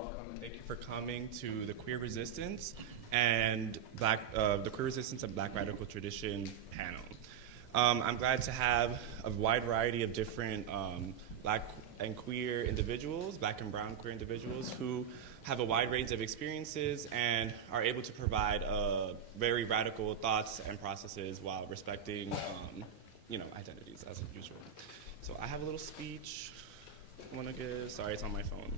welcome and thank you for coming to the Queer Resistance and the Queer Resistance and Black Radical Tradition panel. I'm glad to have a wide variety of different Black and queer individuals, Black and brown queer individuals who have a wide range of experiences and are able to provide very radical thoughts and processes while respecting, identities as usual. So I have a little speech I want to give. Sorry, it's on my phone.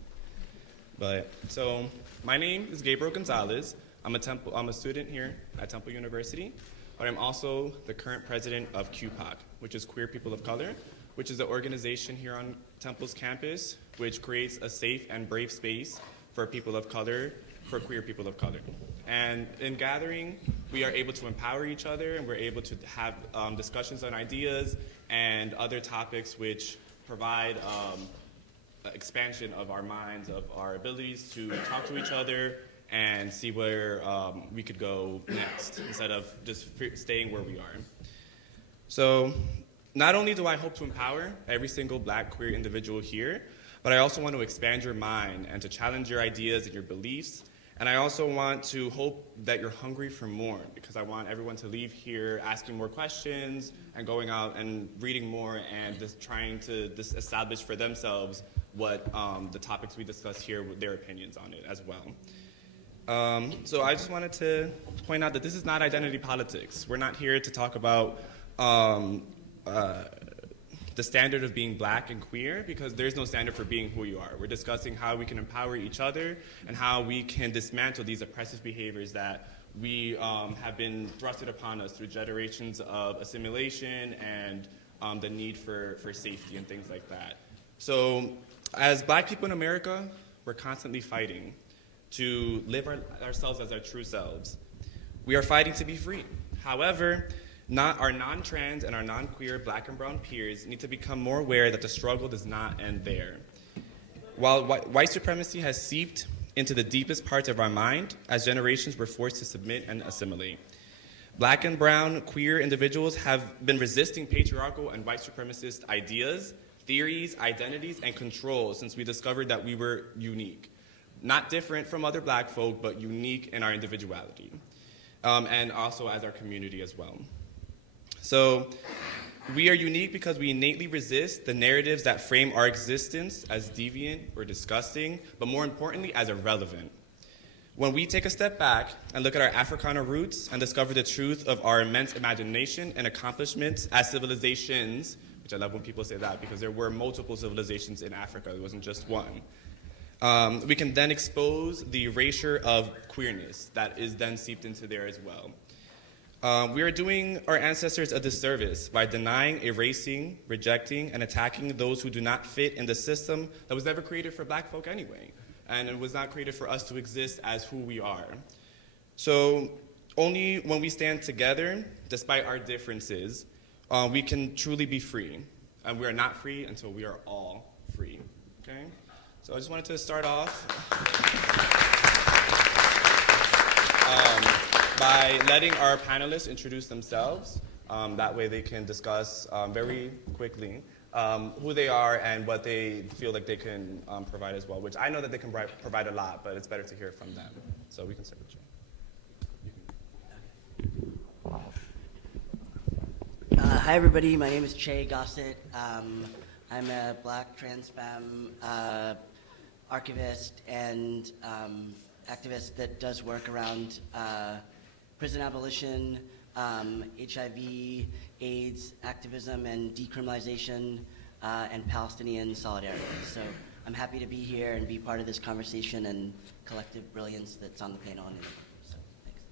So my name is Gabriel Gonzalez. I'm a student here at Temple University, but I'm also the current president of QPOC, which is Queer People of Color, which is an organization here on Temple's campus, which creates a safe and brave space for people of color, for queer people of color. And in gathering, we are able to empower each other, and we're able to have discussions on ideas and other topics which provide expansion of our minds, of our abilities to talk to each other and see where we could go next, instead of just staying where we are. So not only do I hope to empower every single Black queer individual here, but I also want to expand your mind and to challenge your ideas and your beliefs. And I also want to hope that you're hungry for more, because I want everyone to leave here asking more questions and going out and reading more and just trying to establish for themselves what the topics we discuss here, their opinions on it as well. So I just wanted to point out that this is not identity politics. We're not here to talk about the standard of being Black and queer, because there's no standard for being who you are. We're discussing how we can empower each other and how we can dismantle these oppressive behaviors that we have been thrusted upon us through generations of assimilation and the need for safety and things like that. So as Black people in America, we're constantly fighting to live ourselves as our true selves. We are fighting to be free. However, our non-trans and our non-queer Black and brown peers need to become more aware that the struggle does not end there. While white supremacy has seeped into the deepest parts of our mind, as generations were forced to submit and assimilate, Black and brown queer individuals have been resisting patriarchal and white supremacist ideas, theories, identities, and control since we discovered that we were unique. Not different from other Black folk, but unique in our individuality, and also as our community as well. So we are unique because we innately resist the narratives that frame our existence as deviant or disgusting, but more importantly, as irrelevant. When we take a step back and look at our Africana roots and discover the truth of our immense imagination and accomplishments as civilizations, which I love when people say that because there were multiple civilizations in Africa, it wasn't just one, we can then expose the erasure of queerness that is then seeped into there as well. We are doing our ancestors a disservice by denying, erasing, rejecting, and attacking those who do not fit in the system that was never created for Black folk anyway, and it was not created for us to exist as who we are. So only when we stand together, despite our differences, we can truly be free. And we are not free until we are all free, okay? So I just wanted to start off by letting our panelists introduce themselves. That way they can discuss very quickly who they are and what they feel like they can provide as well, which I know that they can provide a lot, but it's better to hear from them. So we can start with you. Hi everybody, my name is Che Gossett. I'm a Black trans femme archivist and activist that does work around prison abolition, HIV, AIDS, activism, and decriminalization, and Palestinian solidarity. So I'm happy to be here and be part of this conversation and collective brilliance that's on the panel. So thanks.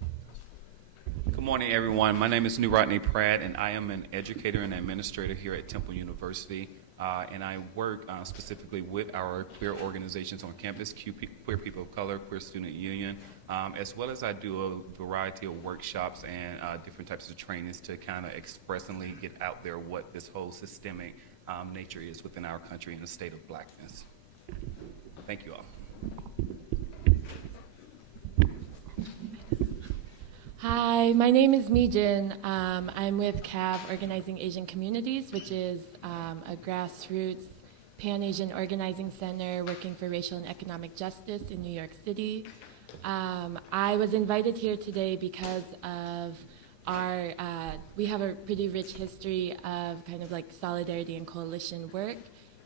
Good morning, everyone. My name is New Rodney Pratt, and I am an educator and administrator here at Temple University. And I work specifically with our queer organizations on campus, Queer People of Color, Queer Student Union, as well as I do a variety of workshops and different types of trainings to kind of expressly get out there what this whole systemic nature is within our country and the state of Blackness. Thank you all. Hi, my name is Mijin. I'm with CAV, Organizing Asian Communities, which is a grassroots Pan-Asian Organizing Center working for racial and economic justice in New York City. I was invited here today because of we have a pretty rich history of kind of like solidarity and coalition work,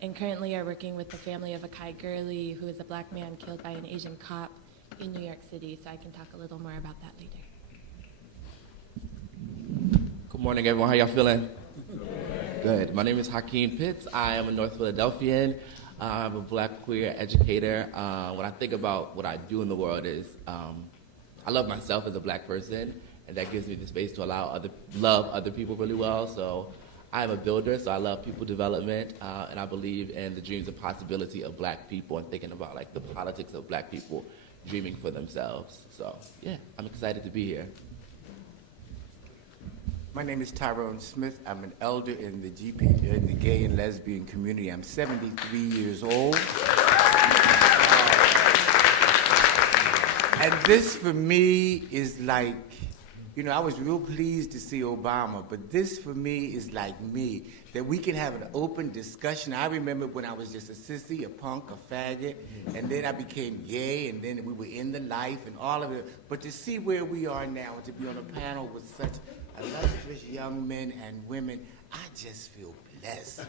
and currently are working with the family of Akai Gurley, who is a black man killed by an Asian cop in New York City, so I can talk a little more about that later. Good morning, everyone. How y'all feeling? Good. My name is Hakeem Pitts. I am a North Philadelphian. I'm a black queer educator. When I think about what I do in the world is I love myself as a black person, and that gives me the space to love other people really well. So I'm a builder, so I love people development, and I believe in the dreams and possibility of black people and thinking about like the politics of black people dreaming for themselves. So yeah, I'm excited to be here. My name is Tyrone Smith. I'm an elder in the gay and lesbian community. I'm 73 years old. And this for me is like, I was real pleased to see Obama, but this for me is like me, that we can have an open discussion. I remember when I was just a sissy, a punk, a faggot, and then I became gay, and then we were in the life and all of it. But to see where we are now, to be on a panel with such illustrious young men and women, I just feel blessed.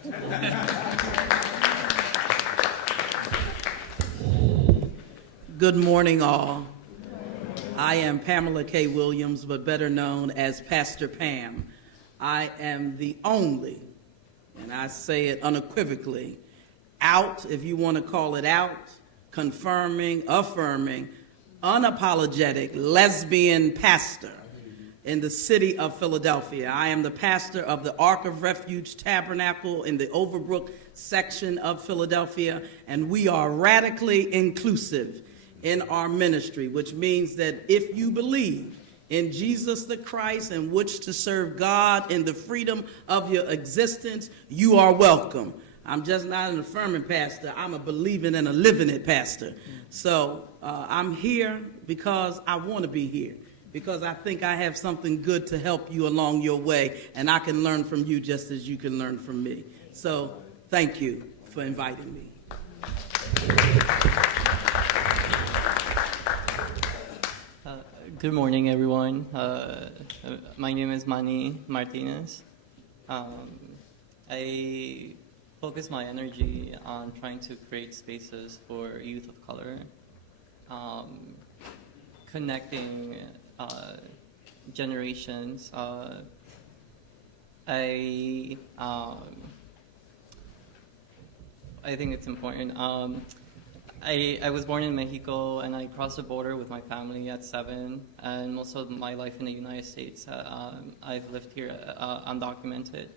Good morning, all. I am Pamela K. Williams, but better known as Pastor Pam. I am the only, and I say it unequivocally, out, if you want to call it out, confirming, affirming, unapologetic lesbian pastor in the city of Philadelphia. I am the pastor of the Ark of Refuge Tabernacle in the Overbrook section of Philadelphia, and we are radically inclusive in our ministry, which means that if you believe in Jesus the Christ and wish to serve God in the freedom of your existence, you are welcome. I'm just not an affirming pastor. I'm a believing and a living it pastor. So I'm here because I want to be here, because I think I have something good to help you along your way, and I can learn from you just as you can learn from me. So thank you for inviting me. Good morning, everyone. My name is Manny Martinez. I focus my energy on trying to create spaces for youth of color, connecting generations. I think it's important. I was born in Mexico, and I crossed the border with my family at 7, and most of my life in the United States, I've lived here undocumented.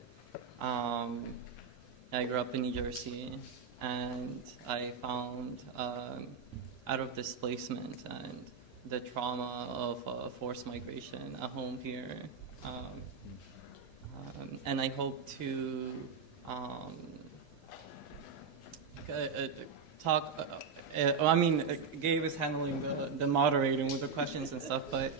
I grew up in New Jersey, and I found, out of displacement and the trauma of forced migration, a home here. And I hope to talk. Gabe is handling the moderating with the questions and stuff, but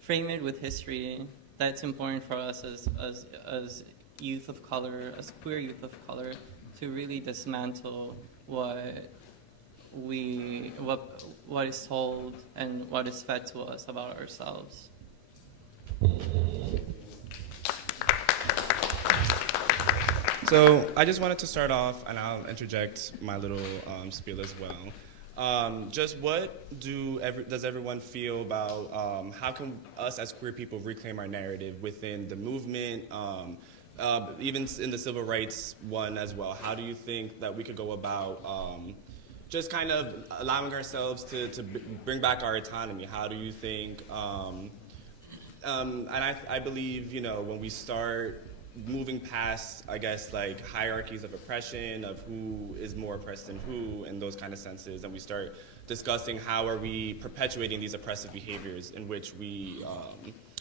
frame it with history. That's important for us as youth of color, as queer youth of color, to really dismantle what is told and what is fed to us about ourselves. So I just wanted to start off, and I'll interject my little spiel as well. Just what does everyone feel about how can us as queer people reclaim our narrative within the movement, even in the civil rights one as well? How do you think that we could go about just kind of allowing ourselves to bring back our autonomy? How do you think, and I believe, when we start moving past, I guess, like hierarchies of oppression, of who is more oppressed than who, and those kind of senses, and we start discussing how are we perpetuating these oppressive behaviors in which we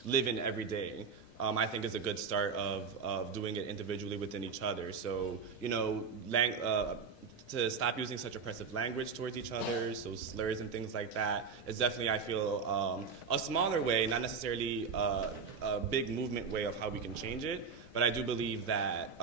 live in every day, I think is a good start of doing it individually within each other. So, to stop using such oppressive language towards each other, so slurs and things like that, is definitely, I feel, a smaller way, not necessarily a big movement way of how we can change it, but But I do believe that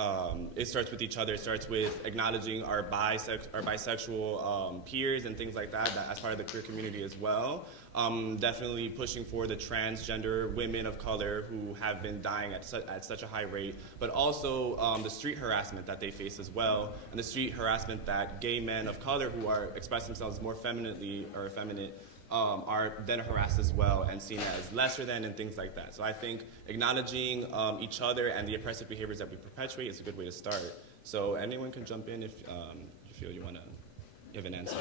it starts with each other. It starts with acknowledging our bisexual peers and things like that as part of the queer community as well. Definitely pushing for the transgender women of color who have been dying at such a high rate, but also the street harassment that they face as well, and the street harassment that gay men of color who are expressing themselves more femininely or effeminate are then harassed as well and seen as lesser than and things like that. So I think acknowledging each other and the oppressive behaviors that we perpetuate is a good way to start. So anyone can jump in if you feel you want to give an answer.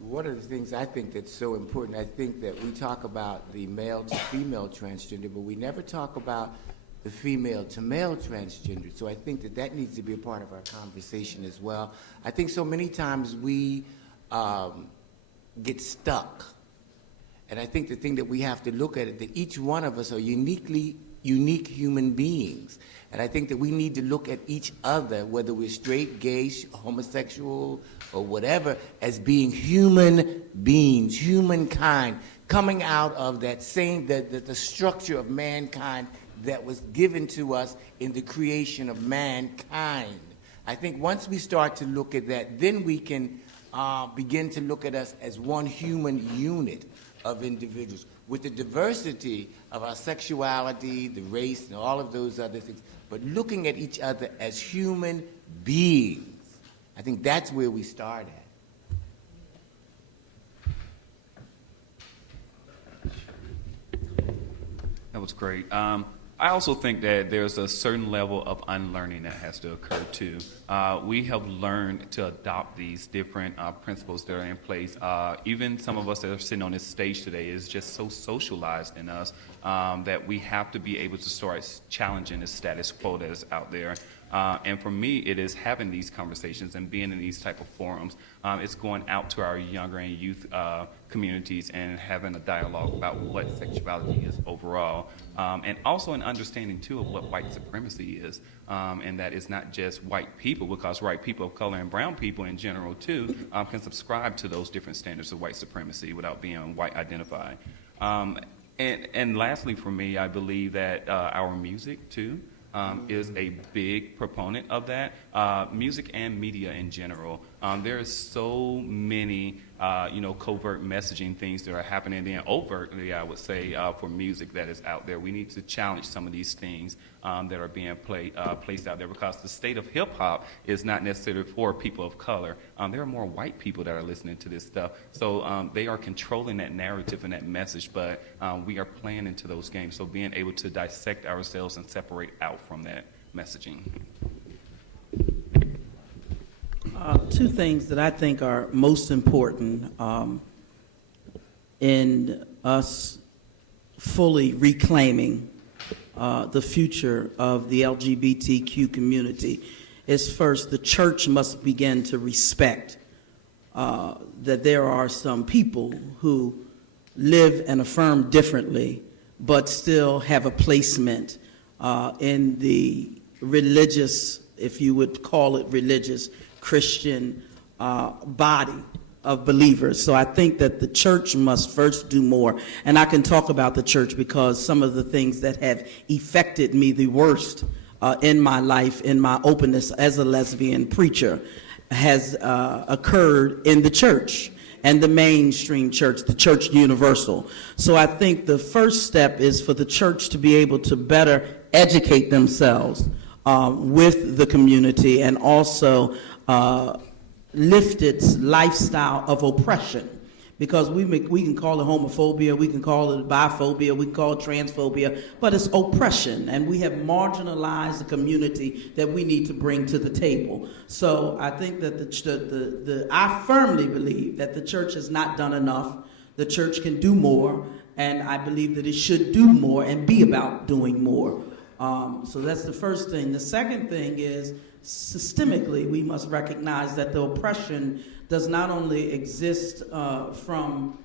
One of the things I think that's so important, I think that we talk about the male to female transgender, but we never talk about the female to male transgender. So I think that that needs to be a part of our conversation as well. I think so many times we get stuck. And I think the thing that we have to look at is that each one of us are unique human beings. And I think that we need to look at each other, whether we're straight, gay, homosexual, or whatever, as being human beings, humankind, coming out of that same, the structure of mankind that was given to us in the creation of mankind. I think once we start to look at that, then we can begin to look at us as one human unit of individuals with the diversity of our sexuality, the race, and all of those other things, but looking at each other as human beings. I think that's where we start at. That was great. I also think that there's a certain level of unlearning that has to occur too. We have learned to adopt these different principles that are in place. Even some of us that are sitting on this stage today is just so socialized in us that we have to be able to start challenging the status quo that is out there. And for me, it is having these conversations and being in these type of forums. It's going out to our younger and youth communities and having a dialogue about what sexuality is overall. And also an understanding, too, of what white supremacy is. And that it's not just white people, because white people of color and brown people in general, too, can subscribe to those different standards of white supremacy without being white identified. And lastly, for me, I believe that our music, too, is a big proponent of that. Music and media in general. There are so many, covert messaging things that are happening. Then overtly, I would say, for music that is out there, we need to challenge some of these things that are being placed out there, because the state of hip hop is not necessarily for people of color. There are more white people that are listening to this stuff, so they are controlling that narrative and that message. But we are playing into those games, so being able to dissect ourselves and separate out from that messaging. Two things that I think are most important in us fully reclaiming the future of the LGBTQ community is, first, the church must begin to respect that there are some people who live and affirm differently but still have a placement in the religious, if you would call it religious, Christian body of believers. So I think that the church must first do more. And I can talk about the church because some of the things that have affected me the worst in my life, in my openness as a lesbian preacher, has occurred in the church and the mainstream church, the church universal. So I think the first step is for the church to be able to better educate themselves with the community, and also lift its lifestyle of oppression. Because we can call it homophobia, we can call it biphobia, we can call it transphobia, but it's oppression, and we have marginalized the community that we need to bring to the table. So I think that I firmly believe that the church has not done enough. The church can do more, and I believe that it should do more and be about doing more. So that's the first thing. The second thing is, systemically, we must recognize that the oppression does not only exist from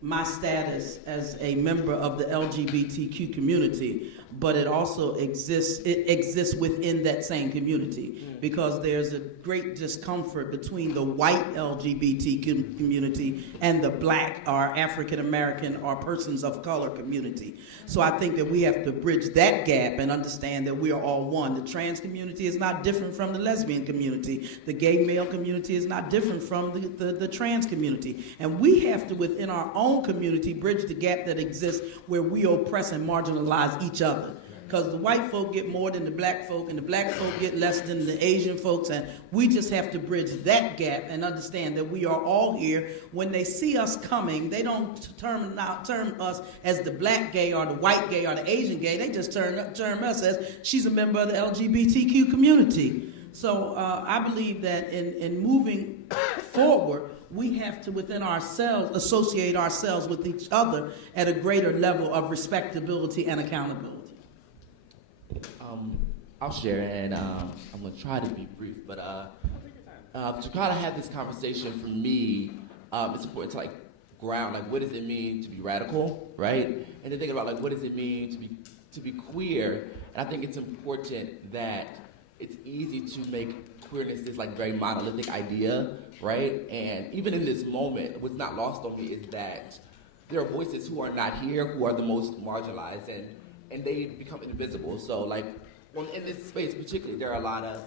my status as a member of the LGBTQ community, but it also exists within that same community, because there's a great discomfort between the white LGBT community and the black or African American or persons of color community. So I think that we have to bridge that gap and understand that we are all one. The trans community is not different from the lesbian community. The gay male community is not different from the trans community. And we have to, within our own community, bridge the gap that exists where we oppress and marginalize each other. Because the white folk get more than the black folk, and the black folk get less than the Asian folks, and we just have to bridge that gap and understand that we are all here. When they see us coming, they don't term us as the black gay or the white gay or the Asian gay. They just term us as she's a member of the LGBTQ community. So I believe that in moving forward, we have to, within ourselves, associate ourselves with each other at a greater level of respectability and accountability. I'll share, and I'm going to try to be brief, but to kind of have this conversation, for me, it's important to like ground, like, what does it mean to be radical, right? And to think about, like, what does it mean to be queer? And I think it's important that it's easy to make queerness this like very monolithic idea, right? And even in this moment, what's not lost on me is that there are voices who are not here who are the most marginalized, and they become invisible. So like, in this space particularly, there are a lot of,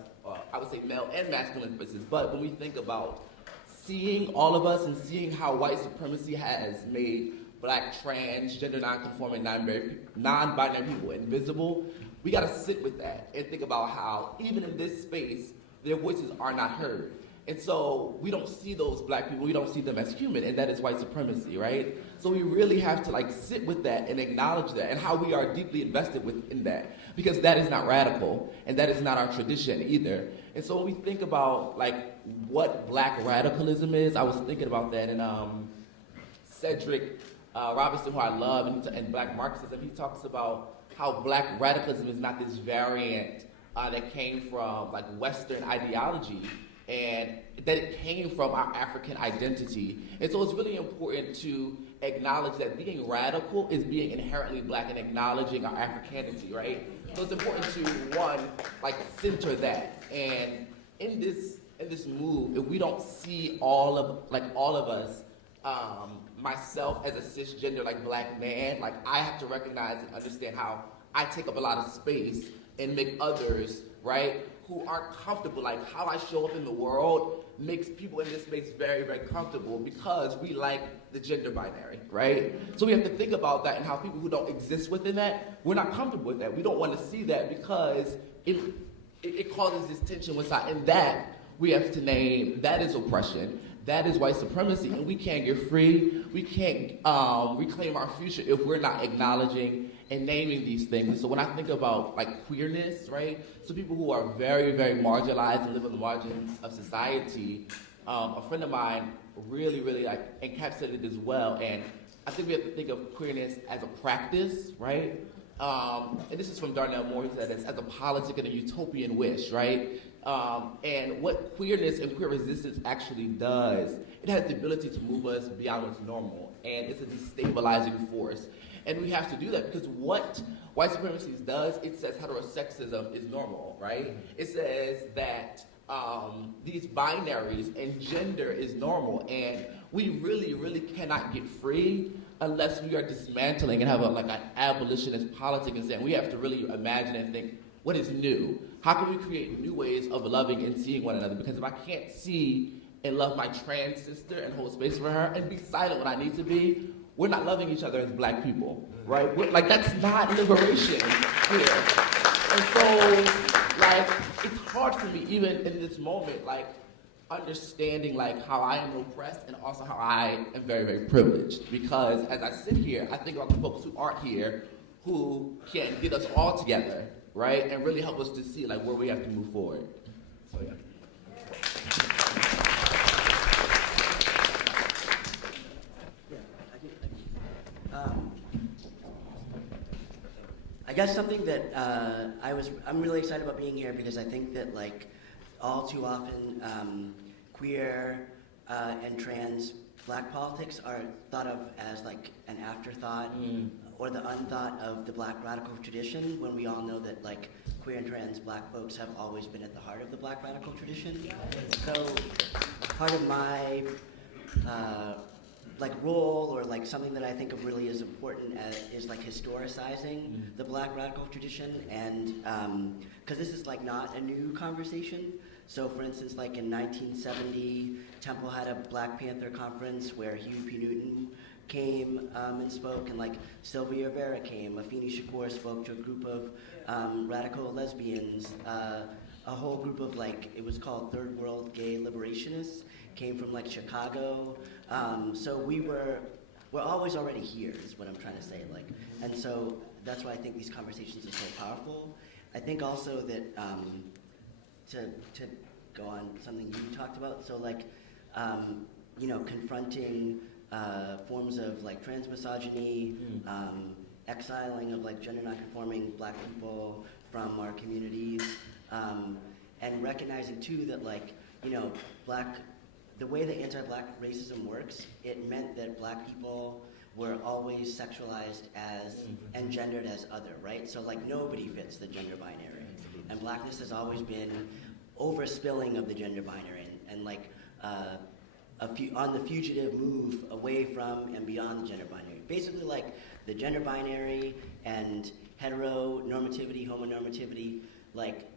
I would say, male and masculine voices, but when we think about seeing all of us and seeing how white supremacy has made black, trans, gender non-conforming, non-binary people invisible, we gotta sit with that and think about how, even in this space, their voices are not heard. And so we don't see those black people, we don't see them as human, and that is white supremacy, right? So we really have to like sit with that and acknowledge that, and how we are deeply invested within that, because that is not radical, and that is not our tradition either. And so when we think about like what black radicalism is, I was thinking about that, and Cedric Robinson, who I love, and black Marxism, he talks about how black radicalism is not this variant that came from like Western ideology, and that it came from our African identity. And so it's really important to acknowledge that being radical is being inherently black and acknowledging our Africanity, right? So it's important to, one, like center that. And in this move, if we don't see all of us, myself as a cisgender like black man, like I have to recognize and understand how I take up a lot of space and make others, right, who aren't comfortable, like how I show up in the world makes people in this space very, very comfortable because we like the gender binary, right? So we have to think about that and how people who don't exist within that, we're not comfortable with that. We don't want to see that because it causes this tension inside, and that we have to name, that is oppression. That is white supremacy, and we can't get free. We can't reclaim our future if we're not acknowledging and naming these things. So when I think about like queerness, right? So people who are very, very marginalized and live on the margins of society, a friend of mine really, really like encapsulated it as well. And I think we have to think of queerness as a practice, right? And this is from Darnell Moore. He said, as a politic and a utopian wish, right? And what queerness and queer resistance actually does, it has the ability to move us beyond what's normal, and it's a destabilizing force. And we have to do that because what white supremacy does, it says heterosexism is normal, right? It says that these binaries and gender is normal, and we really, really cannot get free unless we are dismantling and have an abolitionist politic and saying we have to really imagine and think, what is new? How can we create new ways of loving and seeing one another? Because if I can't see and love my trans sister and hold space for her and be silent when I need to be, we're not loving each other as black people, right? That's not liberation here. And so, it's hard for me, even in this moment, understanding, how I am oppressed and also how I am very, very privileged. Because as I sit here, I think about the folks who aren't here, who can get us all together, right? And really help us to see, where we have to move forward. So, yeah. I guess something that I'm really excited about being here because I think that all too often queer and trans black politics are thought of as an afterthought or the unthought of the Black radical tradition, when we all know that like queer and trans Black folks have always been at the heart of the Black radical tradition. So part of my like role, or like something that I think of really as important is like historicizing the Black radical tradition, and because this is like not a new conversation. So for instance, like in 1970, Temple had a Black Panther conference where Huey P. Newton came and spoke, and like Sylvia Rivera came, Afeni Shakur spoke to a group of radical lesbians, a whole group of like, it was called Third World Gay Liberationists, came from like Chicago. So we're always already here is what I'm trying to say. Like, and so that's why I think these conversations are so powerful. I think also that to go on something you talked about, so like, you know, confronting forms of like trans misogyny, exiling of like gender nonconforming Black people from our communities, and recognizing too that like, you know, the way that anti-Black racism works, it meant that Black people were always sexualized as and gendered as other, right? So like nobody fits the gender binary, and Blackness has always been overspilling of the gender binary, and like on the fugitive move away from and beyond the gender binary. Basically like the gender binary and heteronormativity, homonormativity, like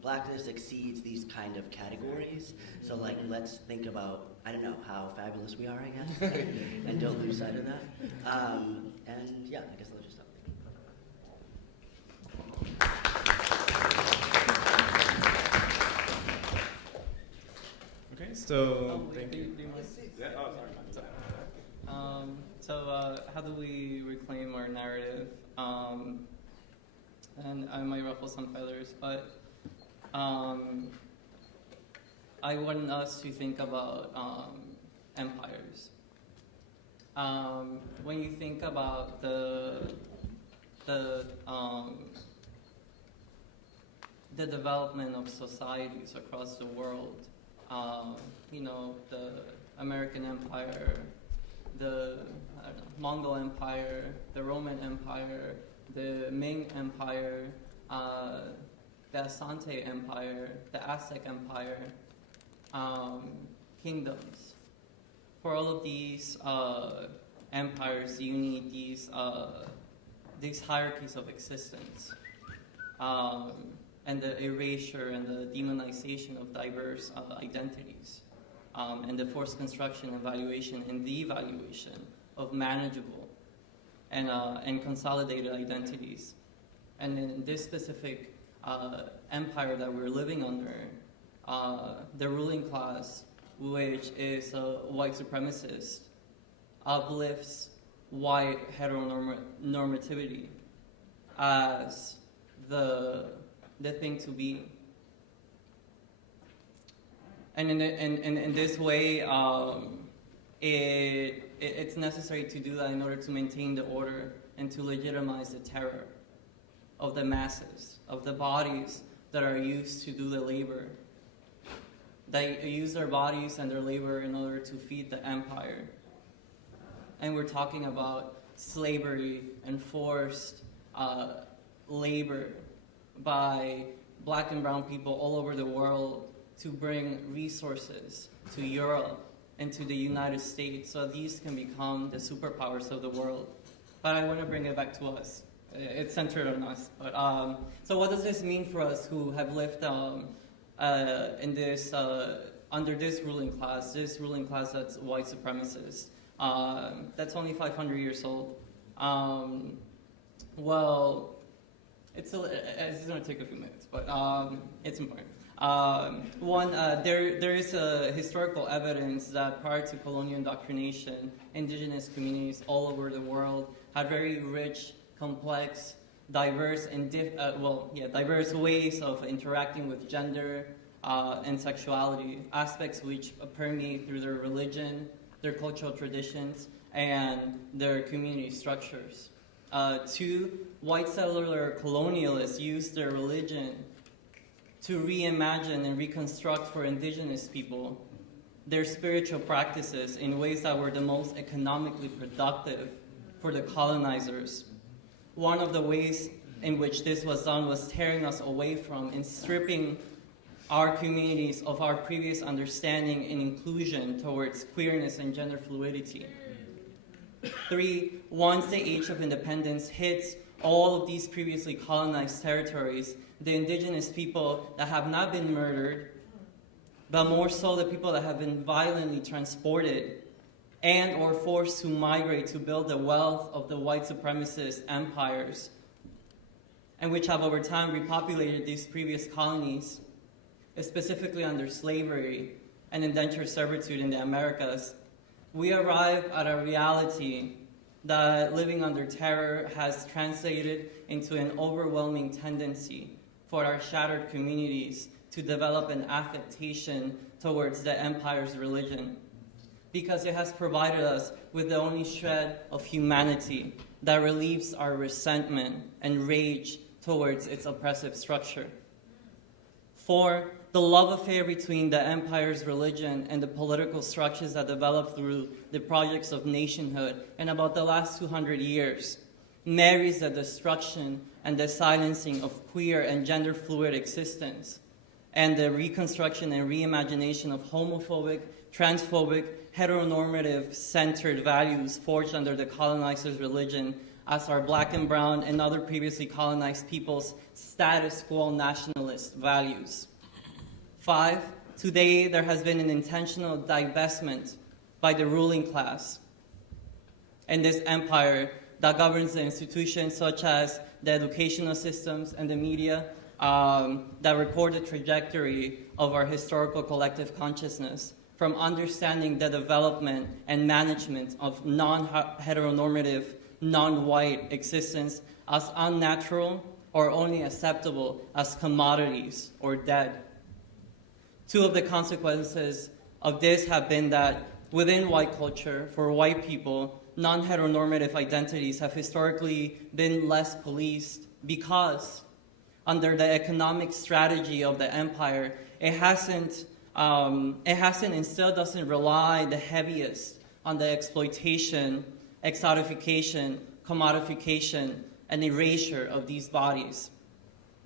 Blackness exceeds these kind of categories. So like let's think about, I don't know, how fabulous we are, I guess, and don't lose sight of that. And yeah, I guess I'll just stop. Okay, so thank do you. you mind? Yeah, oh, sorry. So how do we reclaim our narrative? And I might ruffle some feathers, but I want us to think about empires. When you think about the development of societies across the world, you know, the American Empire, the Mongol Empire, the Roman Empire, the Ming Empire, the Asante Empire, the Aztec Empire, kingdoms. For all of these empires, you need these hierarchies of existence, and the erasure and the demonization of diverse identities, and the forced construction, evaluation, and devaluation of manageable and consolidated identities. And in this specific empire that we're living under, the ruling class, which is white supremacist, uplifts white heteronormativity as the thing to be. And in this way, it's necessary to do that in order to maintain the order and to legitimize the terror of the masses, of the bodies that are used to do the labor. They use their bodies and their labor in order to feed the empire. And we're talking about slavery and forced labor by Black and brown people all over the world to bring resources to Europe and to the United States so these can become the superpowers of the world. But I want to bring it back to us. It's centered on us. But, so what does this mean for us who have lived in this, under this ruling class that's white supremacist, that's only 500 years old? Well, it's going to take a few minutes, but it's important. One, there is historical evidence that prior to colonial indoctrination, indigenous communities all over the world had very rich, complex, diverse, and diverse ways of interacting with gender and sexuality, aspects which permeate through their religion, their cultural traditions, and their community structures. Two, white settler colonialists used their religion to reimagine and reconstruct for indigenous people their spiritual practices in ways that were the most economically productive for the colonizers. One of the ways in which this was done was tearing us away from and stripping our communities of our previous understanding and inclusion towards queerness and gender fluidity. 3, once the age of independence hits all of these previously colonized territories, the indigenous people that have not been murdered, but more so the people that have been violently transported and or forced to migrate to build the wealth of the white supremacist empires, and which have over time repopulated these previous colonies, specifically under slavery and indentured servitude in the Americas, we arrive at a reality that living under terror has translated into an overwhelming tendency for our shattered communities to develop an affectation towards the empire's religion, because it has provided us with the only shred of humanity that relieves our resentment and rage towards its oppressive structure. 4, the love affair between the empire's religion and the political structures that developed through the projects of nationhood in about the last 200 years marries the destruction and the silencing of queer and gender fluid existence, and the reconstruction and reimagination of homophobic, transphobic, heteronormative-centered values forged under the colonizer's religion as our black and brown and other previously colonized peoples' status quo nationalist values. 5, today there has been an intentional divestment by the ruling class and this empire that governs the institutions such as the educational systems and the media that record the trajectory of our historical collective consciousness, from understanding the development and management of non-heteronormative, non-white existence as unnatural or only acceptable as commodities or dead. 2 of the consequences of this have been that within white culture, for white people, non-heteronormative identities have historically been less policed because under the economic strategy of the empire, it hasn't and still doesn't rely the heaviest on the exploitation, exotification, commodification, and erasure of these bodies.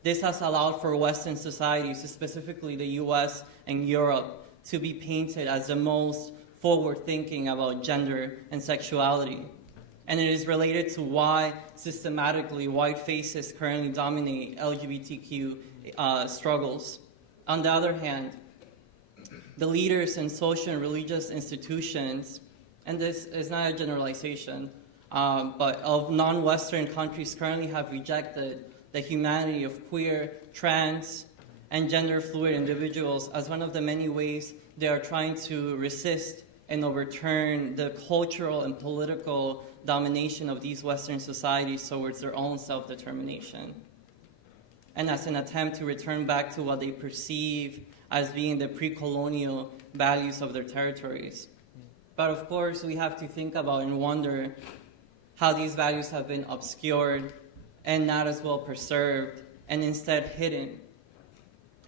This has allowed for Western societies, specifically the US and Europe, to be painted as the most forward-thinking about gender and sexuality. And it is related to why systematically white faces currently dominate LGBTQ struggles. On the other hand, the leaders in social and religious institutions, and this is not a generalization, but of non-Western countries currently have rejected the humanity of queer, trans, and gender fluid individuals as one of the many ways they are trying to resist and overturn the cultural and political domination of these Western societies towards their own self-determination, and as an attempt to return back to what they perceive as being the pre-colonial values of their territories. But of course, we have to think about and wonder how these values have been obscured and not as well preserved, and instead hidden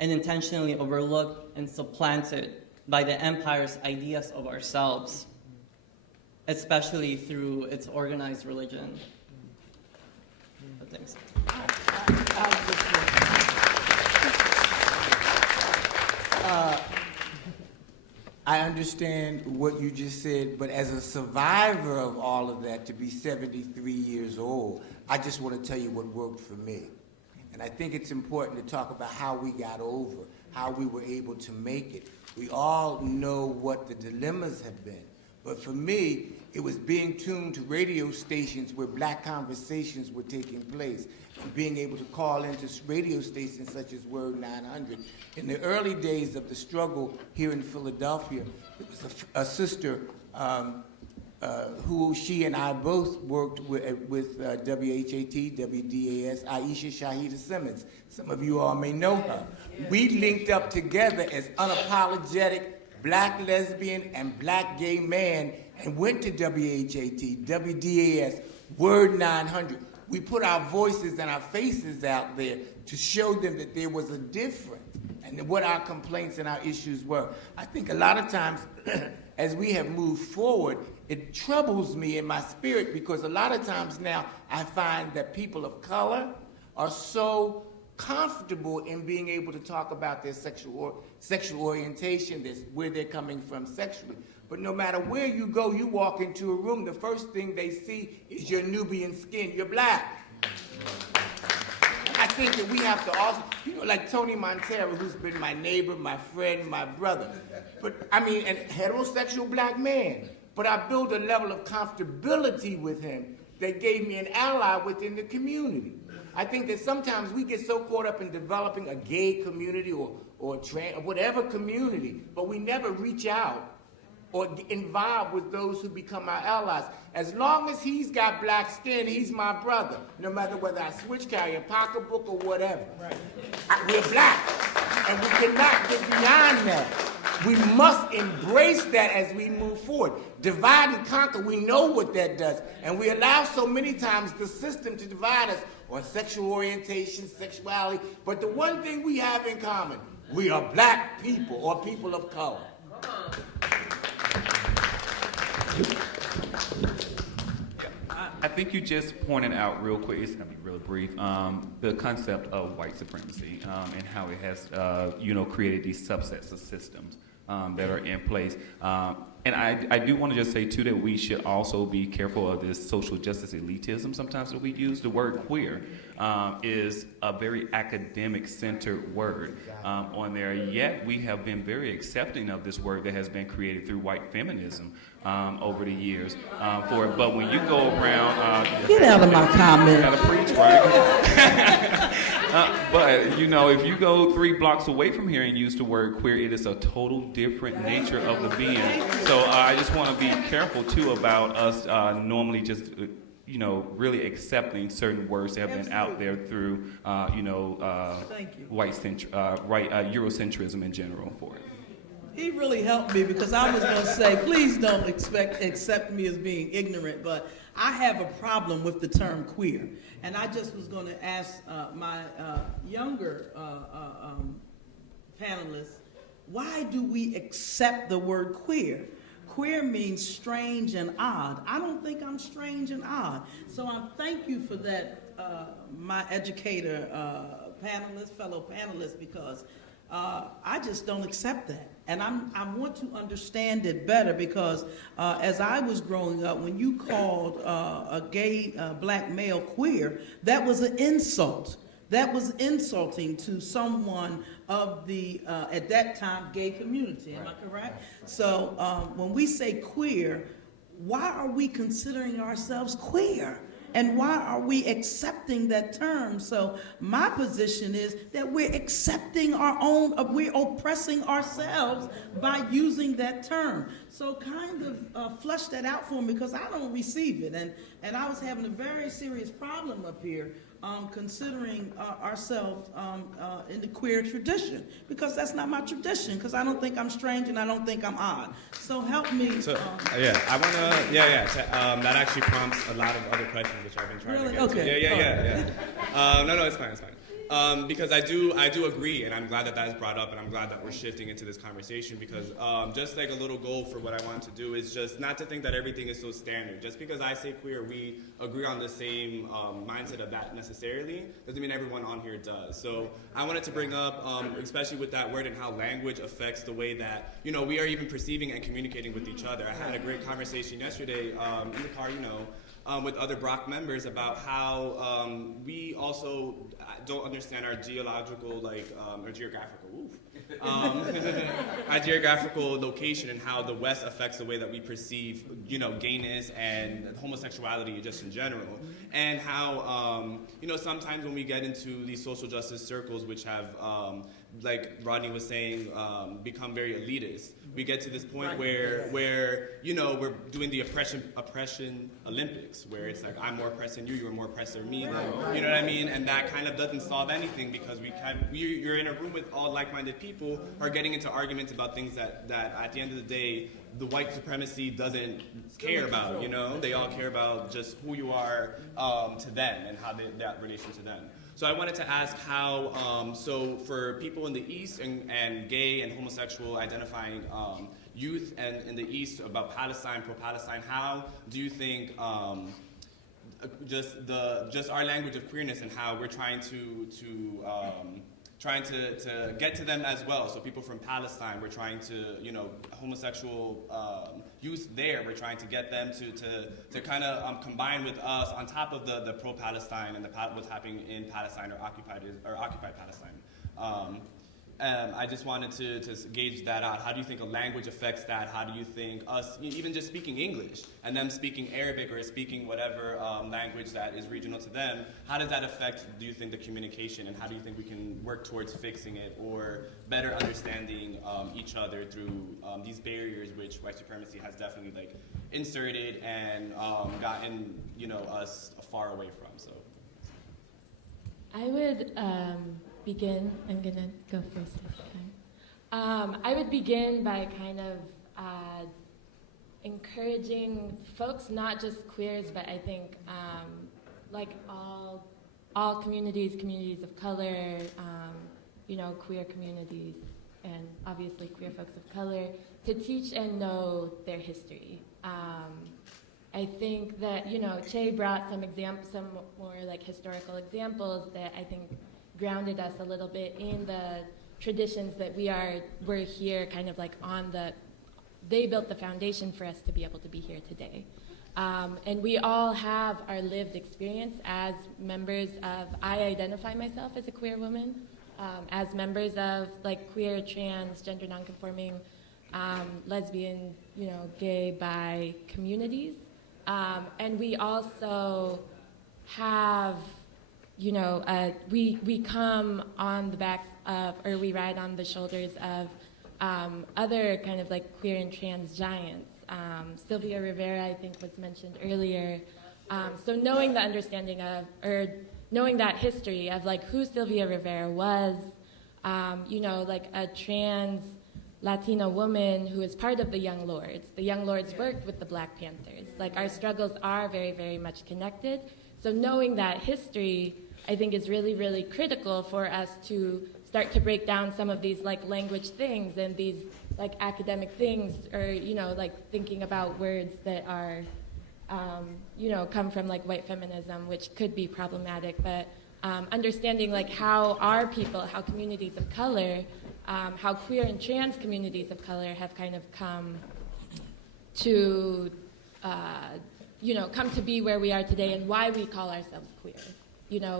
and intentionally overlooked and supplanted by the empire's ideas of ourselves, especially through its organized religion. But thanks. I understand what you just said, but as a survivor of all of that, to be 73 years old, I just want to tell you what worked for me. And I think it's important to talk about how we got over, how we were able to make it. We all know what the dilemmas have been. But for me, it was being tuned to radio stations where black conversations were taking place, and being able to call into radio stations such as Word 900. In the early days of the struggle here in Philadelphia, there was a sister who she and I both worked with WHAT, WDAS, Aisha Shahida Simmons. Some of you all may know her. We linked up together as unapologetic black lesbian and black gay man and went to WHAT, WDAS, Word 900. We put our voices and our faces out there to show them that there was a difference. and what our complaints and our issues were. I think a lot of times, as we have moved forward, it troubles me in my spirit because a lot of times now I find that people of color are so comfortable in being able to talk about their sexual orientation, where they're coming from sexually. But no matter where you go, you walk into a room, the first thing they see is your Nubian skin, you're black. I think that we have to also, like Tony Montero, who's been my neighbor, my friend, my brother, but I mean, a heterosexual black man. But I built a level of comfortability with him that gave me an ally within the community. I think that sometimes we get so caught up in developing a gay community or whatever community, but we never reach out or get involved with those who become our allies. As long as he's got black skin, he's my brother, no matter whether I switch, carry a pocketbook or whatever. Right. We're black, and we cannot get beyond that. We must embrace that as we move forward. Divide and conquer, we know what that does. And we allow so many times the system to divide us on sexual orientation, sexuality. But the one thing we have in common, we are black people or people of color. I think you just pointed out real quick, it's going to be real brief, the concept of white supremacy and how it has, created these subsets of systems that are in place. And I do want to just say, too, that we should also be careful of this social justice elitism sometimes that we use. The word queer is a very academic-centered word on there, yet we have been very accepting of this word that has been created through white feminism over the years for it. But when you go around... Get out of my comment. Gotta preach, right? But, if you go 3 blocks away from here and use the word queer, it is a total different nature of the being. So I just want to be careful, too, about us normally just... really accepting certain words that have been out there through, Eurocentrism in general for it. He really helped me because I was going to say, please don't accept me as being ignorant, but I have a problem with the term queer. And I just was going to ask my younger panelists, why do we accept the word queer? Queer means strange and odd. I don't think I'm strange and odd. So I thank you for that, my educator fellow panelists, because I just don't accept that. And I want to understand it better because as I was growing up, when you called a gay black male queer, that was an insult. That was insulting to someone of the, at that time, gay community. Am I correct? So when we say queer, why are we considering ourselves queer? And why are we accepting that term? So my position is that we're accepting our own, we're oppressing ourselves by using that term. So kind of flesh that out for me because I don't receive it. And I was having a very serious problem up here considering ourselves in the queer tradition because that's not my tradition because I don't think I'm strange and I don't think I'm odd. So help me. So, I want to, that actually prompts a lot of other questions which I've been trying to get to. No, it's fine. Because I do agree, and I'm glad that is brought up, and I'm glad that we're shifting into this conversation because just like a little goal for what I want to do is just not to think that everything is so standard. Just because I say queer, we agree on the same mindset of that necessarily, doesn't mean everyone on here does. So I wanted to bring up, especially with that word and how language affects the way that, we are even perceiving and communicating with each other. I had a great conversation yesterday in the car, with other Brock members about how we also don't understand our geographical, our geographical location and how the West affects the way that we perceive, gayness and homosexuality just in general. And how, sometimes when we get into these social justice circles, which have, like Rodney was saying, become very elitist. We get to this point where we're doing the oppression Olympics, where it's like I'm more oppressed than you, you're more oppressed than me. You know what I mean? And that kind of doesn't solve anything because you're in a room with all like-minded people who are getting into arguments about things that at the end of the day, the white supremacy doesn't care about. They all care about just who you are to them and how that relation to them. So I wanted to ask how, so for people in the East and gay and homosexual identifying youth and in the East about Palestine, pro-Palestine, how do you think just our language of queerness and how we're trying to get to them as well? So people from Palestine, we're trying to, homosexual youth there, we're trying to get them to kind of combine with us on top of the pro-Palestine and what's happening in Palestine or occupied Palestine. I just wanted to gauge that out. How do you think a language affects that? How do you think us, even just speaking English and them speaking Arabic or speaking whatever language that is regional to them, how does that affect, do you think, the communication, and how do you think we can work towards fixing it or better understanding each other through these barriers which white supremacy has definitely inserted and gotten us far away from? So I would begin. I'm going to go first this time. I would begin by kind of encouraging folks, not just queers, but I think all communities of color, queer communities, and obviously queer folks of color, to teach and know their history. I think that, Che brought some more historical examples that I think grounded us a little bit in the traditions that we're here kind of they built the foundation for us to be able to be here today. And we all have our lived experience as members of, I identify myself as a queer woman, as members of queer, trans, gender nonconforming, lesbian, gay, bi communities. And we also have we come on the backs of, or we ride on the shoulders of other kind of queer and trans giants. Sylvia Rivera, I think, was mentioned earlier. So knowing the understanding of, or knowing that history of who Sylvia Rivera was, a trans Latina woman who is part of the Young Lords. The Young Lords worked with the Black Panthers. Our struggles are very, very much connected. So knowing that history, I think, is really, really critical for us to start to break down some of these language things and these academic things, or thinking about words that are come from white feminism, which could be problematic, but understanding how our people, how communities of color, how queer and trans communities of color have kind of come to come to be where we are today, and why we call ourselves queer,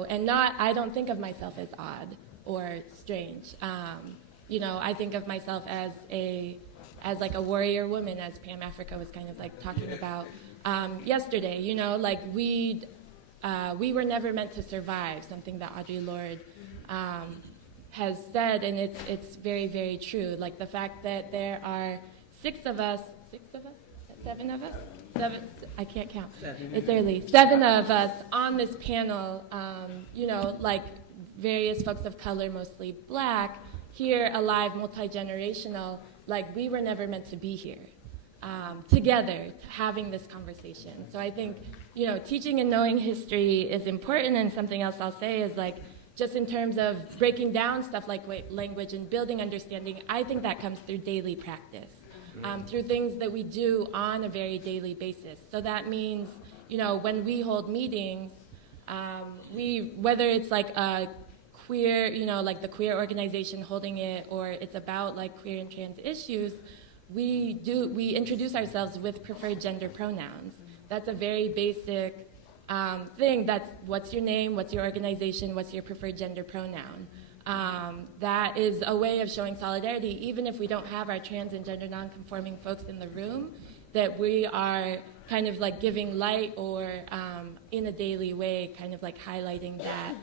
and I don't think of myself as odd or strange. I think of myself as a warrior woman, as Pam Africa was kind of talking about yesterday. We were never meant to survive, something that Audre Lorde has said, and it's very, very true. The fact that there are seven of us, I can't count. It's early. 7 of us on this panel, various folks of color, mostly Black, here, alive, multi-generational, we were never meant to be here together, having this conversation. So I think, teaching and knowing history is important, and something else I'll say is just in terms of breaking down stuff like language and building understanding, I think that comes through daily practice. Through things that we do on a very daily basis. So that means, when we hold meetings, whether it's a queer, the queer organization holding it, or it's about queer and trans issues, we introduce ourselves with preferred gender pronouns. That's a very basic thing. That's what's your name, what's your organization, what's your preferred gender pronoun. That is a way of showing solidarity, even if we don't have our trans and gender nonconforming folks in the room, that we are kind of giving light, or in a daily way kind of highlighting that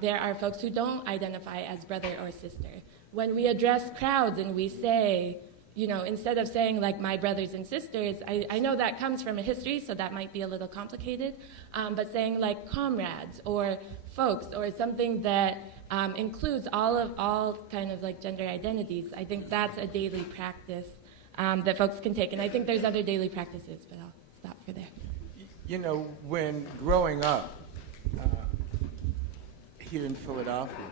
there are folks who don't identify as brother or sister. When we address crowds and we say, instead of saying my brothers and sisters, I know that comes from a history, so that might be a little complicated, but saying comrades or folks, or something that includes all kind of gender identities. I think that's a daily practice that folks can take, and I think there's other daily practices, but I'll stop for there. When growing up here in Philadelphia.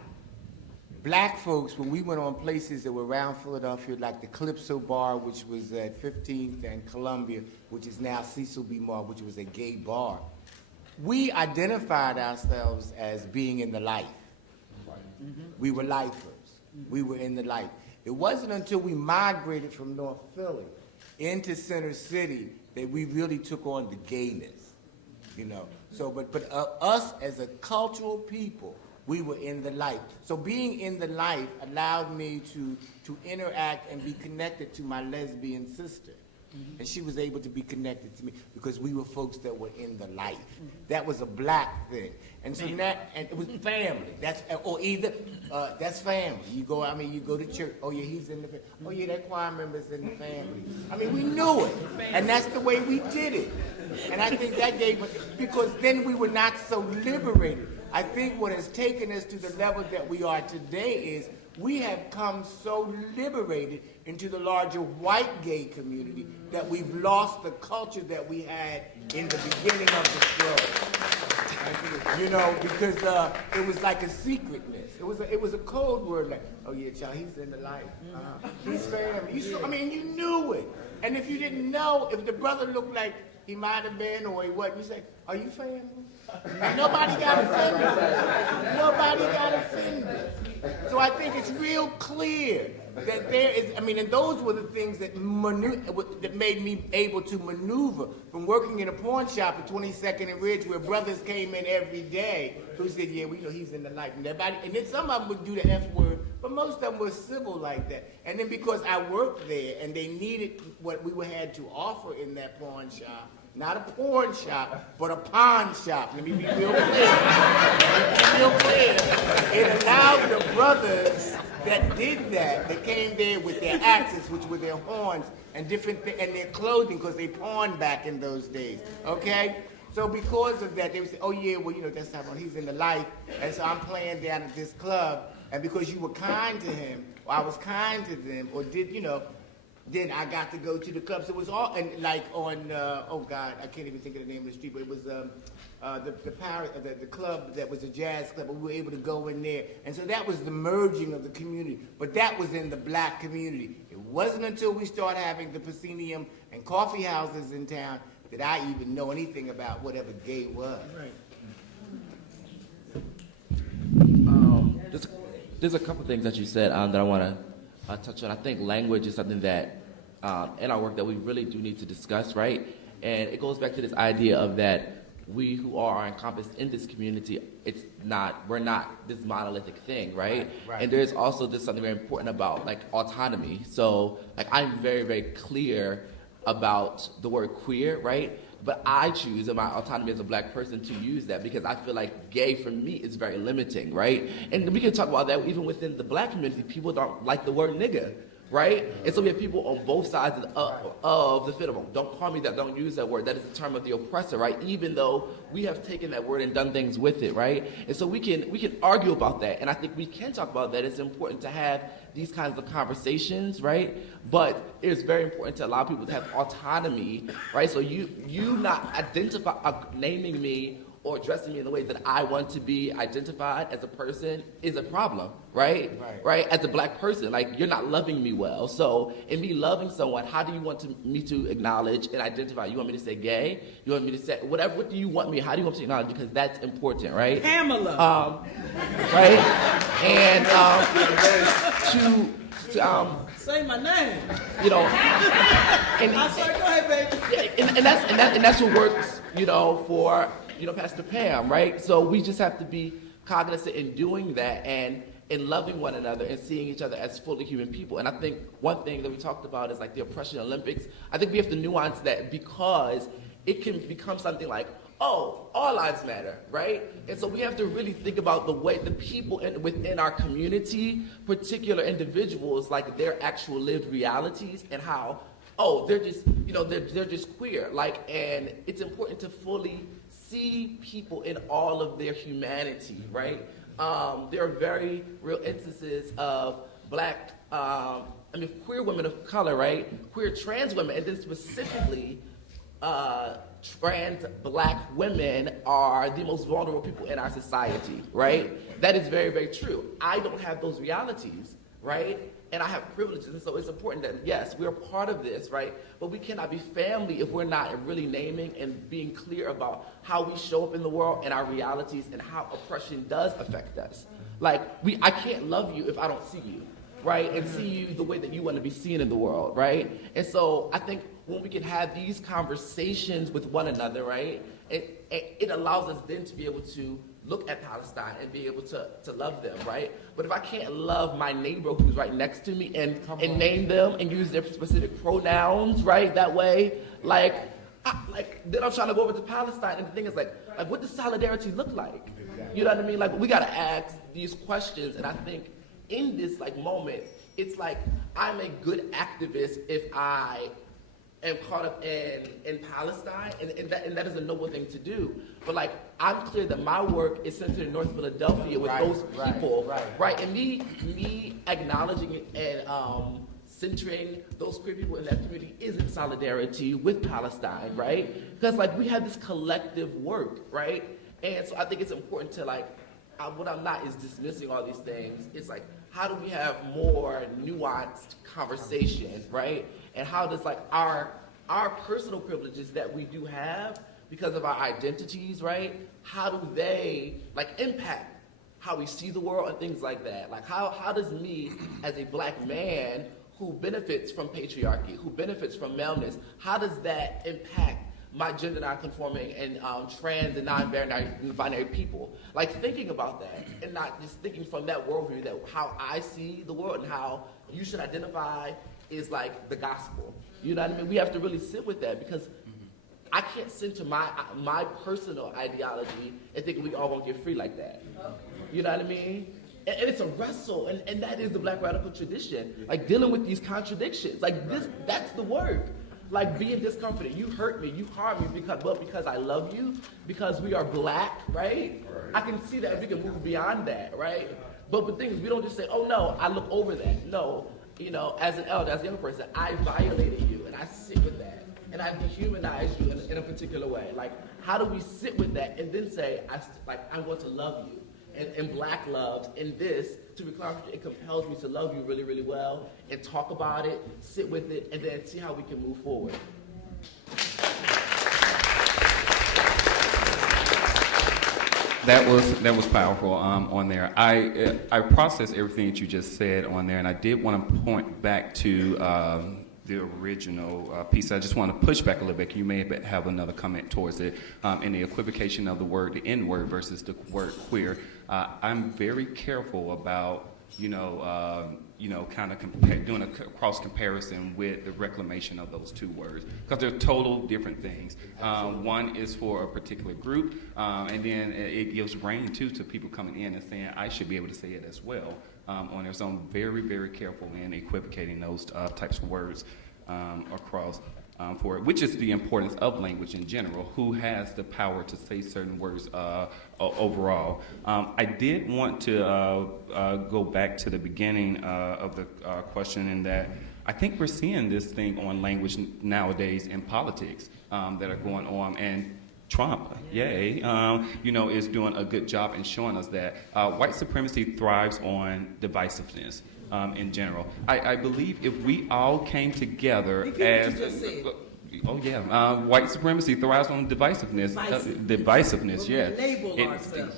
Black folks, when we went on places that were around Philadelphia, like the Calypso Bar, which was at 15th and Columbia, which is now Cecil B. Mar, which was a gay bar, we identified ourselves as being in the life. We were lifers. We were in the life. It wasn't until we migrated from North Philly into Center City that we really took on the gayness, you know. So, but us as a cultural people, we were in the life. So being in the life allowed me to interact and be connected to my lesbian sister. And she was able to be connected to me because we were folks that were in the life. That was a black thing. And so now, and it was family. That's, or either, that's family. You go, I mean, you go to church, oh yeah, he's in the family. Oh yeah, that choir member's in the family. I mean, we knew it. And that's the way we did it. And I think that gave us, because then we were not so liberated. I think what has taken us to the level that we are today is we have come so liberated into the larger white gay community that we've lost the culture that we had in the beginning of the struggle. You know, because it was like a secretness. It was a code word like, oh yeah, child, he's in the life. He's family. I mean, you knew it. And if you didn't know, if the brother looked like he might have been or he wasn't, you say, are you family? And nobody got offended. Nobody got offended. So I think it's real clear that there is, I mean, and those were the things that made me able to maneuver from working in a pawn shop at 22nd and Ridge where brothers came in every day who said, yeah, we know he's in the life. And then some of them would do the F word, but most of them were civil like that. And then because I worked there and they needed what we had to offer in that pawn shop, not a porn shop, but a pawn shop. Let me be real clear. It allowed the brothers that did that came there with their axes, which were their horns, and and their clothing, because they pawned back in those days. Okay? So because of that, they would say, oh yeah, well, you know, that's how he's in the life. And so I'm playing down at this club, and because you were kind to him, or I was kind to them, or did, you know, then I got to go to the clubs. It was all, and like on, oh God, I can't even think of the name of the street, but it was the club that was a jazz club, but we were able to go in there. And so that was the merging of the community. But that was in the black community. It wasn't until we started having the Proscenium and coffee houses in town that I even know anything about whatever gay was. Right. There's a couple things that you said that I want to touch on. I think language is something that in our work that we really do need to discuss, right? And it goes back to this idea of that we who are encompassed in this community, we're not this monolithic thing, right? Right. And there's also just something very important about like autonomy. So like I'm very, very clear about the word queer, right? But I choose in my autonomy as a black person to use that because I feel like gay for me is very limiting, right? And we can talk about that even within the black community. People don't like the word nigga, right? And so we have people on both sides of the fiddle. Don't call me that, don't use that word. That is the term of the oppressor, right? Even though we have taken that word and done things with it, right? And so we can argue about that. And I think we can talk about that. It's important to have these kinds of conversations, right? But it's very important to allow people to have autonomy, right? So you not naming me or addressing me in the way that I want to be identified as a person is a problem, right? Right? As a black person, like you're not loving me well. So in me loving someone, how do you want me to acknowledge and identify? You want me to say gay? You want me to say whatever? What do you want me? How do you want me to acknowledge? Because that's important, right? Pamela. Right? And to say my name. You know, I'm sorry, go ahead, baby. Yeah, and that's what works, you know, for Pastor Pam, right? So we just have to be cognizant in doing that and in loving one another and seeing each other as fully human people. And I think one thing that we talked about is like the oppression Olympics. I think we have to nuance that because it can become something like, oh, all lives matter, right? And so we have to really think about the way the people within our community, particular individuals, like their actual lived realities and how, oh, they're just, they're just queer. Like, and it's important to fully see people in all of their humanity, right? There are very real instances of black, queer women of color, right? Queer trans women, and then specifically trans black women are the most vulnerable people in our society, right? That is very, very true. I don't have those realities, right? And I have privileges, and so it's important that, yes, we're part of this, right? But we cannot be family if we're not really naming and being clear about how we show up in the world and our realities and how oppression does affect us. Like, I can't love you if I don't see you, right? And see you the way that you want to be seen in the world, right? And so I think when we can have these conversations with one another, right, it allows us then to be able to look at Palestine and be able to love them, right? But if I can't love my neighbor who's right next to me and name them and use their specific pronouns, right, that way, then I'm trying to go over to Palestine, and the thing is, like what does solidarity look like? You know what I mean? Like, we got to ask these questions, and I think in this, moment, it's like I'm a good activist if I am caught up in Palestine, and that is a noble thing to do. But I'm clear that my work is centered in North Philadelphia with those people, right? And me acknowledging and centering those queer people in that community is in solidarity with Palestine, right? Because we have this collective work, right? And so I think it's important to what I'm not is dismissing all these things. It's how do we have more nuanced conversation, right? And how does our personal privileges that we do have because of our identities, right? How do they impact how we see the world and things like that? How does me as a black man who benefits from patriarchy, who benefits from maleness, how does that impact my gender non-conforming and trans and non-binary people? Thinking about that and not just thinking from that worldview that how I see the world and how you should identify is the gospel. You know what I mean? We have to really sit with that because I can't center my personal ideology and think we all won't get free like that. You know what I mean? And it's a wrestle, and that is the Black radical tradition. Dealing with these contradictions. That's the work. Being discomforted. You hurt me, you harm me because I love you, because we are black, right? I can see that we can move beyond that, right? But the thing is, we don't just say, oh no, I look over that. No, as an elder, as a young person, I violated you, and I sit with that. And I dehumanize you in a particular way. How do we sit with that and then say, I'm going to love you? And black loves, and this, to be clear, it compels me to love you really, really well, and talk about it, sit with it, and then see how we can move forward. That was powerful on there. I processed everything that you just said on there, and I did want to point back to the original piece. I just want to push back a little bit. You may have another comment towards it in the equivocation of the word, the N-word versus the word queer. I'm very careful about kind of doing a cross comparison with the reclamation of those two words because they're total different things. One is for a particular group, and then it gives reign to people coming in and saying I should be able to say it as well on there. So I'm very, very careful in equivocating those types of words across for it, which is the importance of language in general. Who has the power to say certain words overall? I did want to go back to the beginning of the question in that I think we're seeing this thing on language nowadays in politics that are going on, and Trump, is doing a good job in showing us that white supremacy thrives on divisiveness. In general, I believe if we all came together as white supremacy thrives on divisiveness. Divisiveness,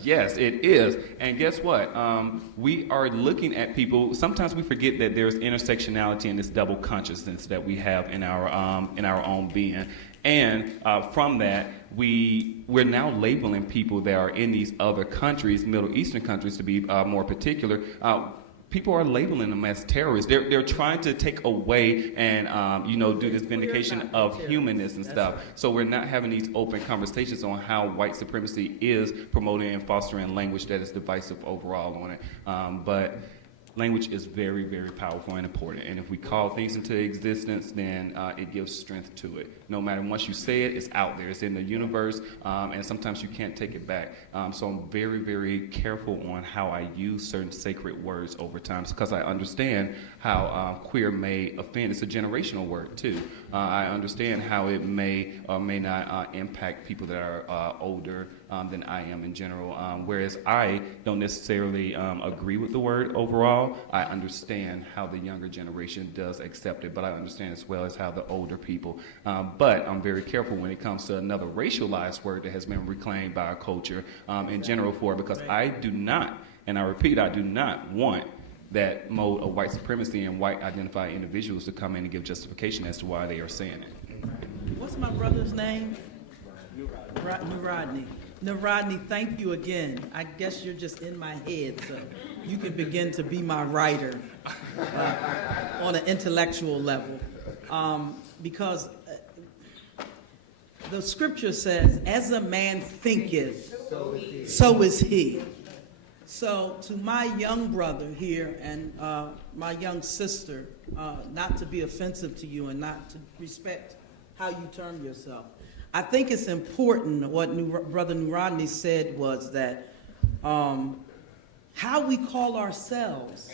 yes, it is. And guess what? We are looking at people. Sometimes we forget that there's intersectionality and this double consciousness that we have in our own being. And from that, we're now labeling people that are in these other countries, Middle Eastern countries to be more particular. People are labeling them as terrorists. They're trying to take away and do this vindication of humanness and stuff. So we're not having these open conversations on how white supremacy is promoting and fostering language that is divisive overall on it. But language is very, very powerful and important. And if we call things into existence, then it gives strength to it. No matter, once you say it, it's out there. It's in the universe, and sometimes you can't take it back. So I'm very, very careful on how I use certain sacred words over time, because I understand how queer may offend. It's a generational word, too. I understand how it may or may not impact people that are older than I am in general. Whereas I don't necessarily agree with the word overall. I understand how the younger generation does accept it, but I understand as well as how the older people. But I'm very careful when it comes to another racialized word that has been reclaimed by our culture in general for it, because I do not, and I repeat, I do not want that mode of white supremacy and white identified individuals to come in and give justification as to why they are saying it. What's my brother's name? Nuradney. Nuradney, thank you again. I guess you're just in my head, so you can begin to be my writer on an intellectual level. Because the scripture says, as a man thinketh, so is he. So to my young brother here and my young sister, not to be offensive to you and not to respect how you term yourself, I think it's important. What Brother Nuradney said was that how we call ourselves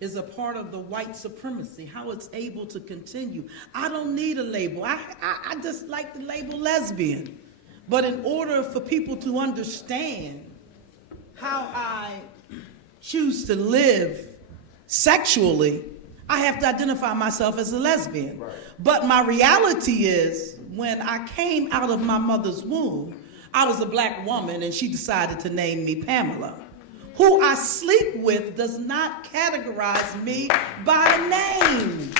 is a part of the white supremacy, how it's able to continue. I don't need a label. I just like the label lesbian. But in order for people to understand how I choose to live sexually, I have to identify myself as a lesbian. Right. But my reality is, when I came out of my mother's womb, I was a black woman and she decided to name me Pamela. Who I sleep with does not categorize me by name.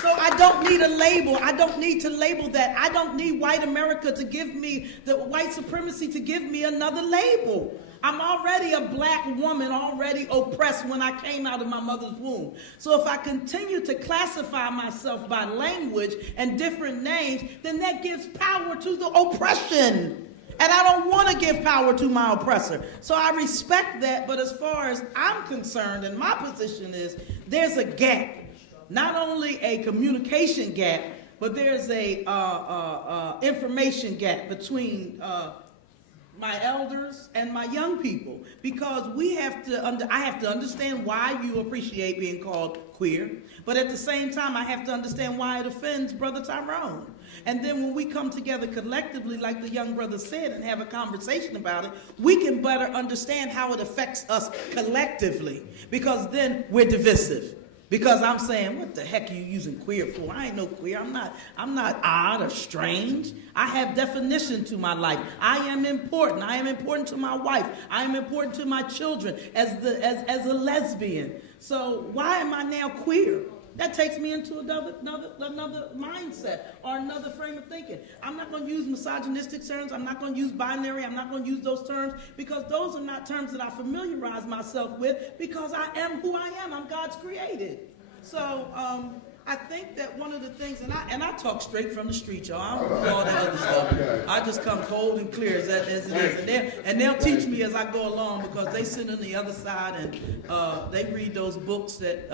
So I don't need a label. I don't need to label that. I don't need white America to give me, the white supremacy to give me another label. I'm already a black woman, already oppressed when I came out of my mother's womb. So if I continue to classify myself by language and different names, then that gives power to the oppression. And I don't want to give power to my oppressor. So I respect that, but as far as I'm concerned, and my position is, there's a gap. Not only a communication gap, but there's a information gap between my elders and my young people, because we have to I have to understand why you appreciate being called queer, but at the same time I have to understand why it offends Brother Tyrone. And then when we come together collectively, like the young brother said, and have a conversation about it, we can better understand how it affects us collectively, because then we're divisive. Because I'm saying, what the heck are you using queer for? I ain't no queer. I'm not odd or strange. I have definition to my life. I am important. I am important to my wife. I am important to my children as a lesbian. So why am I now queer? That takes me into another mindset or another frame of thinking. I'm not going to use misogynistic terms. I'm not going to use binary. I'm not going to use those terms, because those are not terms that I familiarize myself with, because I am who I am. I'm God's created. So I think that one of the things, and I talk straight from the street, y'all. I don't do all that other stuff. I just come cold and clear as it is. And they'll teach me as I go along, because they sit on the other side and they read those books that,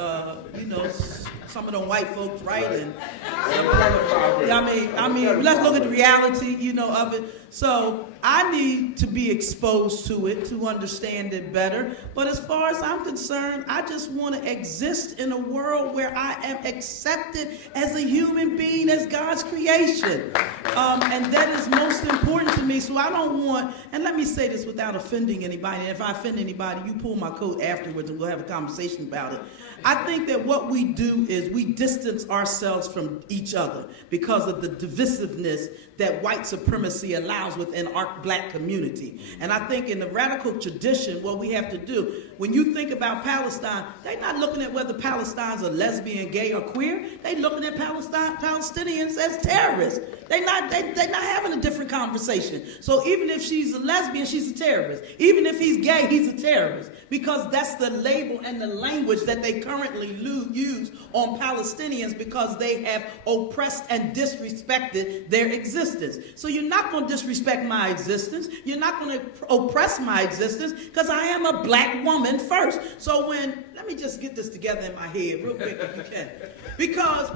some of them white folks write. And I mean, let's look at the reality, of it. So I need to be exposed to it to understand it better. But as far as I'm concerned, I just want to exist in a world where I am accepted as a human being, as God's creation. And that is most important to me. So I don't want, and let me say this without offending anybody. And if I offend anybody, you pull my coat afterwards and we'll have a conversation about it. I think that what we do is we distance ourselves from each other because of the divisiveness that white supremacy allows within our black community. And I think in the radical tradition, what we have to do, when you think about Palestine, they're not looking at whether Palestinians are lesbian, gay, or queer. They're looking at Palestinians as terrorists. They're not having a different conversation. So even if she's a lesbian, she's a terrorist. Even if he's gay, he's a terrorist. Because that's the label and the language that they currently use on Palestinians because they have oppressed and disrespected their existence. So you're not going to disrespect my existence. You're not going to oppress my existence because I am a black woman first. So let me just get this together in my head real quick if you can. Because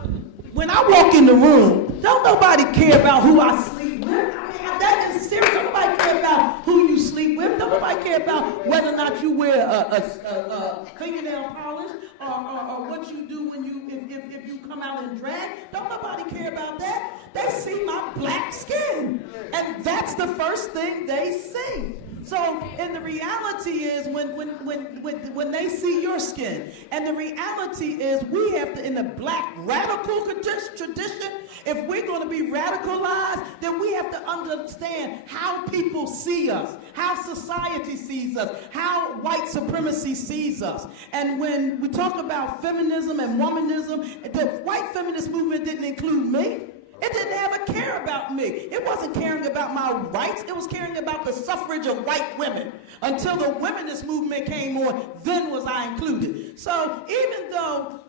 when I walk in the room, don't nobody care about who I sleep with. I mean, that is serious. Don't nobody care about who you sleep with. Don't nobody care about whether or not you wear a fingernail polish or what you do when if you come out in drag. Don't nobody care about that. They see my black skin, and that's the first thing they see. So, and the reality is when they see your skin, and the reality is we have to, in the black radical tradition, if we're going to be radicalized, then we have to understand how people see us, how society sees us, how white supremacy sees us. And when we talk about feminism and womanism, the white feminist movement didn't include me. It didn't ever care about me. It wasn't caring about my rights. It was caring about the suffrage of white women. Until the womenist movement came on, then was I included. So even though,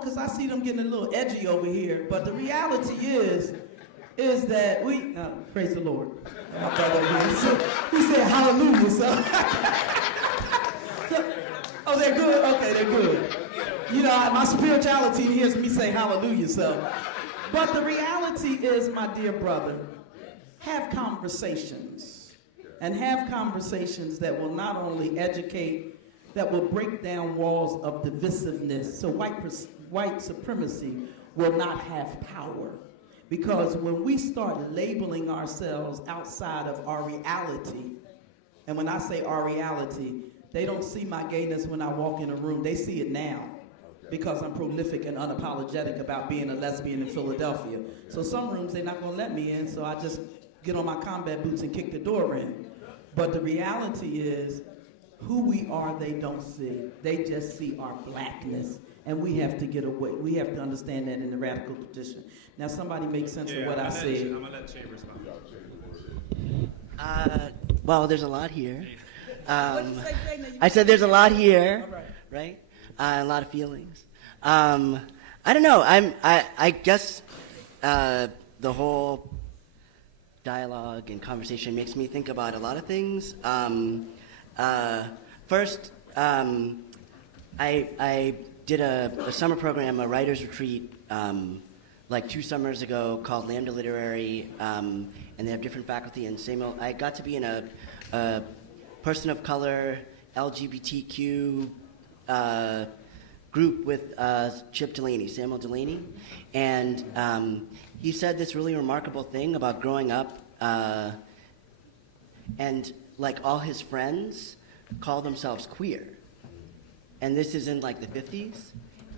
because I see them getting a little edgy over here, but the reality is that we, praise the Lord. My brother, he said hallelujah, oh, they're good? Okay, they're good. You know, my spirituality hears me say hallelujah, so. But the reality is, my dear brother, have conversations. And have conversations that will not only educate, that will break down walls of divisiveness. So white supremacy will not have power. Because when we start labeling ourselves outside of our reality, and when I say our reality, they don't see my gayness when I walk in a room. They see it now, because I'm prolific and unapologetic about being a lesbian in Philadelphia. So some rooms they're not going to let me in, so I just get on my combat boots and kick the door in. But the reality is, who we are they don't see. They just see our blackness. And we have to get away. We have to understand that in the radical tradition. Now somebody make sense of what I said. I'm going to let Che respond. Well, there's a lot here. I said there's a lot here, right? A lot of feelings. I don't know. I guess the whole dialogue and conversation makes me think about a lot of things. First, I did a summer program, a writer's retreat, like 2 summers ago called Lambda Literary, and they have different faculty. And Samuel, I got to be in a person of color, LGBTQ group with Samuel Delaney, and he said this really remarkable thing about growing up, and like all his friends call themselves queer, and this is in like the 50s,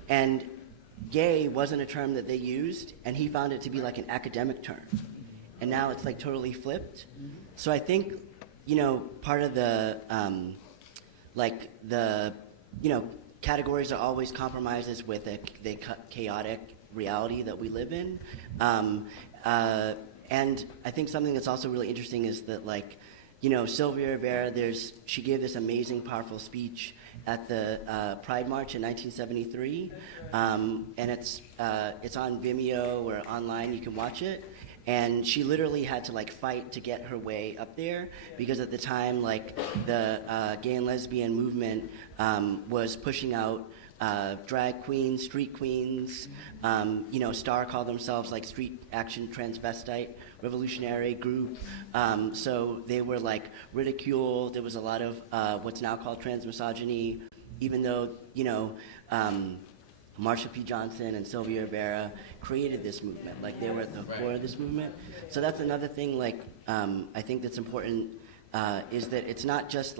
and gay wasn't a term that they used, and he found it to be like an academic term, and now it's like totally flipped. So I think, part of the categories are always compromises with the chaotic reality that we live in. And I think something that's also really interesting is that, Sylvia Rivera, she gave this amazing, powerful speech at the Pride March in 1973, and it's on Vimeo or online, you can watch it. And she literally had to fight to get her way up there, because at the time the gay and lesbian movement was pushing out drag queens, street queens. Star called themselves Street Action Transvestite Revolutionary Group. So they were ridiculed. There was a lot of what's now called transmisogyny, even though Marsha P. Johnson and Sylvia Rivera created this movement. They were at the core of this movement. So that's another thing, I think that's important, is that it's not just,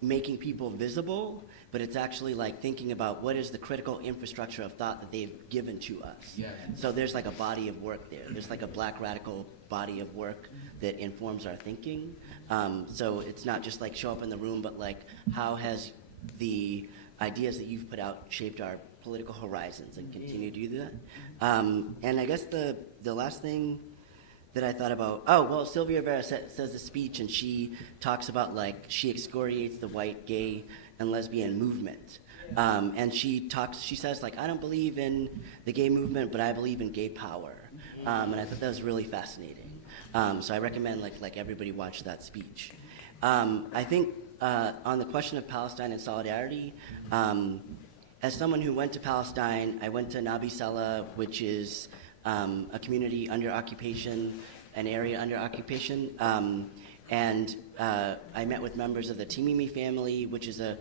making people visible, but it's actually, thinking about what is the critical infrastructure of thought that they've given to us. Yeah. So there's, a body of work there. There's, a black radical body of work that informs our thinking. So it's not just, show up in the room, but, how has the ideas that you've put out shaped our political horizons and continue to do that. And I guess the last thing that I thought about, Sylvia Rivera says a speech, and she talks about she excoriates the white gay and lesbian movement. And she says, like, I don't believe in the gay movement, but I believe in gay power. And I thought that was really fascinating. So I recommend, like everybody watch that speech. I think on the question of Palestine and solidarity, as someone who went to Palestine, I went to Nabi Sela, which is a community under occupation, an area under occupation. And I met with members of the Timimi family, which is a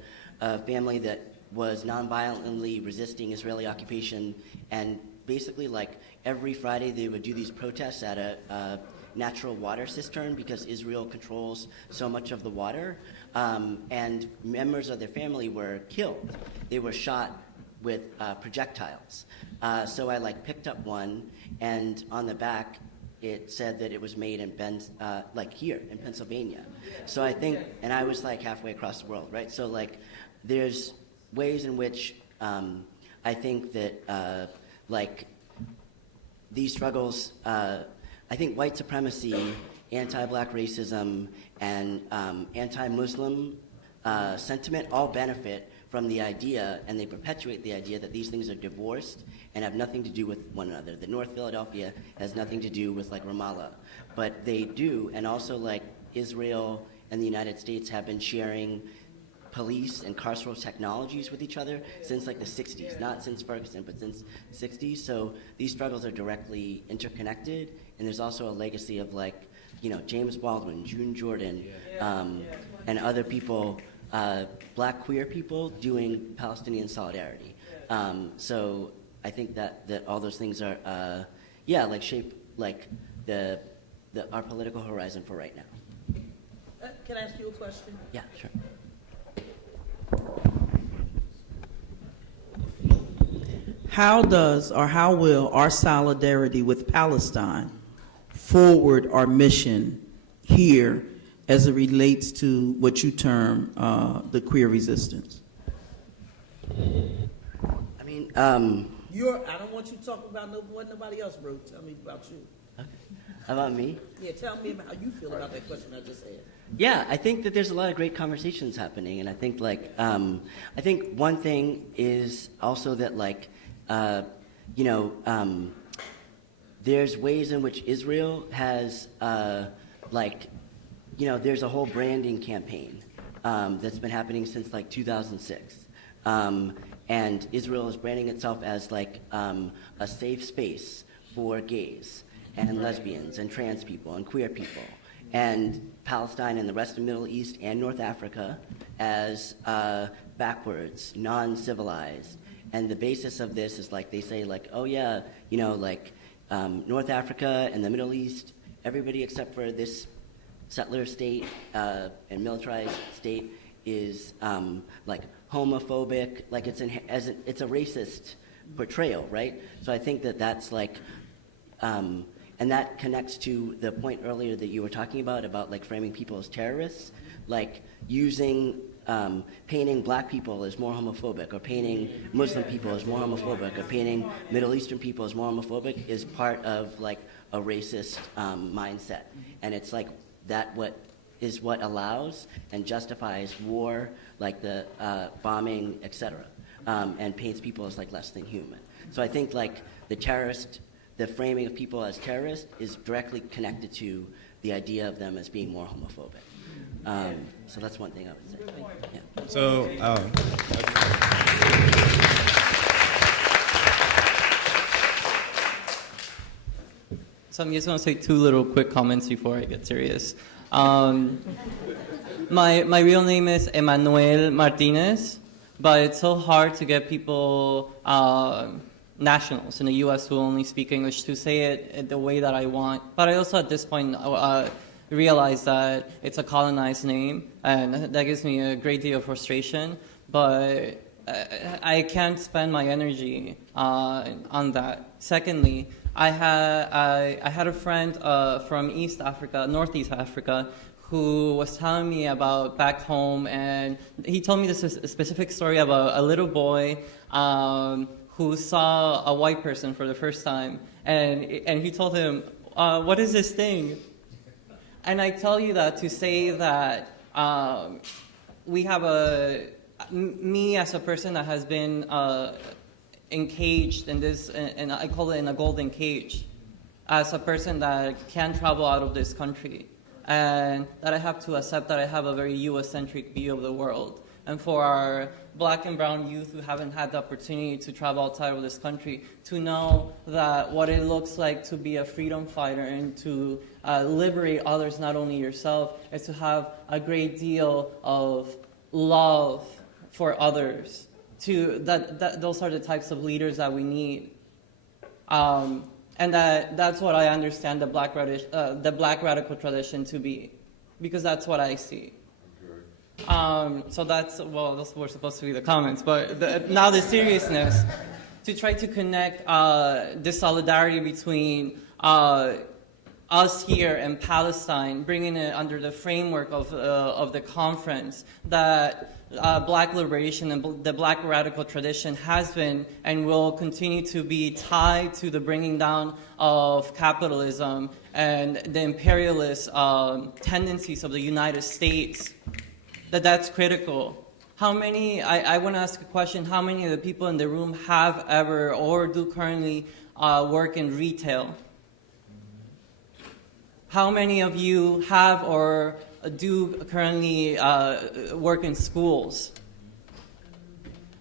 family that was nonviolently resisting Israeli occupation. And basically, like, every Friday they would do these protests at a natural water cistern because Israel controls so much of the water. And members of their family were killed. They were shot with projectiles. So I, like, picked up one, and on the back it said that it was made in here in Pennsylvania. So I think, and I was like halfway across the world, right? So, like, there's ways in which I think that these struggles, I think white supremacy, anti-black racism, and anti-Muslim sentiment all benefit from the idea, and they perpetuate the idea that these things are divorced and have nothing to do with one another. That North Philadelphia has nothing to do with, like, Ramallah, but they do. And also, like, Israel and the United States have been sharing police and carceral technologies with each other since, like, the 60s, not since Ferguson, but since the 60s. So these struggles are directly interconnected, and there's also a legacy of, like, you know, James Baldwin, June Jordan, and other people, black queer people doing Palestinian solidarity. So I think that all those things are, shape, like, our political horizon for right now. Can I ask you a question? Yeah, sure. How does or how will our solidarity with Palestine forward our mission here as it relates to what you term the queer resistance? I mean, I don't want you to talk about what nobody else wrote. Tell me about you. okay. How about me? Yeah, tell me how you feel about that question I just said. Yeah, I think that there's a lot of great conversations happening, and I think, like, I think one thing is also that, like, there's ways in which Israel has, there's a whole branding campaign that's been happening since, like, 2006. And Israel is branding itself as, like, a safe space for gays and lesbians and trans people and queer people, and Palestine and the rest of the Middle East and North Africa as backwards, non-civilized. And the basis of this is, like, they say, like, oh yeah, you know, like, North Africa and the Middle East, everybody except for this settler state and militarized state is like homophobic, like it's a racist portrayal, right? So I think that that's like, and that connects to the point earlier that you were talking about like framing people as terrorists, like using painting black people as more homophobic, or painting Muslim people as more homophobic, or painting Middle Eastern people as more homophobic is part of like a racist mindset. And it's like that what allows and justifies war, like the bombing, etc., and paints people as like less than human. So I think like the framing of people as terrorists is directly connected to the idea of them as being more homophobic. So that's one thing I would say. Yeah. So, So I'm just going to say two little quick comments before I get serious. My real name is Emmanuel Martinez, but it's so hard to get people, nationals in the U.S. who only speak English, to say it the way that I want. But I also at this point realize that it's a colonized name, and that gives me a great deal of frustration. But I can't spend my energy on that. Secondly, I had a friend from Northeast Africa, who was telling me about back home, and he told me this specific story about a little boy who saw a white person for the first time, and he told him, "What is this thing?" And I tell you that to say that we have me as a person that has been encaged in this, and I call it in a golden cage, as a person that can travel out of this country, and that I have to accept that I have a very U.S.-centric view of the world. And for our black and brown youth who haven't had the opportunity to travel outside of this country, to know that what it looks like to be a freedom fighter and to liberate others, not only yourself, is to have a great deal of love for others. Those are the types of leaders that we need. And that's what I understand the black radical tradition to be, because that's what I see. So those were supposed to be the comments, but now the seriousness, to try to connect the solidarity between us here and Palestine, bringing it under the framework of the conference, that black liberation and the black radical tradition has been and will continue to be tied to the bringing down of capitalism and the imperialist tendencies of the United States. That's critical. How many, I want to ask a question, how many of the people in the room have ever or do currently work in retail? How many of you have or do currently work in schools?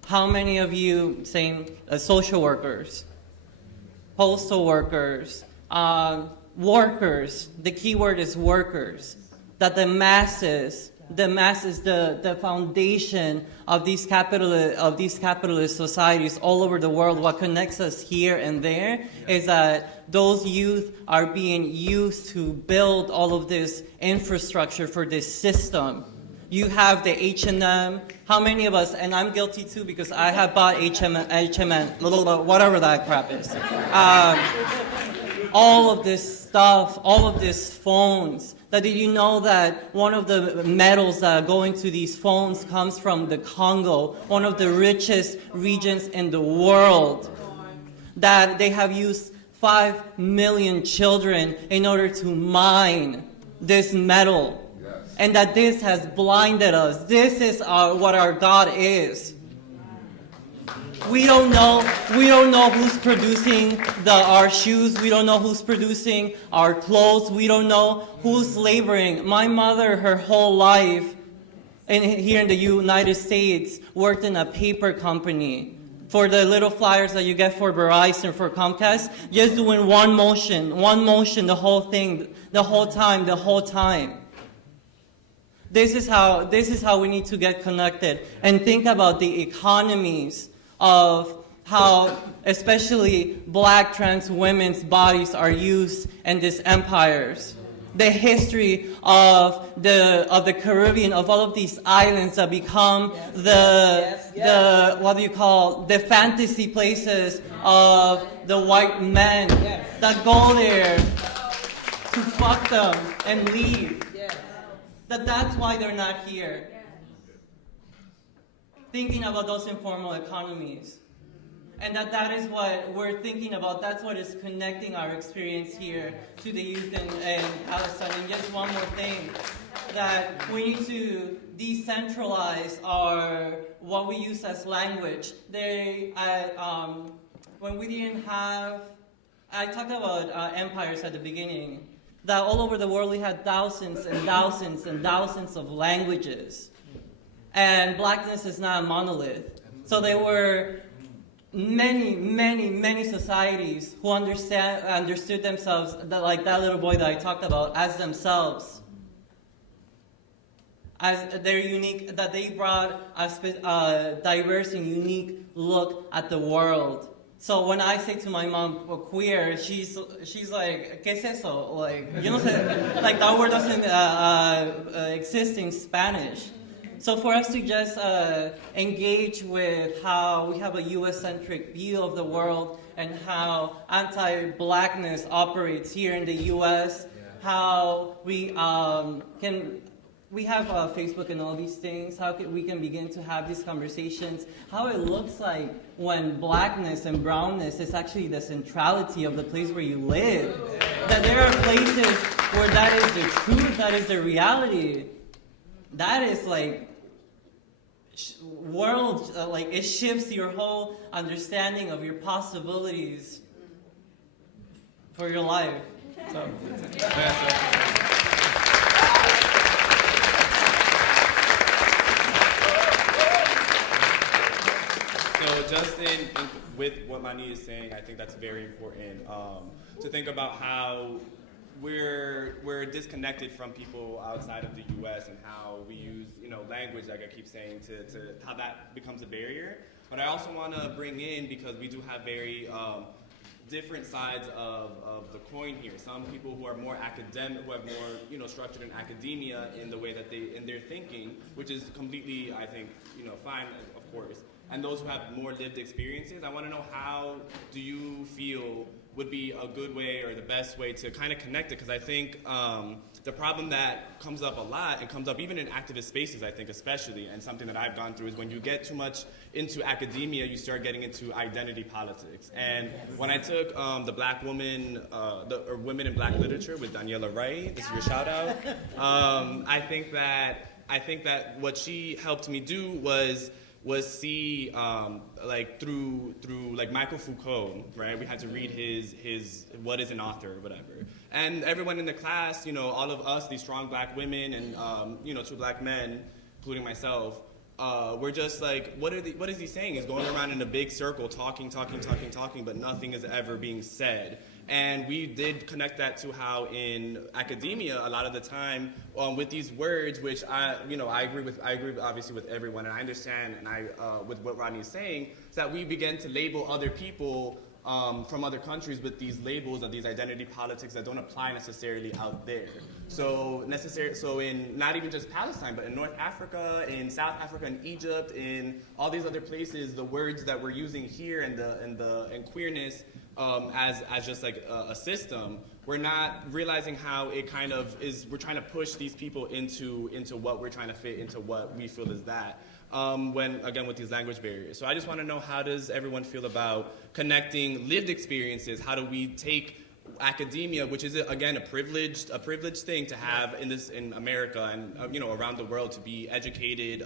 How many of you, same, social workers, postal workers, workers, the key word is workers, that the masses, the foundation of these capitalist societies all over the world, what connects us here and there is that those youth are being used to build all of this infrastructure for this system. You have the H&M. How many of us, and I'm guilty too because I have bought H&M, whatever that crap is. All of this stuff, all of these phones. Did you know that one of the metals that go into these phones comes from the Congo, one of the richest regions in the world? That they have used 5 million children in order to mine this metal. Yes. And that this has blinded us. This is what our God is. We don't know who's producing our shoes. We don't know who's producing our clothes. We don't know who's laboring. My mother, her whole life, here in the United States, worked in a paper company. For the little flyers that you get for Verizon, for Comcast, just doing one motion, the whole thing, the whole time. This is how we need to get connected and think about the economies of how especially black trans women's bodies are used in these empires. The history of the Caribbean, of all of these islands that become the fantasy places of the white men that go there to fuck them and leave. That's why they're not here. Thinking about those informal economies. And that is what we're thinking about. That's what is connecting our experience here to the youth in Palestine. And just one more thing, that we need to decentralize what we use as language. When we didn't have, I talked about empires at the beginning, that all over the world we had thousands and thousands and thousands of languages. And blackness is not a monolith. So there were many societies who understood themselves, like that little boy that I talked about, as themselves. As they're unique, that they brought a diverse and unique look at the world. So when I say to my mom, queer, she's like, ¿qué es eso? Like, you know, like that word doesn't exist in Spanish. So for us to just engage with how we have a U.S.-centric view of the world and how anti-blackness operates here in the U.S., how we we have Facebook and all these things, how we can begin to have these conversations, how it looks like when blackness and brownness is actually the centrality of the place where you live. That there are places where that is the truth, that is the reality. That is like world, like it shifts your whole understanding of your possibilities for your life. So, So just with what Mani is saying, I think that's very important to think about how we're disconnected from people outside of the U.S. and how we use language, like I keep saying, to how that becomes a barrier. But I also want to bring in, because we do have very different sides of the coin here. Some people who are more academic, who have more structured in academia in the way that in their thinking, which is completely, I think, fine, of course. And those who have more lived experiences, I want to know, how do you feel would be a good way or the best way to kind of connect it? Because I think the problem that comes up a lot, and comes up even in activist spaces, I think especially, and something that I've gone through, is when you get too much into academia, you start getting into identity politics. And when I took the Black Woman, or Women in Black Literature with Daniela Wright, this is your shout out, I think that what she helped me do was see like through like Michael Foucault, right? We had to read his What is an Author or whatever. And everyone in the class, all of us, these strong Black women and 2 Black men, including myself, we're just like, what is he saying? He's going around in a big circle talking, but nothing is ever being said. And we did connect that to how in academia, a lot of the time, with these words, which I agree obviously with everyone, and I understand, and with what Rodney is saying, is that we begin to label other people from other countries with these labels of these identity politics that don't apply necessarily out there. So in not even just Palestine, but in North Africa, in South Africa, in Egypt, in all these other places, the words that we're using here and queerness as just like a system, we're not realizing how it kind of is. We're trying to push these people into what we're trying to fit into what we feel is that. When, again, with these language barriers. So I just want to know, how does everyone feel about connecting lived experiences? How do we take academia, which is, again, a privileged thing to have in America and around the world, to be educated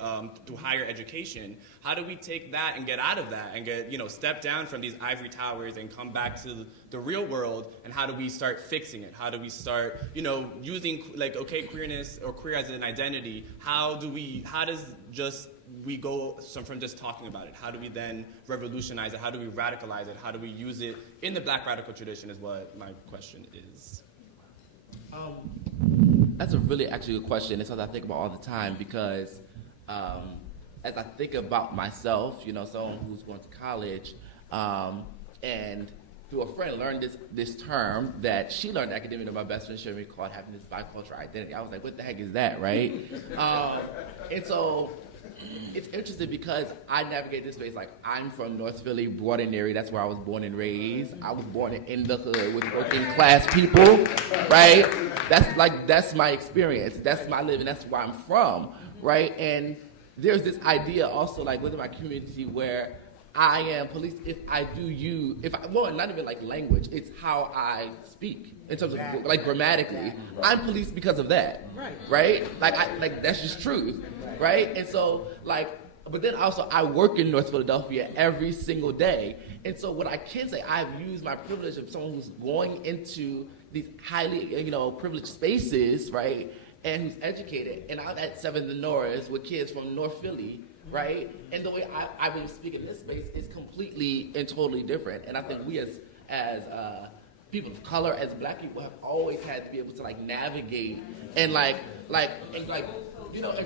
through higher education? How do we take that and get out of that and get step down from these ivory towers and come back to the real world? And how do we start fixing it? How do we start using, like, okay, queerness or queer as an identity? How does we go from just talking about it? How do we then revolutionize it? How do we radicalize it? How do we use it in the Black radical tradition, is what my question is. That's a really actually good question. It's something I think about all the time, because as I think about myself, someone who's going to college, and through a friend learned this term that she learned in academia, my best friend showed me, called having this bicultural identity. I was like, what the heck is that, right? And so it's interesting because I navigate this space. Like, I'm from North Philly, broad and area. That's where I was born and raised. I was born in the hood with working class people, right? That's my experience. That's my living. That's where I'm from, right? And there's this idea also, like, within my community where I am police if I do not even like language, it's how I speak in terms of like grammatically. I'm police because of that, right? Like that's just truth, right? And so but then also I work in North Philadelphia every single day, and so what I can say, I've used my privilege of someone who's going into these highly privileged spaces, right, and who's educated, and I'm at 7th and Norris with kids from North Philly. Right? And the way I really speak in this space is completely and totally different. And I think we as people of color, as Black people, have always had to be able to like navigate and and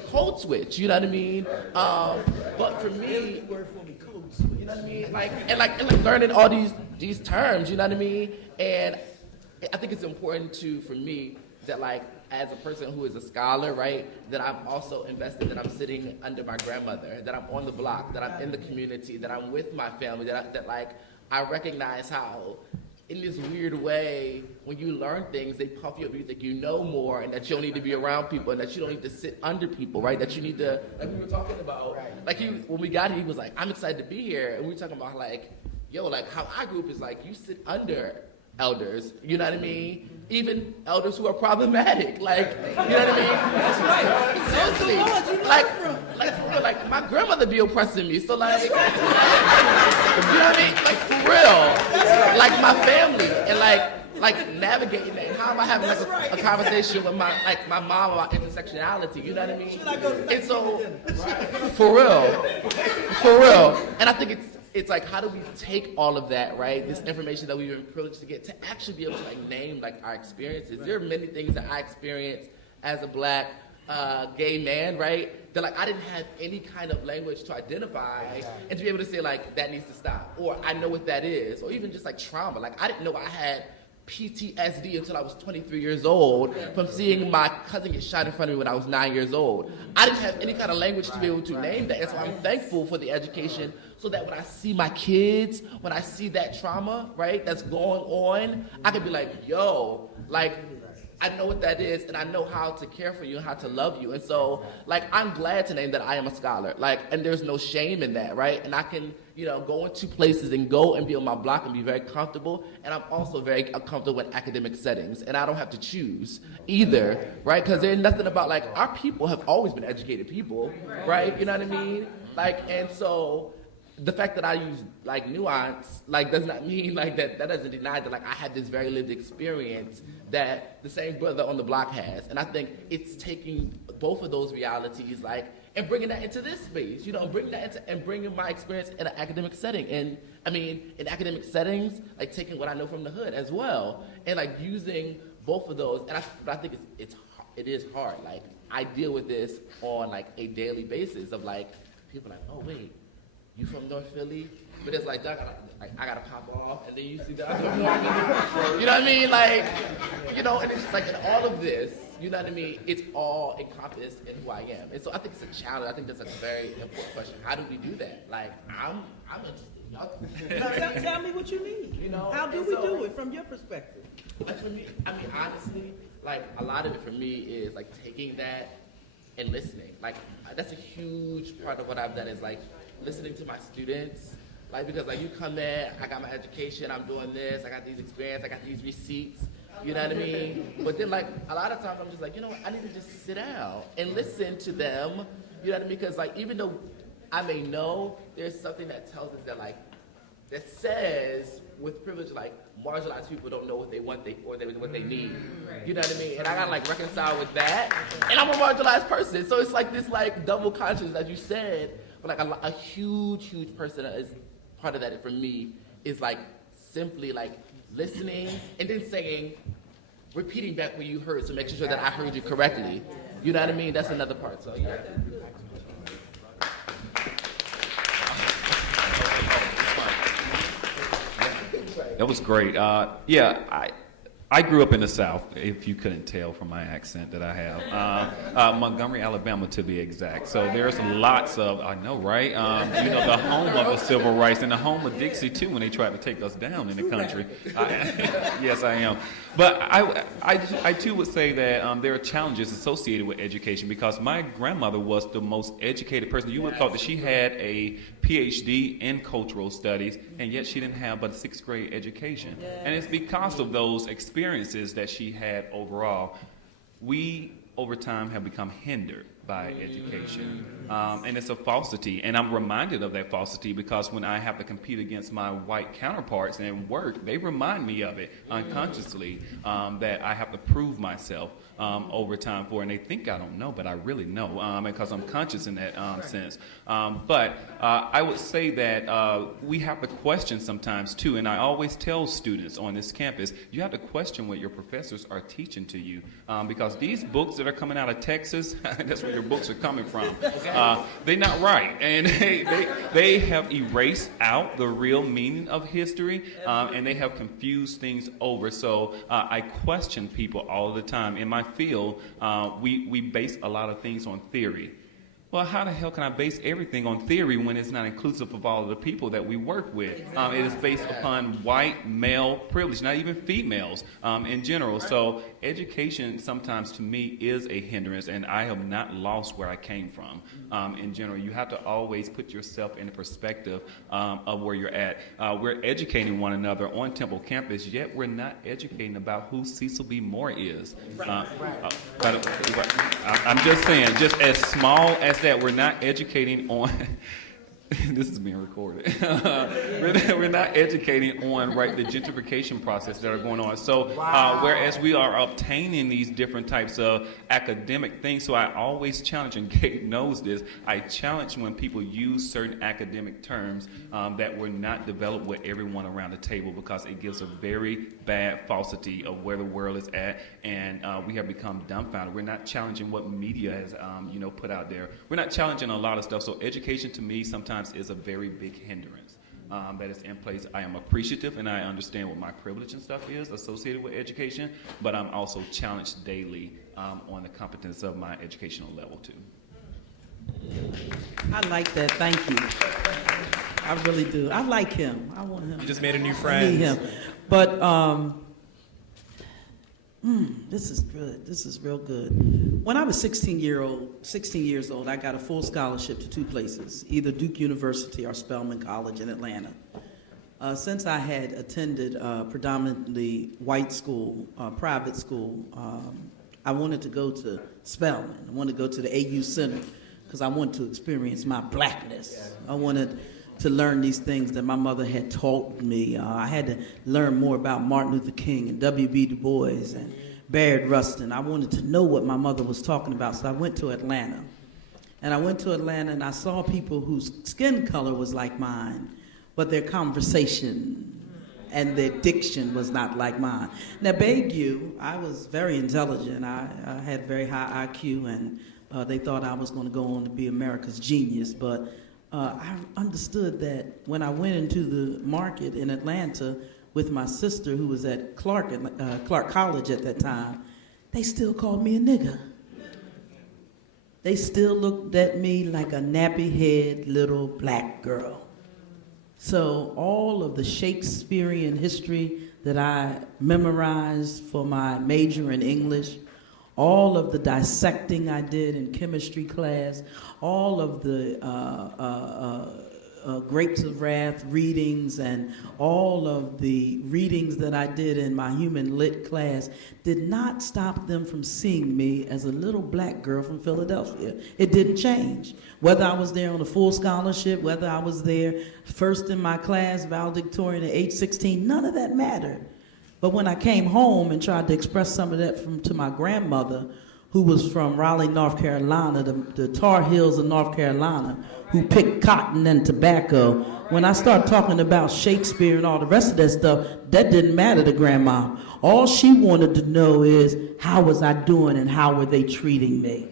code switch, you know what I mean? But for me, word for me, code switch. You know what I mean? And learning all these terms, you know what I mean? And I think it's important for me that as a person who is a scholar, right, that I'm also invested, that I'm sitting under my grandmother, that I'm on the block, that I'm in the community, that I'm with my family, that I recognize how, in this weird way, when you learn things, they puff you up, you think you know more, and that you don't need to be around people, and that you don't need to sit under people, right, that you need to, like we were talking about, when we got here, he was like, I'm excited to be here, and we were talking about how I grew up is you sit under elders, you know what I mean? Even elders who are problematic, like, you know what I mean? That's right. Seriously, Those are the ones you like, learn from. like for real, like my grandmother be oppressing me, so like, you know what I mean? Like for real, like my family, and like navigating that. How am I having like a conversation with my mom about intersectionality? You know what I mean? And so, for real, and I think it's like, how do we take all of that, right? This information that we've been privileged to get, to actually be able to like name like our experiences. There are many things that I experienced as a Black gay man, right? That like I didn't have any kind of language to identify and to be able to say like that needs to stop, or I know what that is, or even just like trauma. Like I didn't know I had PTSD until I was 23 years old from seeing my cousin get shot in front of me when I was 9 years old. I didn't have any kind of language to be able to name that, and so I'm thankful for the education so that when I see my kids, when I see that trauma, right, that's going on, I can be like, yo, like, I know what that is, and I know how to care for you and how to love you. And so, like, I'm glad to name that I am a scholar. Like, and there's no shame in that, right? And I can, you know, go into places and go and be on my block and be very comfortable. And I'm also very comfortable in academic settings. And I don't have to choose either, right? Because there's nothing about, like, our people have always been educated people, right? You know what I mean? Like, and so the fact that I use like nuance, like, does not mean like that doesn't deny that like I had this very lived experience that the same brother on the block has. And I think it's taking both of those realities, like, and bringing that into this space, you know, bringing that into, and bringing my experience in an academic setting. And I mean, in academic settings, like taking what I know from the hood as well, and like using both of those. And but I think it is hard. Like, I deal with this on like a daily basis of like, people like, oh wait, you from North Philly? But it's like, I gotta pop off, and then you see the other one. You know what I mean? Like, you know, and it's just like in all of this, you know what I mean? It's all encompassed in who I am. And so I think it's a challenge. I think that's a very important question. How do we do that? Like, I'm interested. Now, tell me what you mean. You know, how do we do it from your perspective? Like for me, I mean, honestly, like a lot of it for me is like taking that and listening. Like, that's a huge part of what I've done is like listening to my students. Like, because like you come in, I got my education, I'm doing this, I got these experience, I got these receipts, you know what I mean? But then like a lot of times I'm just like, you know what, I need to just sit down and listen to them, you know what I mean? Because like even though I may know, there's something that tells us that like, that says with privilege, like marginalized people don't know what they want or what they need. You know what I mean? And I gotta like reconcile with that. And I'm a marginalized person. So it's like this like double conscience, as you said, but like a huge person that is part of that for me is like simply like listening and then saying, repeating back what you heard, so making sure that I heard you correctly. You know what I mean? That's another part, so yeah. That was great. I grew up in the South, if you couldn't tell from my accent that I have. Montgomery, Alabama, to be exact. So there's lots of, I know, right? You know, the home of the civil rights and the home of Dixie, too, when they tried to take us down in the country. Yes, I am. But I too, would say that there are challenges associated with education because my grandmother was the most educated person. You would have thought that she had a PhD in cultural studies, and yet she didn't have but a 6th grade education. And it's because of those experiences that she had overall. We, over time, have become hindered by education. And it's a falsity. And I'm reminded of that falsity because when I have to compete against my white counterparts in work, they remind me of it unconsciously, that I have to prove myself over time for it. And they think I don't know, but I really know because I'm conscious in that sense. But I would say that we have to question sometimes too. And I always tell students on this campus, you have to question what your professors are teaching to you because these books that are coming out of Texas, that's where your books are coming from. They're not right. And they have erased out the real meaning of history and they have confused things over. So I question people all the time. In my field, we base a lot of things on theory. Well, how the hell can I base everything on theory when it's not inclusive of all of the people that we work with? It is based upon white male privilege, not even females in general. So education sometimes to me is a hindrance, and I have not lost where I came from in general. You have to always put yourself in the perspective of where you're at. We're educating one another on Temple campus, yet we're not educating about who Cecil B. Moore is. I'm just saying, just as small as that, we're not educating on this is being recorded. We're not educating on the gentrification process that are going on. So whereas we are obtaining these different types of academic things, so I always challenge, and Kate knows this, I challenge when people use certain academic terms that were not developed with everyone around the table, because it gives a very bad falsity of where the world is at, and we have become dumbfounded. We're not challenging what media has put out there. We're not challenging a lot of stuff. So education to me sometimes is a very big hindrance that is in place. I am appreciative and I understand what my privilege and stuff is associated with education, but I'm also challenged daily on the competence of my educational level too. I like that. Thank you. I really do. I like him. I want him. You just made a new I friend. need him. But this is good. This is real good. When I was 16 years old, I got a full scholarship to two places, either Duke University or Spelman College in Atlanta. Since I had attended predominantly white school, private school, I wanted to go to Spelman. I wanted to go to the AU Center because I wanted to experience my blackness. I wanted to learn these things that my mother had taught me. I had to learn more about Martin Luther King and W.B. Du Bois and Bayard Rustin. I wanted to know what my mother was talking about, so I went to Atlanta. And I went to Atlanta and I saw people whose skin color was like mine, but their conversation and their diction was not like mine. Now, Bayview, I was very intelligent. I had very high IQ, and they thought I was going to go on to be America's genius, but I understood that when I went into the market in Atlanta with my sister, who was at Clark College at that time, they still called me a nigger. They still looked at me like a nappy-head little black girl. So all of the Shakespearean history that I memorized for my major in English, all of the dissecting I did in chemistry class, all of the Grapes of Wrath readings and all of the readings that I did in my human lit class did not stop them from seeing me as a little black girl from Philadelphia. It didn't change. Whether I was there on a full scholarship, whether I was there first in my class, valedictorian at age 16, none of that mattered. But when I came home and tried to express some of that to my grandmother, who was from Raleigh, North Carolina, the Tar Heels of North Carolina, who picked cotton and tobacco, when I started talking about Shakespeare and all the rest of that stuff, that didn't matter to Grandma. All she wanted to know is, how was I doing and how were they treating me?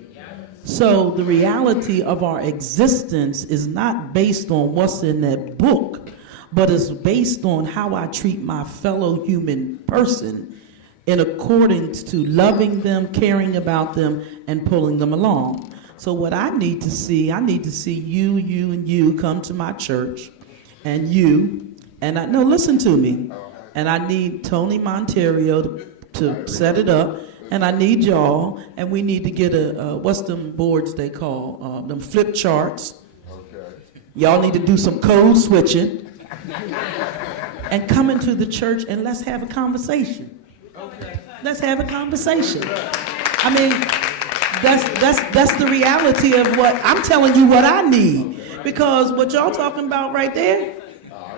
So the reality of our existence is not based on what's in that book, but it's based on how I treat my fellow human person in accordance to loving them, caring about them, and pulling them along. So what I need to see you, and you come to my church, and you, and listen to me, and I need Tony Monterio to set it up, and I need y'all, and we need to get what's them boards they call, them flip charts. Okay. Y'all need to do some code switching, and come into the church, and let's have a conversation. Okay. Let's have a conversation. I mean, that's the reality of what I'm telling you what I need. Because what y'all talking about right there,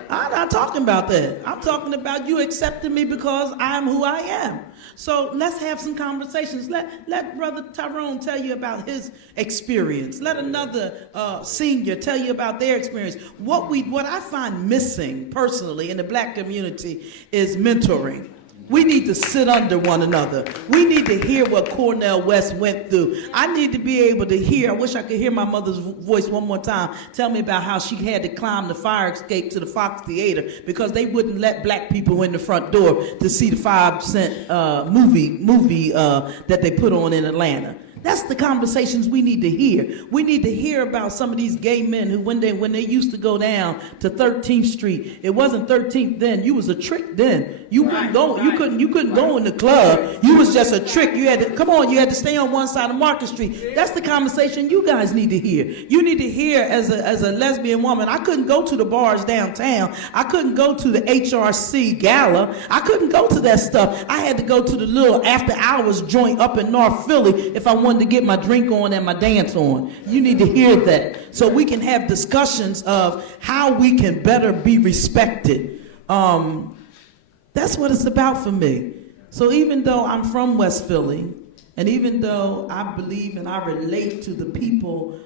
I'm not talking about that. I'm talking about you accepting me because I am who I am. So let's have some conversations. Let Brother Tyrone tell you about his experience. Let another senior tell you about their experience. What I find missing personally in the black community is mentoring. We need to sit under one another. We need to hear what Cornel West went through. I need to be able to hear, I wish I could hear my mother's voice one more time, tell me about how she had to climb the fire escape to the Fox Theater because they wouldn't let black people in the front door to see the 5 cent movie that they put on in Atlanta. That's the conversations we need to hear. We need to hear about some of these gay men who, when they used to go down to 13th Street, it wasn't 13th then. You was a trick then. You couldn't go in the club. You was just a trick. You had to stay on one side of Market Street. That's the conversation you guys need to hear. You need to hear as a lesbian woman. I couldn't go to the bars downtown. I couldn't go to the HRC gala. I couldn't go to that stuff. I had to go to the little after hours joint up in North Philly if I wanted to get my drink on and my dance on. You need to hear that so we can have discussions of how we can better be respected. That's what it's about for me. So even though I'm from West Philly, and even though I believe and I relate to the people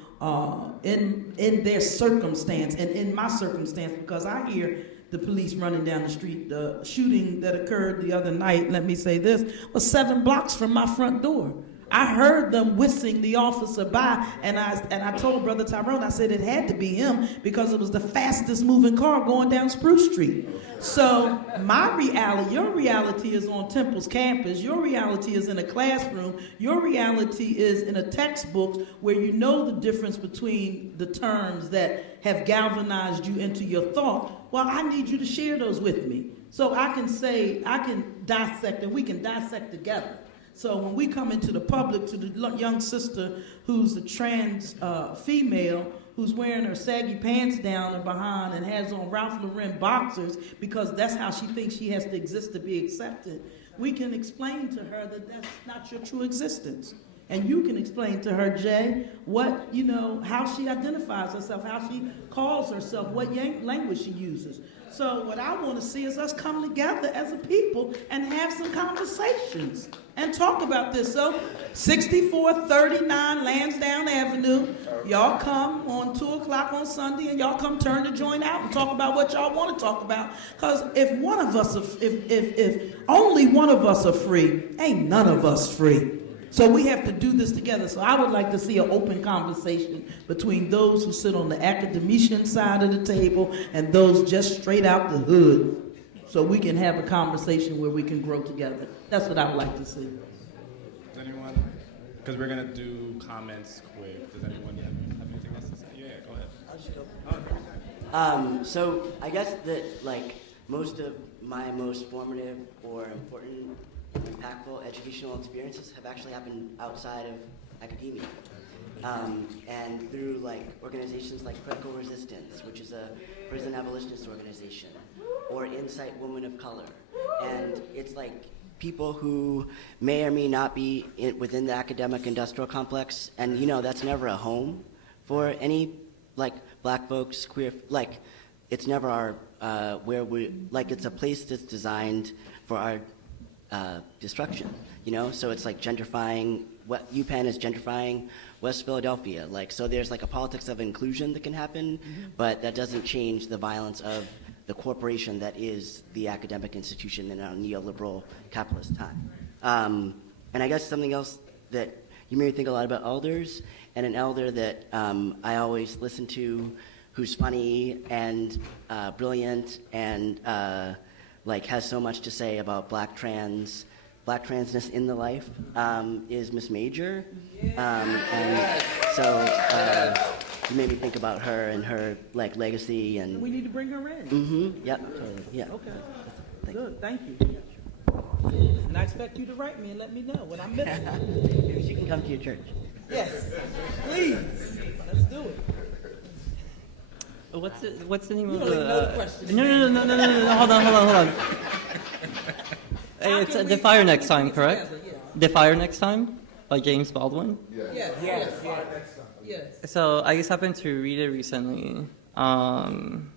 in their circumstance and in my circumstance, because I hear the police running down the street. The shooting that occurred the other night, let me say this, was 7 blocks from my front door. I heard them whistling the officer by, and I told Brother Tyrone, I said it had to be him because it was the fastest moving car going down Spruce Street. So my reality, your reality is on Temple's campus, your reality is in a classroom, your reality is in a textbook where you know the difference between the terms that have galvanized you into your thought. Well, I need you to share those with me. So I can dissect, and we can dissect together. So when we come into the public to the young sister who's a trans female who's wearing her saggy pants down and behind and has on Ralph Lauren boxers because that's how she thinks she has to exist to be accepted, we can explain to her that that's not your true existence. And you can explain to her, Jay, how she identifies herself, how she calls herself, what language she uses. So what I want to see is us come together as a people and have some conversations and talk about this. So 6439 Lansdowne Avenue, y'all come on 2 o'clock on Sunday and y'all come turn the joint out and talk about what y'all want to talk about. Because if only one of us are free, ain't none of us free. So we have to do this together. So I would like to see an open conversation between those who sit on the academician side of the table and those just straight out the hood. So we can have a conversation where we can grow together. That's what I would like to see. Does anyone, because we're going to do comments quick, does anyone have anything else to say? Yeah, go ahead. I'll just go. So I guess that most of my most formative or important, impactful educational experiences have actually happened outside of academia. And through organizations like Critical Resistance, which is a prison abolitionist organization, or Insight Women of Color. And it's people who may or may not be within the academic industrial complex, and that's never a home for any black folks, queer, it's never our, where we, it's a place that's designed for our destruction, so it's gentrifying, what UPenn is gentrifying West Philadelphia, so there's a politics of inclusion that can happen, but that doesn't change the violence of the corporation that is the academic institution in our neoliberal capitalist time. And I guess something else that you made me think a lot about elders, and an elder that I always listen to who's funny and brilliant and has so much to say about black transness in the life is Miss Major. And so you made me think about her and her legacy and We need to bring her in. Mm-hmm. Yep. Totally. Yeah. Okay. Good. Thank you. And I expect you to write me and let me know when I'm missing. Maybe she can come to your church. Yes. Please. Let's do it. What's the name You of don't even know the question. No. Hold on. It's The Fire Next Time, correct? Together, yeah. The Fire Next Time by James Baldwin. Yes. So I just happened to read it recently. I'm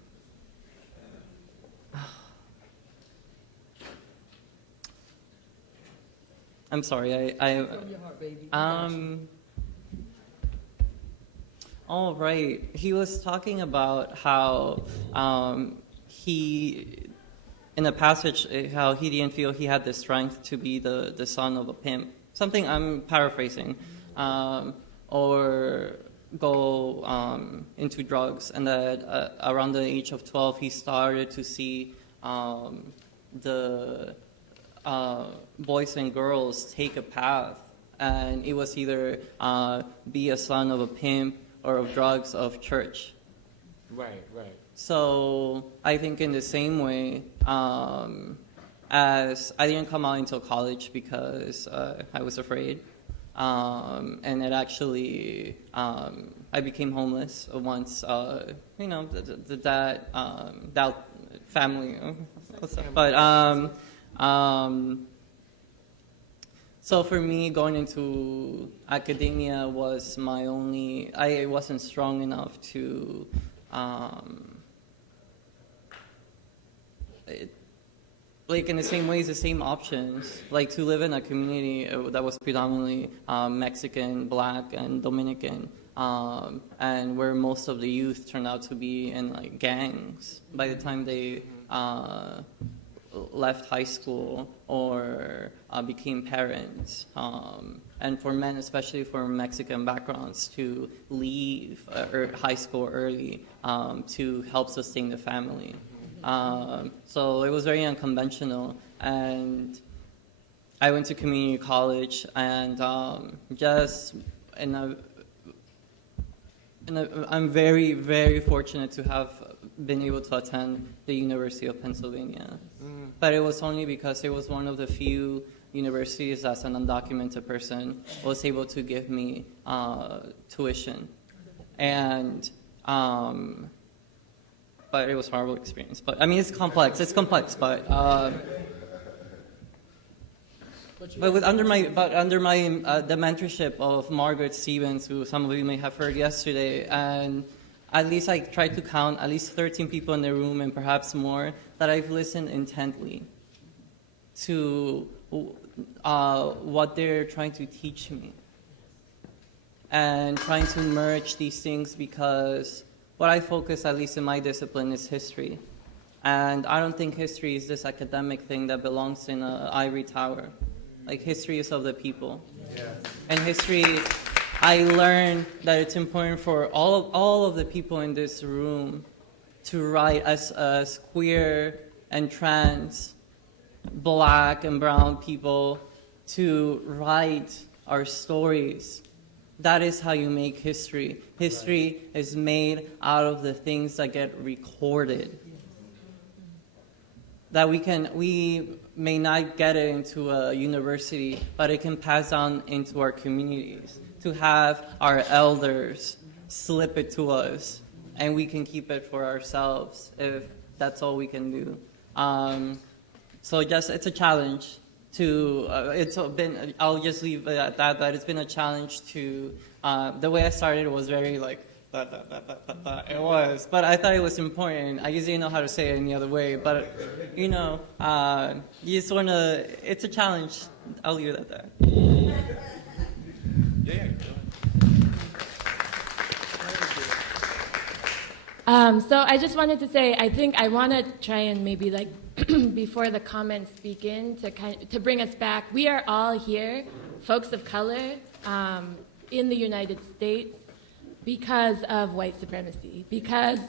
sorry. From your heart, baby. All right. He was talking about how he, in a passage, how he didn't feel he had the strength to be the son of a pimp. Something I'm paraphrasing. Or go into drugs. And that around the age of 12, he started to see the boys and girls take a path and it was either be a son of a pimp or of drugs of church. Right, right. So I think in the same way, as I didn't come out until college because I was afraid, and it actually I became homeless once. That family, but so for me, going into academia was my only. I wasn't strong enough to. Like in the same ways, the same options, like to live in a community that was predominantly Mexican, Black, and Dominican, and where most of the youth turned out to be in like gangs by the time they left high school or became parents. And for men, especially for Mexican backgrounds, to leave high school early to help sustain the family. So it was very unconventional, and I went to community college, and I'm very, very fortunate to have been able to attend the University of Pennsylvania. But it was only because it was one of the few universities as an undocumented person was able to give me tuition. And but it was a horrible experience. But I mean, it's complex, but under my the mentorship of Margaret Stevens, who some of you may have heard yesterday, and at least I tried to count at least 13 people in the room and perhaps more that I've listened intently to what they're trying to teach me, and trying to merge these things, because what I focus, at least in my discipline, is history. And I don't think history is this academic thing that belongs in an ivory tower. Like, history is of the people. Yeah. And history, I learned that it's important for all of the people in this room to write as queer and trans, Black and brown people, to write our stories. That is how you make history. History is made out of the things that get recorded. That we may not get it into a university, but it can pass down into our communities. To have our elders slip it to us, and we can keep it for ourselves if that's all we can do. So just, it's a challenge. It's been, I'll just leave it at that it's been a challenge to, the way I started was very like, it was, but I thought it was important. I just didn't know how to say it any other way, but you know, you just want to, it's a challenge. I'll leave it at that. Yeah. So I just wanted to say, I think I want to try and maybe like before the comments begin to bring us back. We are all here, folks of color, in the United States because of white supremacy, because,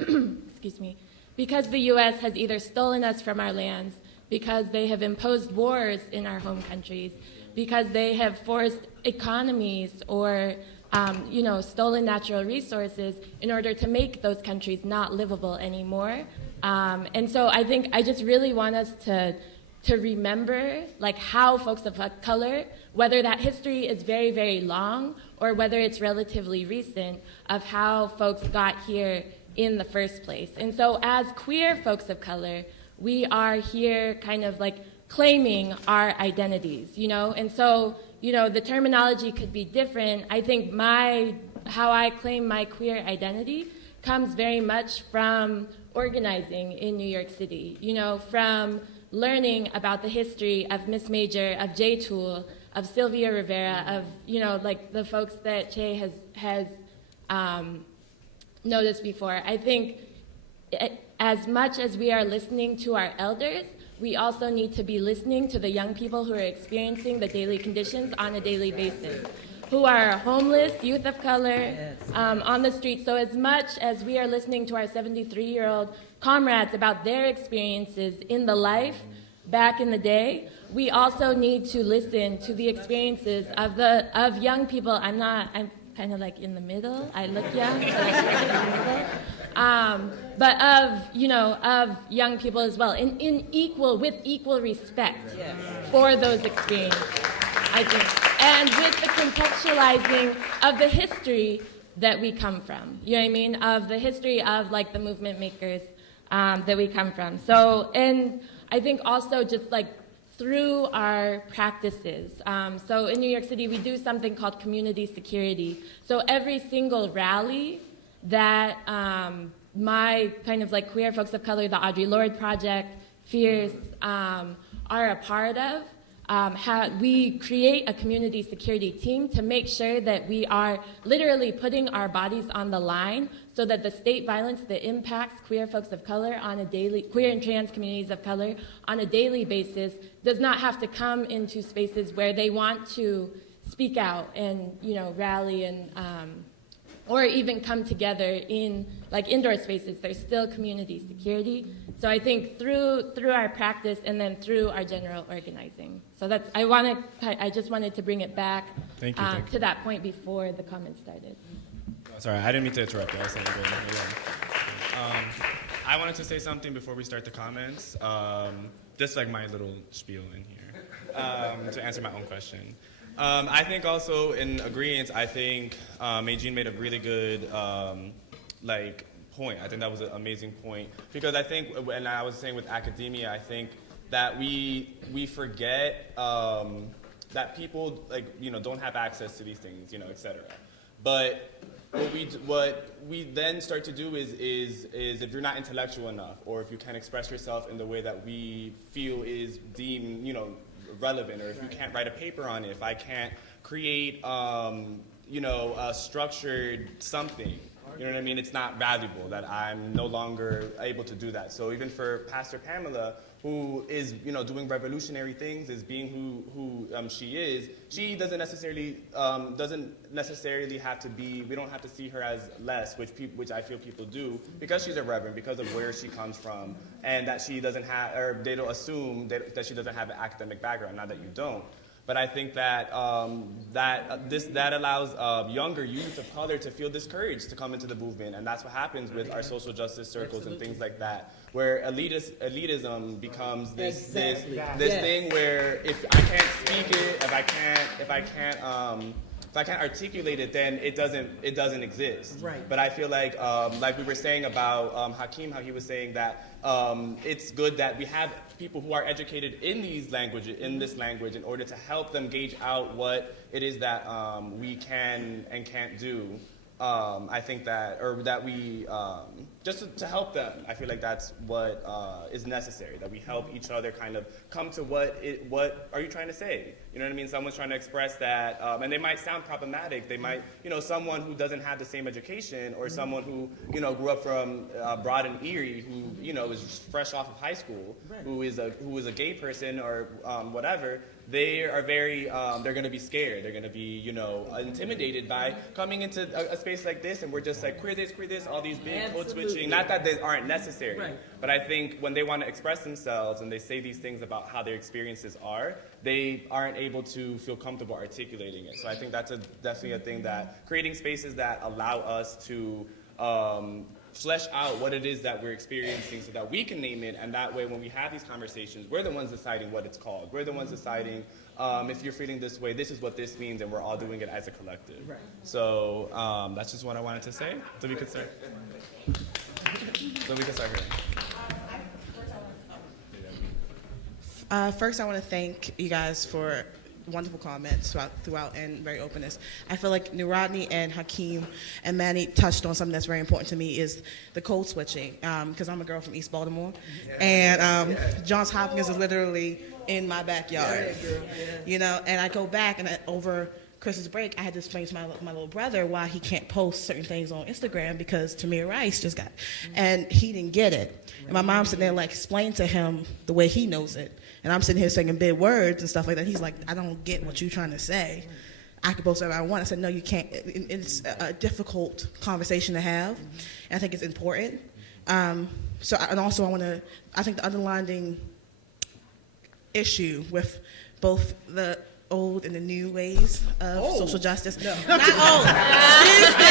excuse me, because the U.S. has either stolen us from our lands, because they have imposed wars in our home countries, because they have forced economies or stolen natural resources in order to make those countries not livable anymore. And so I think I just really want us to remember like how folks of color, whether that history is very, very long or whether it's relatively recent, of how folks got here in the first place. And so as queer folks of color, we are here kind of like claiming our identities, and so the terminology could be different. I think how I claim my queer identity comes very much from organizing in New York City, from learning about the history of Miss Major, of J. Toole, of Sylvia Rivera, of, like the folks that Che has noticed before. I think as much as we are listening to our elders, we also need to be listening to the young people who are experiencing the daily conditions on a daily basis, who are homeless, youth of color, on the streets. So as much as we are listening to our 73-year-old comrades about their experiences in the life back in the day, we also need to listen to the experiences of young people. I'm kind of like in the middle. I look young, but I'm kind of in the middle. But of young people as well, with equal respect for those experiences, I think, and with the contextualizing of the history that we come from. You know what I mean? Of the history of like the movement makers that we come from. So, and I think also just like through our practices. So in New York City, we do something called community security. So every single rally that my kind of like queer folks of color, the Audre Lorde Project, Fierce, are a part of, we create a community security team to make sure that we are literally putting our bodies on the line so that the state violence that impacts queer folks of color on a daily, queer and trans communities of color on a daily basis does not have to come into spaces where they want to speak out and, rally and, or even come together in like indoor spaces. There's still community security. So I think through our practice and then through our general organizing. So that's, I just wanted to bring it back Thank you. to that point before the comments started. Sorry, I didn't mean to interrupt you. I was saying I wanted to say something before we start the comments, just like my little spiel in here, to answer my own question. I think also in agreeance, I think Meijin made a really good point. I think that was an amazing point because I think, and I was saying with academia, I think that we forget that people don't have access to these things, et cetera. But what we then start to do is if you're not intellectual enough, or if you can't express yourself in the way that we feel is deemed, relevant, or if you can't write a paper on it, if I can't create, a structured something, you know what I mean? It's not valuable, that I'm no longer able to do that. So even for Pastor Pamela, who is, doing revolutionary things, is being who she is, she doesn't necessarily have to be, we don't have to see her as less, which I feel people do, because she's a reverend, because of where she comes from, and that she doesn't have, or they don't assume that she doesn't have an academic background, not that you don't. But I think that that allows younger youth of color to feel discouraged to come into the movement, and that's what happens with our social justice circles and things like that, where elitism becomes this thing where if I can't speak it, if I can't articulate it, then it doesn't exist. Right. But I feel like we were saying about Hakeem, how he was saying that it's good that we have people who are educated in this language, in order to help them gauge out what it is that we can and can't do. I think that, or that we, just to help them, I feel like that's what is necessary, that we help each other kind of come to what are you trying to say? You know what I mean? Someone's trying to express that, and they might sound problematic. They might, someone who doesn't have the same education, or someone who, grew up from Broad and Erie, who, is fresh off of high school, who is a gay person or whatever. They are very, they're going to be scared. They're going to be, intimidated by coming into a space like this, and we're just like, queer this, all these big code switching. Not that they aren't necessary, but I think when they want to express themselves and they say these things about how their experiences are, they aren't able to feel comfortable articulating it. So I think that's definitely a thing, that creating spaces that allow us to flesh out what it is that we're experiencing so that we can name it, and that way when we have these conversations, we're the ones deciding what it's called. We're the ones deciding if you're feeling this way, this is what this means, and we're all doing it as a collective. Right. So that's just what I wanted to say. So we could start here. First, I want to thank you guys for wonderful comments throughout and very openness. I feel like Nuradni and Hakeem and Manny touched on something that's very important to me, is the code switching, because I'm a girl from East Baltimore, and Johns Hopkins is literally in my backyard, and I go back, and over Christmas break, I had to explain to my little brother why he can't post certain things on Instagram because Tamir Rice just got, and he didn't get it. And my mom sitting there like explain to him the way he knows it. And I'm sitting here saying big words and stuff like that. He's like, I don't get what you're trying to say. I can post whatever I want. I said, no, you can't. It's a difficult conversation to have. And I think it's important. I think the underlining issue with both the old and the new ways of social justice. No. Not old. Excuse me.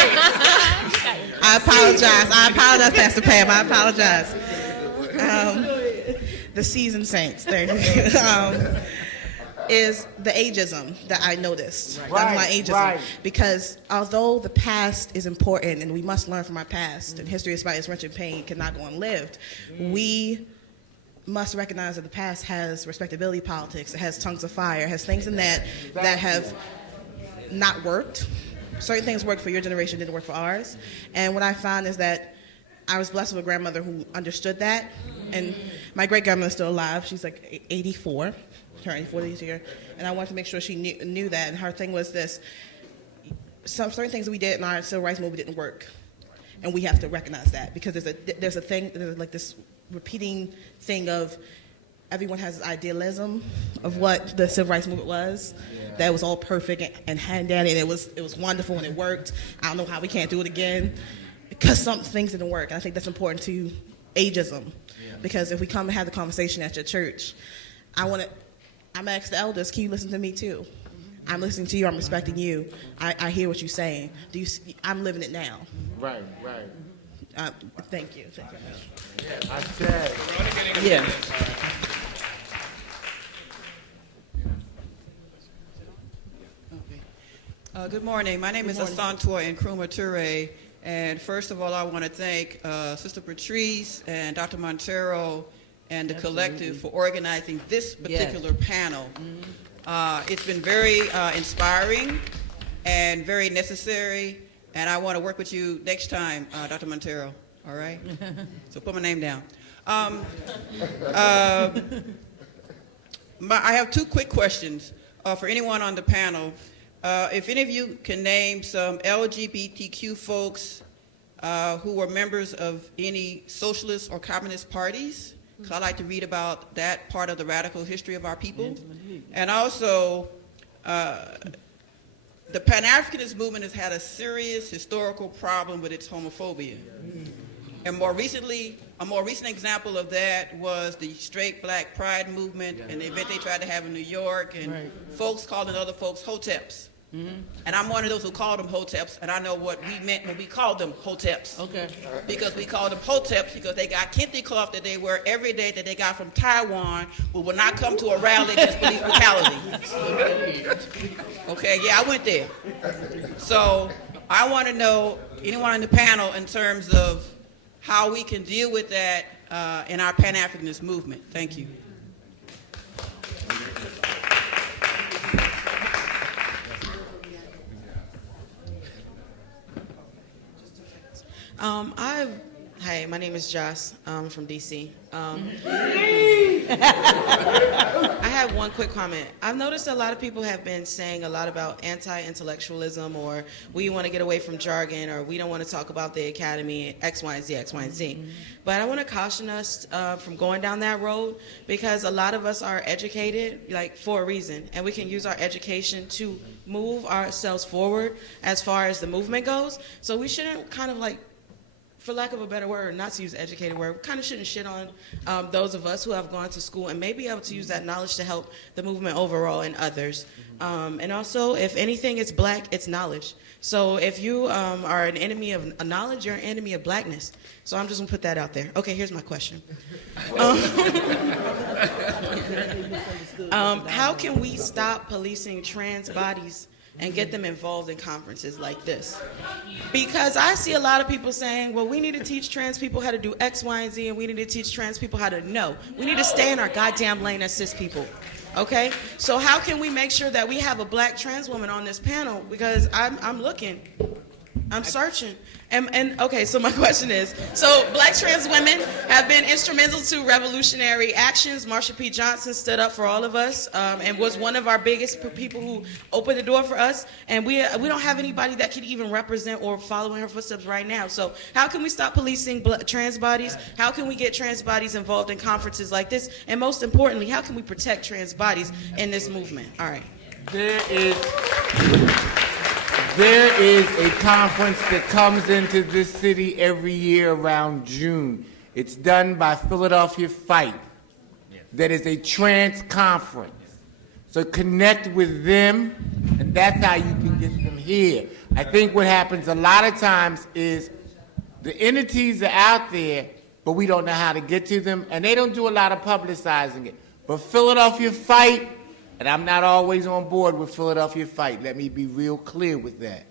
I apologize, Pastor Pam. I apologize. The seasoned saints. There. Is the ageism that I noticed. Right, That's my ageism. right. Because although the past is important and we must learn from our past, and history, despite its wrenching pain, cannot go unlived, we must recognize that the past has respectability politics, it has tongues of fire, it has things in that have not worked. Certain things worked for your generation, didn't work for ours. And what I found is that I was blessed with a grandmother who understood that. And my great-grandmother's still alive. She's like 84. Turning 40 this year, and I wanted to make sure she knew that. And her thing was this: certain things that we did in our civil rights movement didn't work, and we have to recognize that, because there's like this repeating thing of everyone has this idealism of what the civil rights movement was. That was all perfect and hand-down, and it was wonderful and it worked. I don't know how we can't do it again, because some things didn't work. And I think that's important to ageism, because if we come and have the conversation at your church, I'm asking the elders, can you listen to me too? I'm listening to you, I'm respecting you. I hear what you're saying. I'm living it now. Right. Thank you. I said. Yeah. Good morning. My name is Asantua Nkrumah Toure. And first of all, I want to thank Sister Patrice and Dr. Montero and the collective for organizing this particular panel. It's been very inspiring and very necessary, and I want to work with you next time, Dr. Montero, all right? So put my name down. I have two quick questions for anyone on the panel. If any of you can name some LGBTQ folks who were members of any socialist or communist parties, because I like to read about that part of the radical history of our people. And also, the Pan-Africanist movement has had a serious historical problem with its homophobia. And more recently, a more recent example of that was the straight black pride movement and the event they tried to have in New York, and folks calling other folks hoteps. And I'm one of those who called them hoteps, and I know what we meant when we called them hoteps. Okay. Because we called them hoteps because they got kente cloth that they wear every day that they got from Taiwan, who will not come to a rally against police brutality. Okay, yeah, I went there. So I want to know, anyone on the panel, in terms of how we can deal with that in our Pan-Africanist movement. Thank you. Hi, my name is Joss. I'm from DC. I have one quick comment. I've noticed a lot of people have been saying a lot about anti-intellectualism, or we want to get away from jargon, or we don't want to talk about the academy, X, Y, and Z, X, Y, and Z. But I want to caution us from going down that road, because a lot of us are educated, like, for a reason, and we can use our education to move ourselves forward as far as the movement goes. So we shouldn't kind of like, for lack of a better word, not to use educated word, we kind of shouldn't shit on those of us who have gone to school and may be able to use that knowledge to help the movement overall and others. And also, if anything is black, it's knowledge. So if you are an enemy of knowledge, you're an enemy of blackness. So I'm just going to put that out there. Okay, here's my question. How can we stop policing trans bodies and get them involved in conferences like this? Because I see a lot of people saying, well, we need to teach trans people how to do X, Y, and Z, and we need to teach trans people how to know. We need to stay in our goddamn lane as cis people, okay? So how can we make sure that we have a black trans woman on this panel? Because I'm looking, I'm searching. And okay, so my question is, so black trans women have been instrumental to revolutionary actions. Marsha P. Johnson stood up for all of us and was one of our biggest people who opened the door for us. And we don't have anybody that could even represent or follow in her footsteps right now. So how can we stop policing trans bodies? How can we get trans bodies involved in conferences like this? And most importantly, how can we protect trans bodies in this movement? All right. There is a conference that comes into this city every year around June. It's done by Philadelphia Fight. that is a trans conference. So connect with them, and that's how you can get them here. I think what happens a lot of times is the entities are out there, but we don't know how to get to them, and they don't do a lot of publicizing it. But Philadelphia Fight, and I'm not always on board with Philadelphia Fight, let me be real clear with that,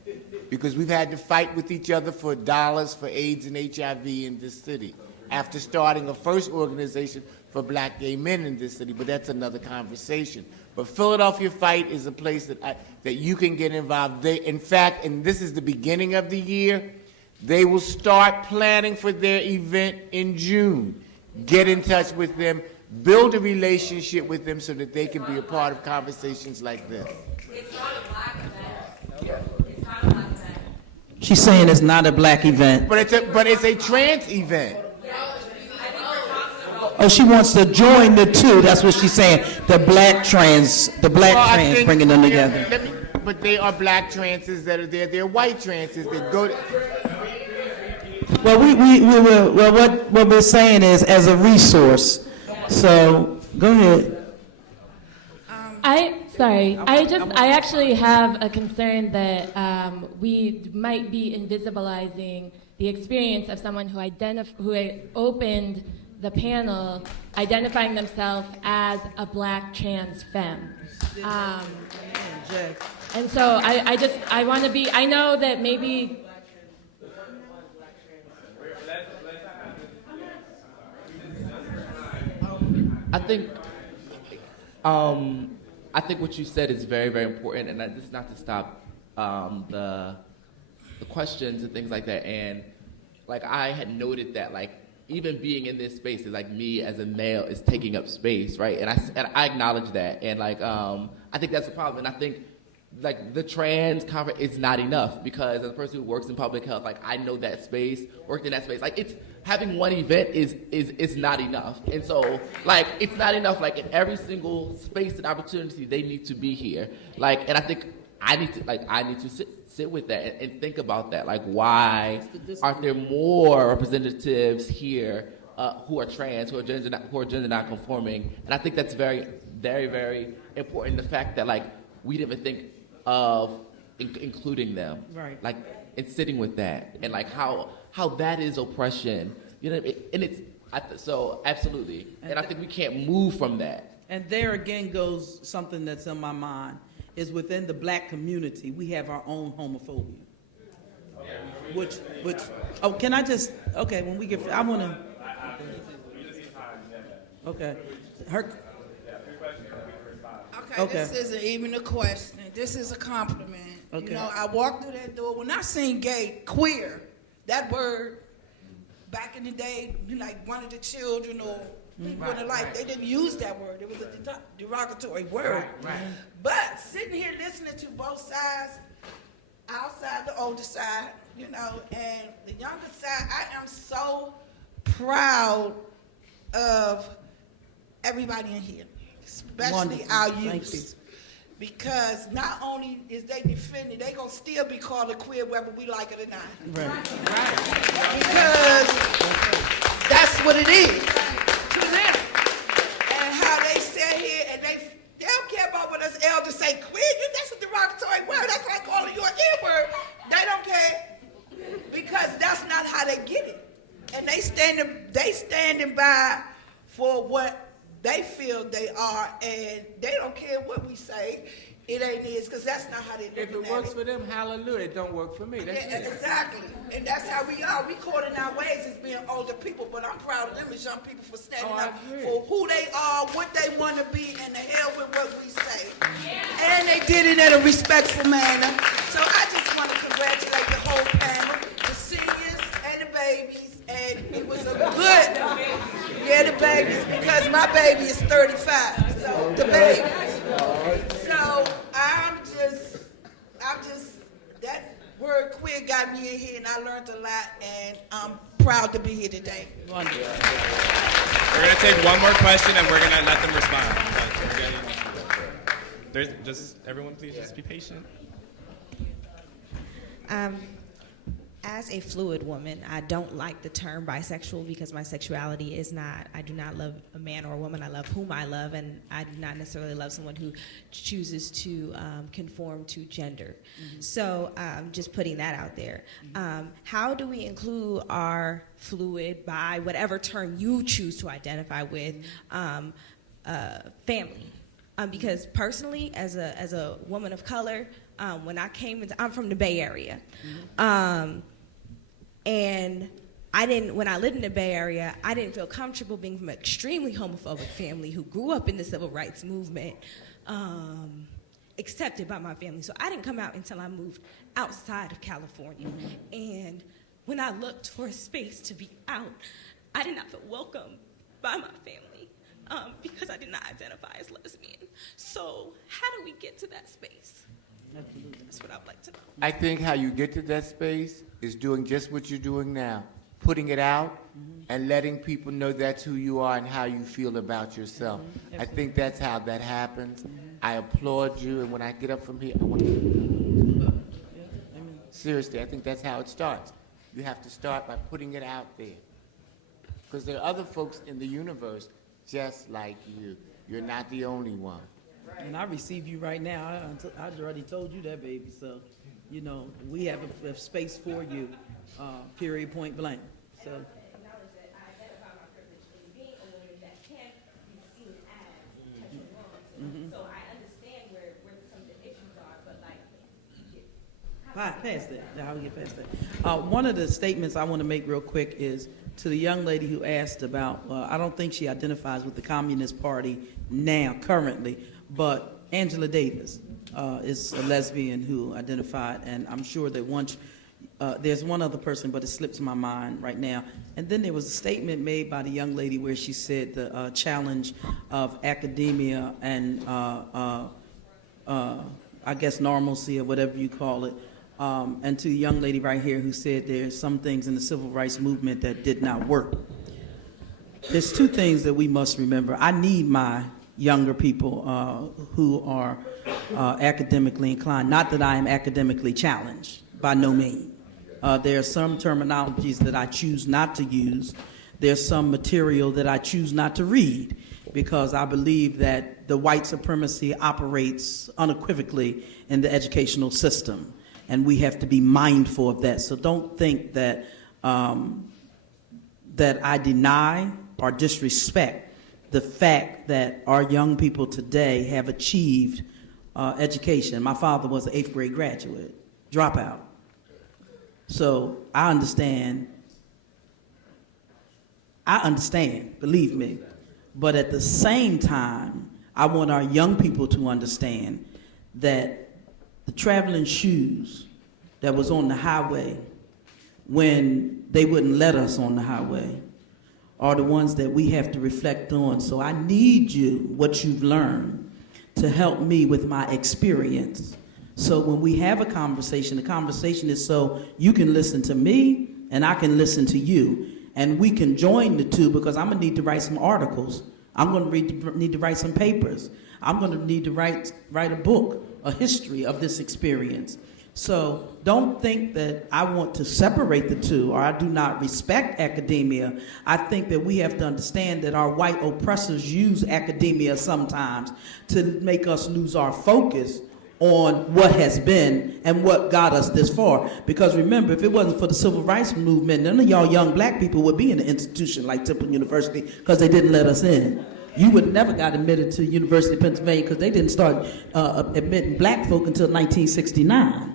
because we've had to fight with each other for dollars for AIDS and HIV in this city, after starting a first organization for black gay men in this city, but that's another conversation. But Philadelphia Fight is a place that you can get involved. They, in fact, and this is the beginning of the year, they will start planning for their event in June. Get in touch with them, build a relationship with them so that they can be a part of conversations like this. It's not a black event. It's not a black event. She's saying it's not a black event. But it's a trans event. Oh, she wants to join the two. That's what she's saying. The black trans bringing them together. But they are black transes that are there. They're white transes that go to... Well, what we're saying is as a resource. So go ahead. I actually have a concern that we might be invisibilizing the experience of someone who opened the panel identifying themselves as a black trans femme. And so I want to be, I know that maybe... I think what you said is very, very important, and this is not to stop the questions and things like that. And like I had noted that like even being in this space is like me as a male is taking up space, right? And I acknowledge that, and like I think that's a problem. And I think like the trans conference is not enough, because as a person who works in public health, like I know that space, worked in that space. Like it's having one event is not enough, and so like it's not enough. Like in every single space and opportunity, they need to be here. Like, and I think I need to sit with that and think about that. Like, why aren't there more representatives here who are trans, who are gender non-conforming? And I think that's very, very, very important. The fact that like we didn't even think of including them, right? Like, and sitting with that, and like how that is oppression, you know. And it's so absolutely, and I think we can't move from that. And there again goes something that's in my mind. Is within the black community, we have our own homophobia. Which, oh, can I just, okay, when we get, I want to, okay. Okay, this isn't even a question. This is a compliment. Okay. You know, I walked through that door. When I seen gay, queer, that word, back in the day, like one of the children or people in their life, they didn't use that word. It was a derogatory word. Right. But sitting here listening to both sides, our side, the older side, you know, and the younger side, I am so proud of everybody in here, especially Wonderful. our Thank you. youth. Because not only is they defending, they gonna still be called a queer whether we like it or not. Right. Because that's what it is to them. And how they sit here and they don't care about what us elders say, queer, that's a derogatory word. That's like calling you an N-word. They don't care. Because that's not how they get it. And they standing by for what they feel they are, and they don't care what we say. It ain't his, because that's not how they live. If it works for them, hallelujah. It don't work for me. That's it. Exactly. And that's how we are. We caught in our ways as being older people, but I'm proud of them as young people for standing up for who they are, what they want to be, and the hell with what we say. Yeah. And they did it in a respectful manner. So I just want to congratulate the whole panel, the seniors and the babies, and it was a good, the babies, because my baby is 35, so the babies. So I'm just, that word queer got me in here, and I learned a lot, and I'm proud to be here today. Wonderful. We're going to take one more question, and we're going to let them respond. Everyone please just be patient. As a fluid woman, I don't like the term bisexual because my sexuality is not, I do not love a man or a woman. I love whom I love, and I do not necessarily love someone who chooses to conform to gender. So just putting that out there. How do we include our fluid, bi, whatever term you choose to identify with, family? Because personally, as a woman of color, when I came into, I'm from the Bay Area. And when I lived in the Bay Area, I didn't feel comfortable being from an extremely homophobic family who grew up in the civil rights movement, accepted by my family. So I didn't come out until I moved outside of California. And when I looked for a space to be out, I did not feel welcome by my family because I did not identify as lesbian. So how do we get to that space? That's what I would like to know. I think how you get to that space is doing just what you're doing now, putting it out and letting people know that's who you are and how you feel about yourself. I think that's how that happens. I applaud you, and when I get up from here, I want to... Seriously, I think that's how it starts. You have to start by putting it out there. Because there are other folks in the universe just like you. You're not the only one. And I receive you right now. I already told you that, baby. So, you know, we have a space for you, period, point blank. So. So I understand where some of the issues are, but past that. How we get past that? One of the statements I want to make real quick is to the young lady who asked about. I don't think she identifies with the Communist Party now, currently. But Angela Davis is a lesbian who identified, and I'm sure that once, there's one other person, but it slips my mind right now. And then there was a statement made by the young lady where she said the challenge of academia and I guess normalcy or whatever you call it, and to the young lady right here who said there's some things in the civil rights movement that did not work. There's two things that we must remember. I need my younger people who are academically inclined. Not that I am academically challenged, by no means. There are some terminologies that I choose not to use. There's some material that I choose not to read because I believe that the white supremacy operates unequivocally in the educational system, and we have to be mindful of that. So don't think that that I deny or disrespect the fact that our young people today have achieved education. My father was an 8th grade graduate, dropout. So I understand, believe me. But at the same time, I want our young people to understand that the traveling shoes that was on the highway when they wouldn't let us on the highway are the ones that we have to reflect on. So I need you, what you've learned, to help me with my experience. So when we have a conversation, the conversation is so you can listen to me and I can listen to you. And we can join the two because I'm gonna need to write some articles. I'm gonna need to write some papers. I'm gonna need to write a book, a history of this experience. So don't think that I want to separate the two or I do not respect academia. I think that we have to understand that our white oppressors use academia sometimes to make us lose our focus on what has been and what got us this far. Because remember, if it wasn't for the civil rights movement, none of y'all young black people would be in an institution like Temple University because they didn't let us in. You would never got admitted to University of Pennsylvania because they didn't start admitting black folk until 1969.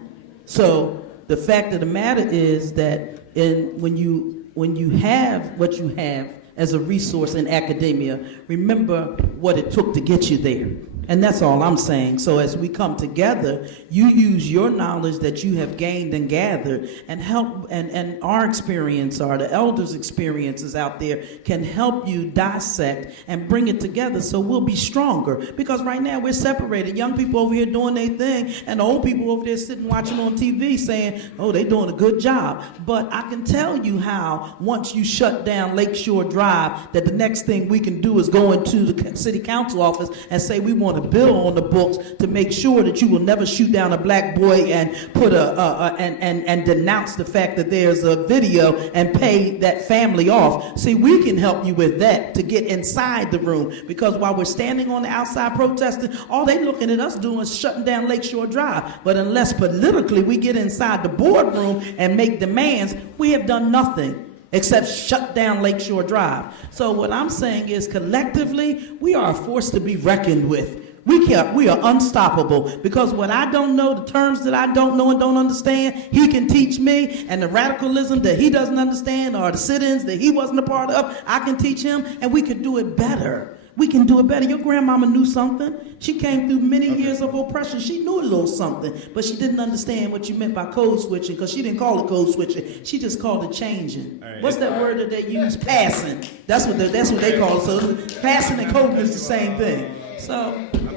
So the fact of the matter is that when you have what you have as a resource in academia, remember what it took to get you there. And that's all I'm saying. So as we come together, you use your knowledge that you have gained and gathered and help, and our experience, or the elders' experiences out there can help you dissect and bring it together so we'll be stronger. Because right now we're separated. Young people over here doing their thing and the old people over there sitting watching on TV saying, oh, they're doing a good job. But I can tell you how once you shut down Lakeshore Drive, that the next thing we can do is go into the city council office and say we want a bill on the books to make sure that you will never shoot down a black boy and put and denounce the fact that there's a video and pay that family off. See, we can help you with that to get inside the room, because while we're standing on the outside protesting, all they looking at us doing is shutting down Lakeshore Drive. But unless politically we get inside the boardroom and make demands, we have done nothing except shut down Lakeshore Drive. So what I'm saying is, collectively, we are a force to be reckoned with. We are unstoppable, because what I don't know, the terms that I don't know and don't understand, he can teach me, and the radicalism that he doesn't understand, or the sit-ins that he wasn't a part of, I can teach him, and we can do it better. We can do it better. Your grandmama knew something. She came through many years of oppression. She knew a little something, but she didn't understand what you meant by code switching, because she didn't call it code switching. She just called it changing. Right. What's that word that they use? Passing. That's what they call it. So passing and coding is the same thing. So,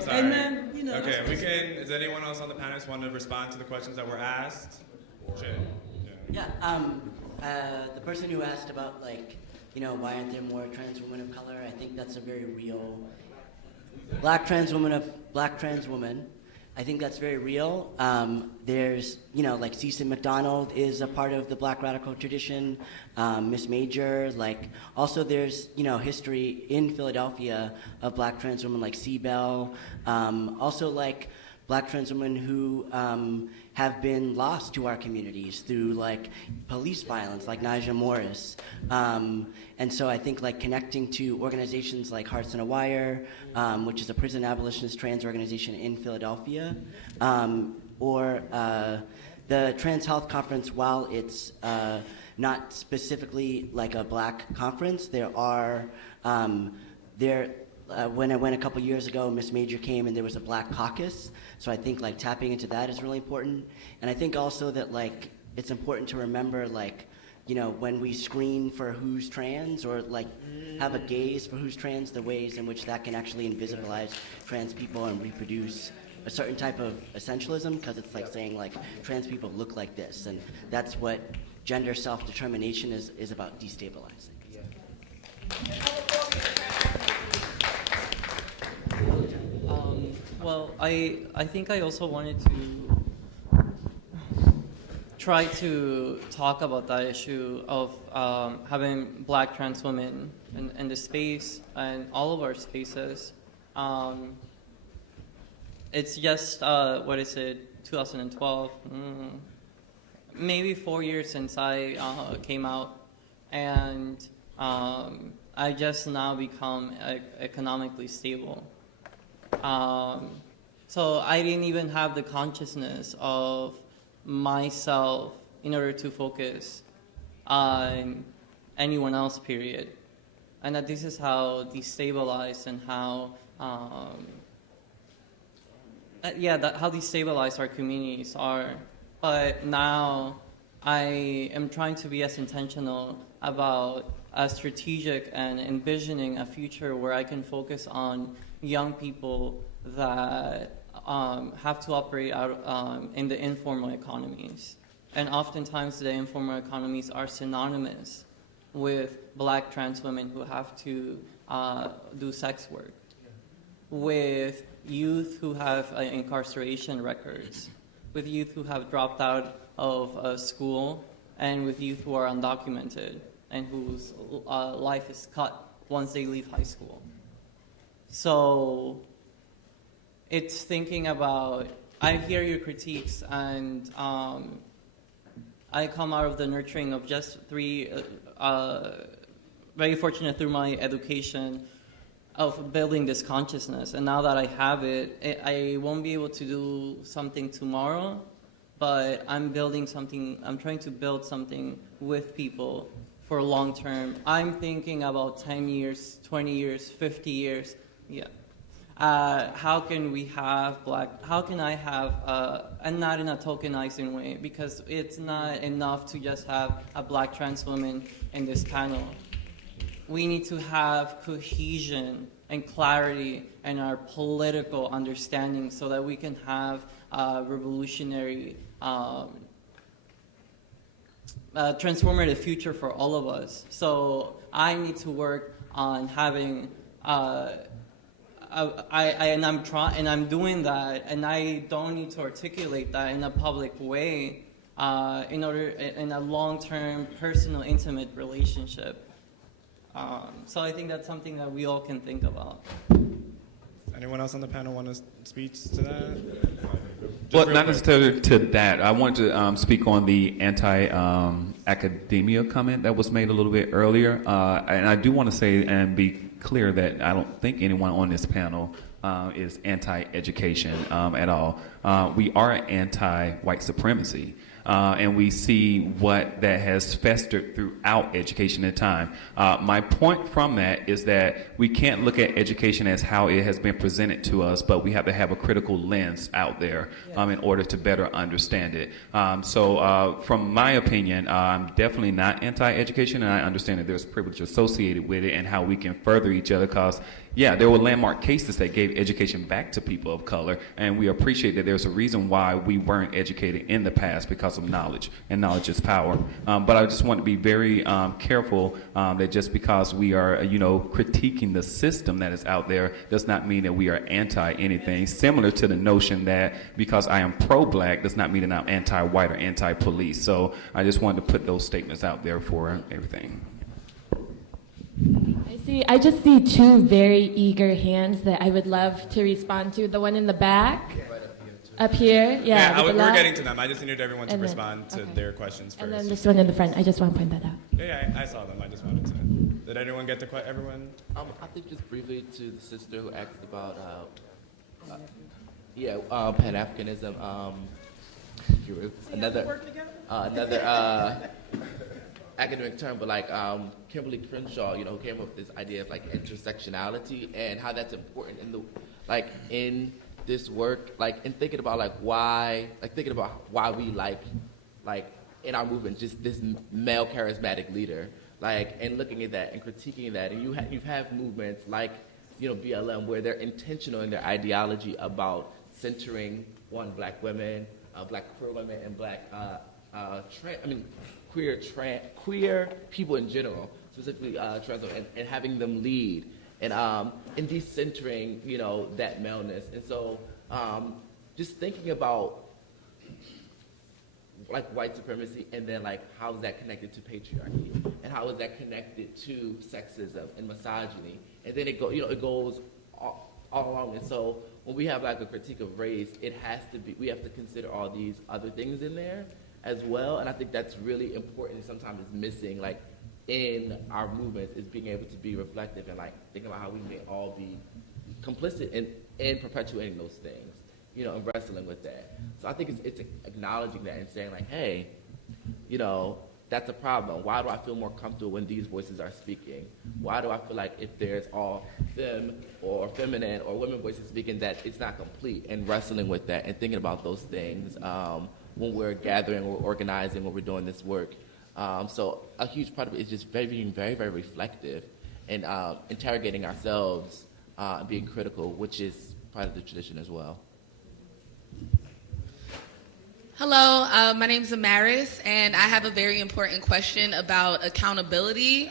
amen. You know. Okay, we can. Is anyone else on the panel want to respond to the questions that were asked? Yeah. The person who asked about, like, why aren't there more trans women of color? I think that's a very real. Black trans woman. I think that's very real. There's, like Cecil McDonald is a part of the Black radical tradition. Miss Major, like, also there's, history in Philadelphia of Black trans women like C. Bell. Also, like, Black trans women who have been lost to our communities through, like, police violence, like Naija Morris. And so I think, like, connecting to organizations like Hearts on a Wire, which is a prison abolitionist trans organization in Philadelphia, or the Trans Health Conference. While it's not specifically like a Black conference, there are when I went a couple years ago, Miss Major came and there was a Black caucus. So I think, like, tapping into that is really important. And I think also that, like, it's important to remember, like, when we screen for who's trans, or, like, have a gaze for who's trans, the ways in which that can actually invisibilize trans people and reproduce a certain type of essentialism, because it's like saying, like, trans people look like this. And that's what gender self-determination is about destabilizing. Well, I think I also wanted to try to talk about that issue of having Black trans women in the space and all of our spaces. It's just, 2012? Maybe 4 years since I came out, and I just now become economically stable. So I didn't even have the consciousness of myself in order to focus on anyone else, period. And that this is how destabilized and how, how destabilized our communities are. But now I am trying to be as intentional about as strategic and envisioning a future where I can focus on young people that have to operate out in the informal economies. And oftentimes the informal economies are synonymous with Black trans women who have to do sex work, with youth who have incarceration records, with youth who have dropped out of school, and with youth who are undocumented and whose life is cut once they leave high school. So it's thinking about, I hear your critiques, and I come out of the nurturing of just very fortunate through my education of building this consciousness. And now that I have it, I won't be able to do something tomorrow, but I'm building something, I'm trying to build something with people for long term. I'm thinking about 10 years, 20 years, 50 years. Yeah. How can we have how can I have, and not in a tokenizing way, because it's not enough to just have a Black trans woman in this panel. We need to have cohesion and clarity in our political understanding so that we can have revolutionary, transformative future for all of us. So I need to work on having I'm doing that, and I don't need to articulate that in a public way in a long-term, personal, intimate relationship. So I think that's something that we all can think about. Anyone else on the panel want to speak to that? Well, not necessarily to that. I want to speak on the anti-academia comment that was made a little bit earlier. And I do want to say and be clear that I don't think anyone on this panel is anti-education at all. We are anti-white supremacy. And we see what that has festered throughout education at time. My point from that is that we can't look at education as how it has been presented to us, but we have to have a critical lens out there in order to better understand it. So from my opinion, I'm definitely not anti-education, and I understand that there's privilege associated with it and how we can further each other, because yeah, there were landmark cases that gave education back to people of color, and we appreciate that there's a reason why we weren't educated in the past, because of knowledge, and knowledge is power. But I just want to be very careful that just because we are, critiquing the system that is out there does not mean that we are anti anything. Similar to the notion that because I am pro-black does not mean that I'm anti-white or anti-police. So I just wanted to put those statements out there for everything. I just see two very eager hands that I would love to respond to. The one in the back, up here, we're getting to them. I just needed everyone to respond to their questions first. And then this one in the front. I just want to point that out. Yeah, I saw them. I just wanted to. Did anyone get to everyone? I think just briefly to the sister who asked about, Pan-Africanism. Another academic term, but Kimberly Crenshaw, who came up with this idea of intersectionality and how that's important in this work, and thinking about why we in our movement just this male charismatic leader, and looking at that and critiquing that, and you have movements like BLM where they're intentional in their ideology about centering black women, black queer women, and black queer people in general, specifically trans women, and having them lead and decentering that maleness. And so just thinking about white supremacy, and then how is that connected to patriarchy, and how is that connected to sexism and misogyny, and then it goes all along. And so when we have a critique of race, we have to consider all these other things in there as well. And I think that's really important, and sometimes it's missing in our movements, is being able to be reflective and thinking about how we may all be complicit in perpetuating those things, and wrestling with that. So I think it's acknowledging that and saying hey, that's a problem. Why do I feel more comfortable when these voices are speaking? Why do I feel if there's all femme or feminine or women voices speaking, that it's not complete? And wrestling with that and thinking about those things when we're gathering, we're organizing, when we're doing this work. So a huge part of it is just being very, very reflective and interrogating ourselves and being critical, which is part of the tradition as well. Hello, my name is Amaris, and I have a very important question about accountability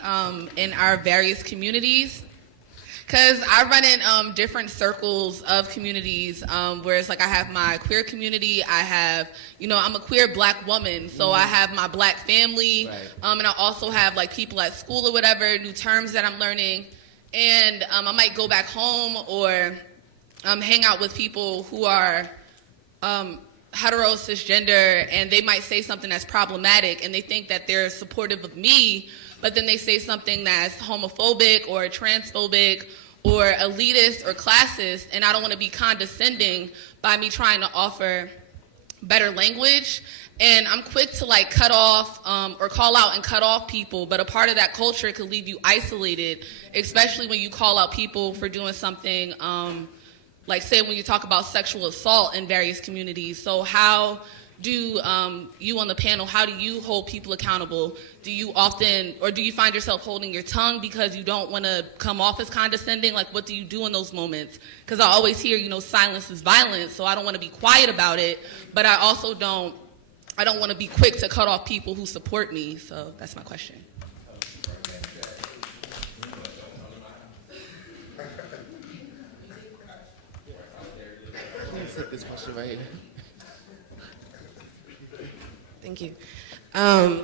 in our various communities. Because I run in different circles of communities, where it's I have my queer community, I have, I'm a queer black woman, so I have my black family, right. And I also have people at school or whatever, new terms that I'm learning, and I might go back home or hang out with people who are hetero, cisgender, and they might say something that's problematic, and they think that they're supportive of me, but then they say something that's homophobic or transphobic or elitist or classist, and I don't want to be condescending by me trying to offer better language. And I'm quick to cut off or call out and cut off people, but a part of that culture could leave you isolated, especially when you call out people for doing something say when you talk about sexual assault in various communities. So how do you on the panel, how do you hold people accountable? Do you often, or do you find yourself holding your tongue because you don't want to come off as condescending? What do you do in those moments? Because I always hear, silence is violence, so I don't want to be quiet about it, but I also don't want to be quick to cut off people who support me. So that's my question. let's take this question right here. Thank you. I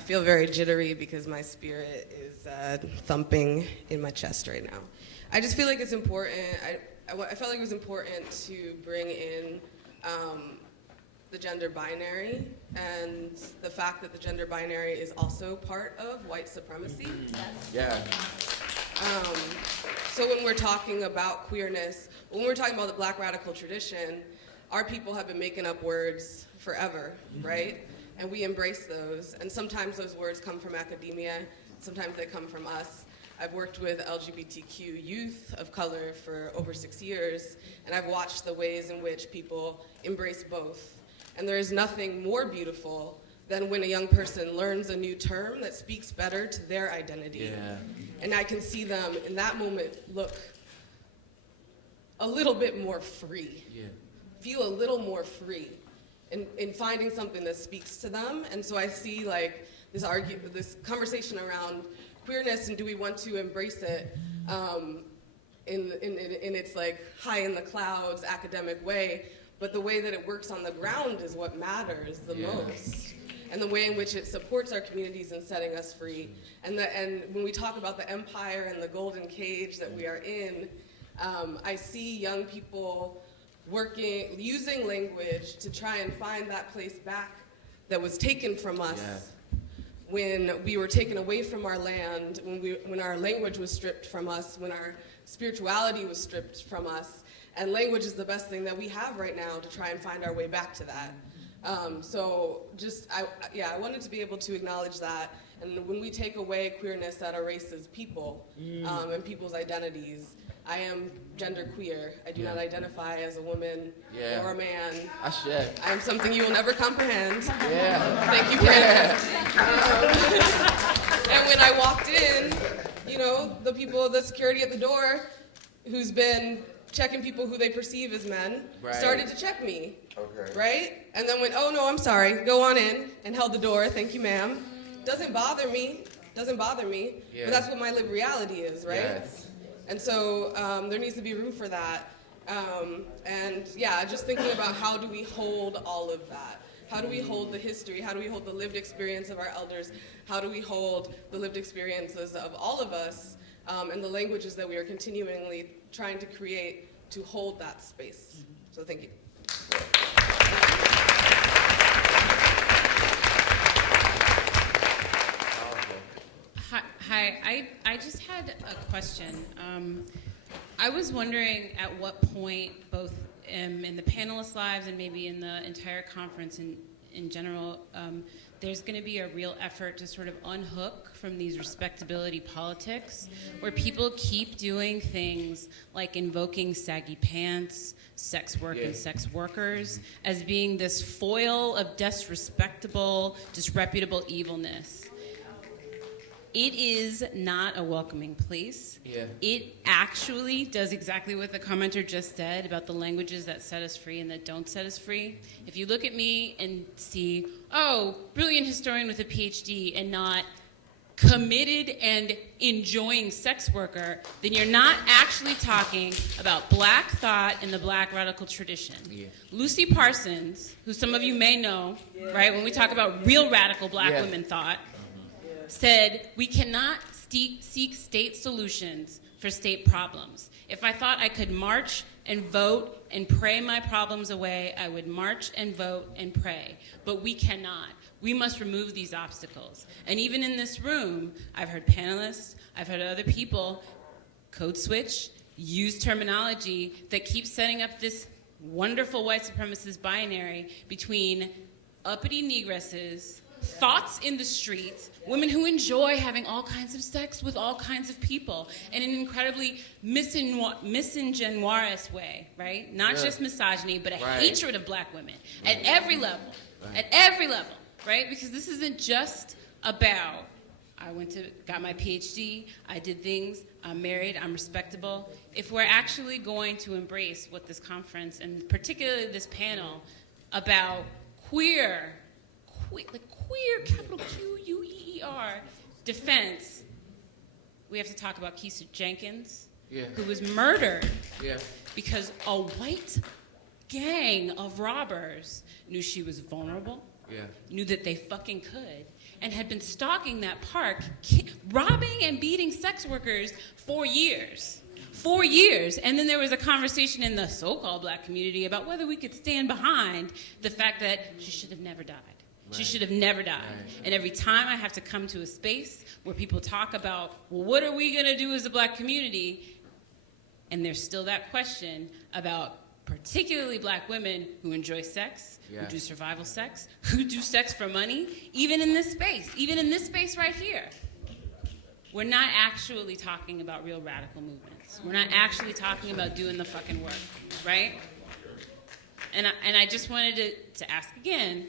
feel very jittery because my spirit is thumping in my chest right now. I just feel like it's important. I felt like it was important to bring in the gender binary and the fact that the gender binary is also part of white supremacy. Yeah. So when we're talking about queerness, when we're talking about the Black radical tradition, our people have been making up words forever, right? And we embrace those. And sometimes those words come from academia, sometimes they come from us. I've worked with LGBTQ youth of color for over 6 years, and I've watched the ways in which people embrace both. And there is nothing more beautiful than when a young person learns a new term that speaks better to their identity. Yeah. And I can see them in that moment look a little bit more free, feel a little more free in finding something that speaks to them. And so I see like this conversation around queerness and do we want to embrace it in its like high in the clouds academic way, but the way that it works on the ground is what matters the most. And the way in which it supports our communities in setting us free. And when we talk about the empire and the golden cage that we are in, I see young people using language to try and find that place back that was taken from us when we were taken away from our land, when our language was stripped from us, when our spirituality was stripped from us. And language is the best thing that we have right now to try and find our way back to that. I wanted to be able to acknowledge that. And when we take away queerness that erases people and people's identities, I am genderqueer. I do not identify as a woman or a man. I am something you will never comprehend. Thank you, Brandon. And when I walked in, you know, the security at the door, who's been checking people who they perceive as men, started to check me. Right? And then went, oh no, I'm sorry, go on in, and held the door, thank you, ma'am. Doesn't bother me, but that's what my lived reality is, right? And so there needs to be room for that. Just thinking about how do we hold all of that? How do we hold the history? How do we hold the lived experience of our elders? How do we hold the lived experiences of all of us and the languages that we are continually trying to create to hold that space? So thank you. Hi, I just had a question. I was wondering at what point, both in the panelists' lives and maybe in the entire conference in general, there's going to be a real effort to sort of unhook from these respectability politics where people keep doing things like invoking saggy pants, sex work and sex workers as being this foil of disrespectable, disreputable evilness. It is not a welcoming place. It actually does exactly what the commenter just said about the languages that set us free and that don't set us free. If you look at me and see, oh, brilliant historian with a PhD and not committed and enjoying sex worker, then you're not actually talking about Black thought and the Black radical tradition. Lucy Parsons, who some of you may know, right, when we talk about real radical Black women thought, said we cannot seek state solutions for state problems. If I thought I could march and vote and pray my problems away, I would march and vote and pray. But we cannot. We must remove these obstacles. And even in this room, I've heard panelists, I've heard other people code switch, use terminology that keeps setting up this wonderful white supremacist binary between uppity negresses, thoughts in the streets, women who enjoy having all kinds of sex with all kinds of people in an incredibly misogynoirous way, right? Not just misogyny, but a hatred of Black women at every level, right? Because this isn't just about, got my PhD, I did things, I'm married, I'm respectable. If we're actually going to embrace what this conference, and particularly this panel, about queer, capital Q-U-E-E-R, defense, we have to talk about Keisha Jenkins, who was murdered because a white gang of robbers knew she was vulnerable, knew that they fucking could, and had been stalking that park, robbing and beating sex workers for years. 4 years. And then there was a conversation in the so-called black community about whether we could stand behind the fact that she should have never died. She should have never died. And every time I have to come to a space where people talk about, well, what are we going to do as a black community? And there's still that question about particularly black women who enjoy sex, who do survival sex, who do sex for money, even in this space right here. We're not actually talking about real radical movements. We're not actually talking about doing the fucking work, right? And I just wanted to ask again,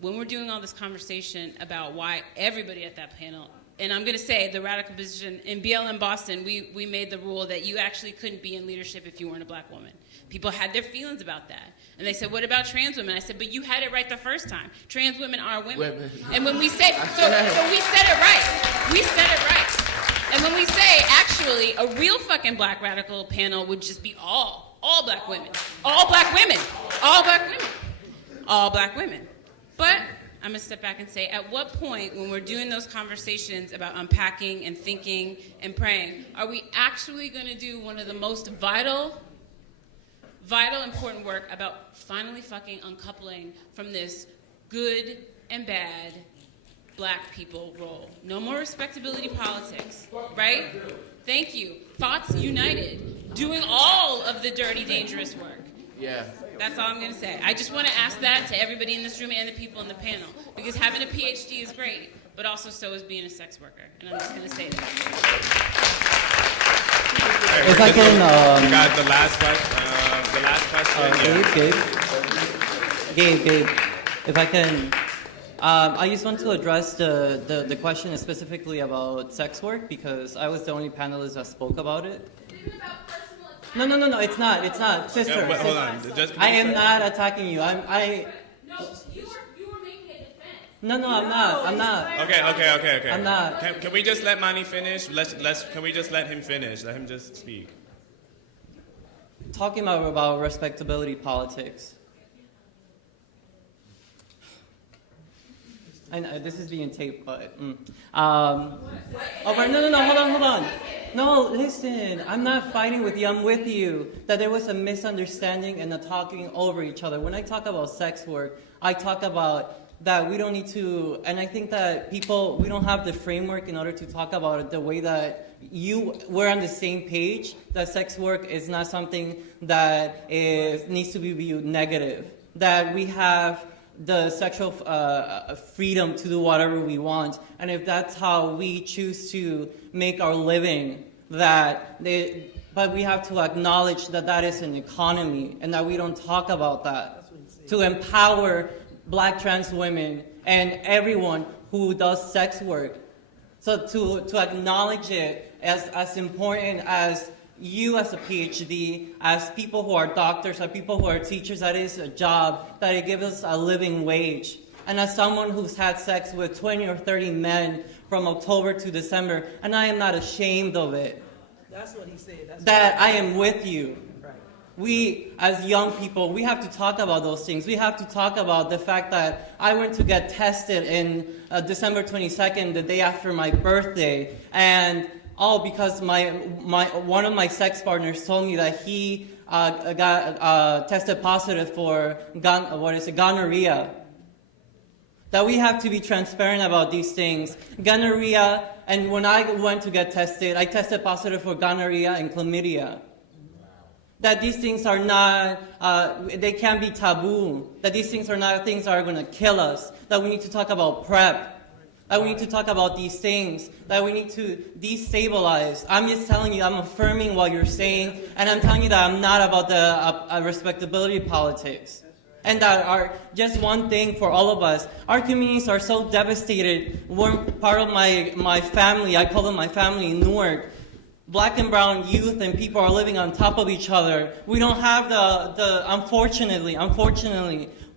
when we're doing all this conversation about why everybody at that panel, and I'm going to say the radical position, in BLM Boston, we made the rule that you actually couldn't be in leadership if you weren't a black woman. People had their feelings about that. And they said, what about trans women? I said, but you had it right the first time. Trans women are women. And when we say, so we said it right. We said it right. And when we say, actually, a real fucking black radical panel would just be all black women. All black women. All black women. All black women. But I'm going to step back and say, at what point, when we're doing those conversations about unpacking and thinking and praying, are we actually going to do one of the most vital, important work about finally fucking uncoupling from this good and bad black people role? No more respectability politics, right? Thank you. Thoughts united. Doing all of the dirty, dangerous work. Yeah. That's all I'm going to say. I just want to ask that to everybody in this room and the people in the panel. Because having a PhD is great, but also so is being a sex worker. And I'm just going to say that. If I can... we got the last question. Gabe, if I can... I just want to address the question specifically about sex work, because I was the only panelist that spoke about it. No, it's not. Sister, hold on. I am not attacking you. No, you were making a defense. No, I'm not. Okay. I'm not. Can we just let Manny finish? Can we just let him finish? Let him just speak. Talking about respectability politics. I know this is being taped, but no, hold on. No, listen, I'm not fighting with you. I'm with you. That there was a misunderstanding and a talking over each other. When I talk about sex work, I talk about that we don't need to, and I think that we don't have the framework in order to talk about it the way that we're on the same page, that sex work is not something that needs to be viewed negative. That we have the sexual freedom to do whatever we want, and if that's how we choose to make our living, but we have to acknowledge that is an economy, and that we don't talk about that. To empower black trans women and everyone who does sex work, so to acknowledge it as important as you as a PhD, as people who are doctors, as people who are teachers, that is a job, that it gives us a living wage. And as someone who's had sex with 20 or 30 men from October to December, and I am not ashamed of it. That's what he said. I am with you. Right. We, as young people, we have to talk about those things. We have to talk about the fact that I went to get tested in December 22nd, the day after my birthday, and all because one of my sex partners told me that he got tested positive for gonorrhea. That we have to be transparent about these things. Gonorrhea, and when I went to get tested, I tested positive for gonorrhea and chlamydia. That these things are not, they can't be taboo. That these things are not things that are going to kill us. That we need to talk about PrEP. That we need to talk about these things, that we need to destabilize. I'm just telling you, I'm affirming what you're saying, and I'm telling you that I'm not about the respectability politics. And that are just one thing for all of us. Our communities are so devastated. One part of my family, I call them my family in Newark, black and brown youth and people are living on top of each other. We don't have unfortunately,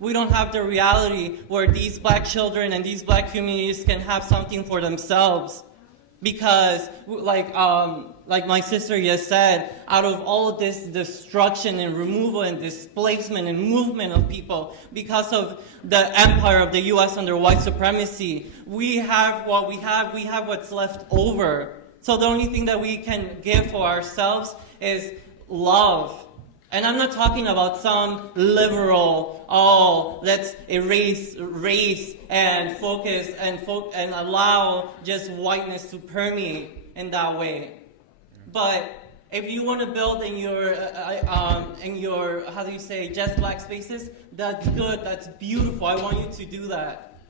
we don't have the reality where these black children and these black communities can have something for themselves. Because, like my sister just said, out of all of this destruction and removal and displacement and movement of people, because of the empire of the U.S. under white supremacy, we have what we have what's left over. So the only thing that we can give for ourselves is love. And I'm not talking about some liberal, let's erase race and focus and allow just whiteness to permeate in that way. But if you want to build in your how do you say, just black spaces, that's good, that's beautiful. I want you to do that.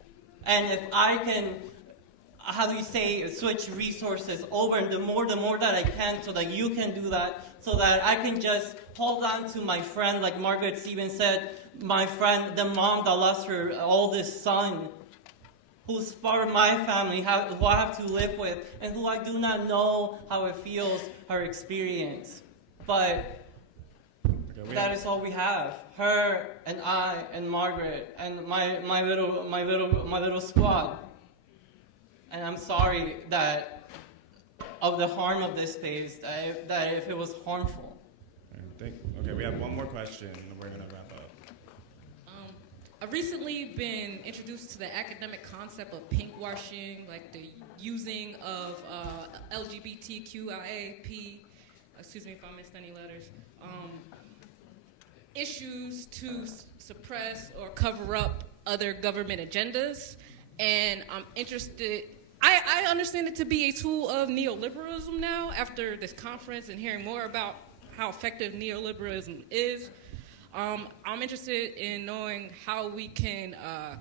And if I can, how do you say, switch resources over, and the more that I can, so that you can do that, so that I can just hold on to my friend, like Margaret Stevens said, my friend, the mom that lost her oldest son, who's part of my family, who I have to live with, and who I do not know how it feels, her experience. But that is all we have. Her and I and Margaret and my little squad. And I'm sorry that of the harm of this space, that if it was harmful. Okay, we have one more question, and we're going to wrap up. I've recently been introduced to the academic concept of pinkwashing, like the using of LGBTQIAP, excuse me if I missed any letters, issues to suppress or cover up other government agendas. And I'm interested, I understand it to be a tool of neoliberalism now after this conference and hearing more about how effective neoliberalism is. I'm interested in knowing how we can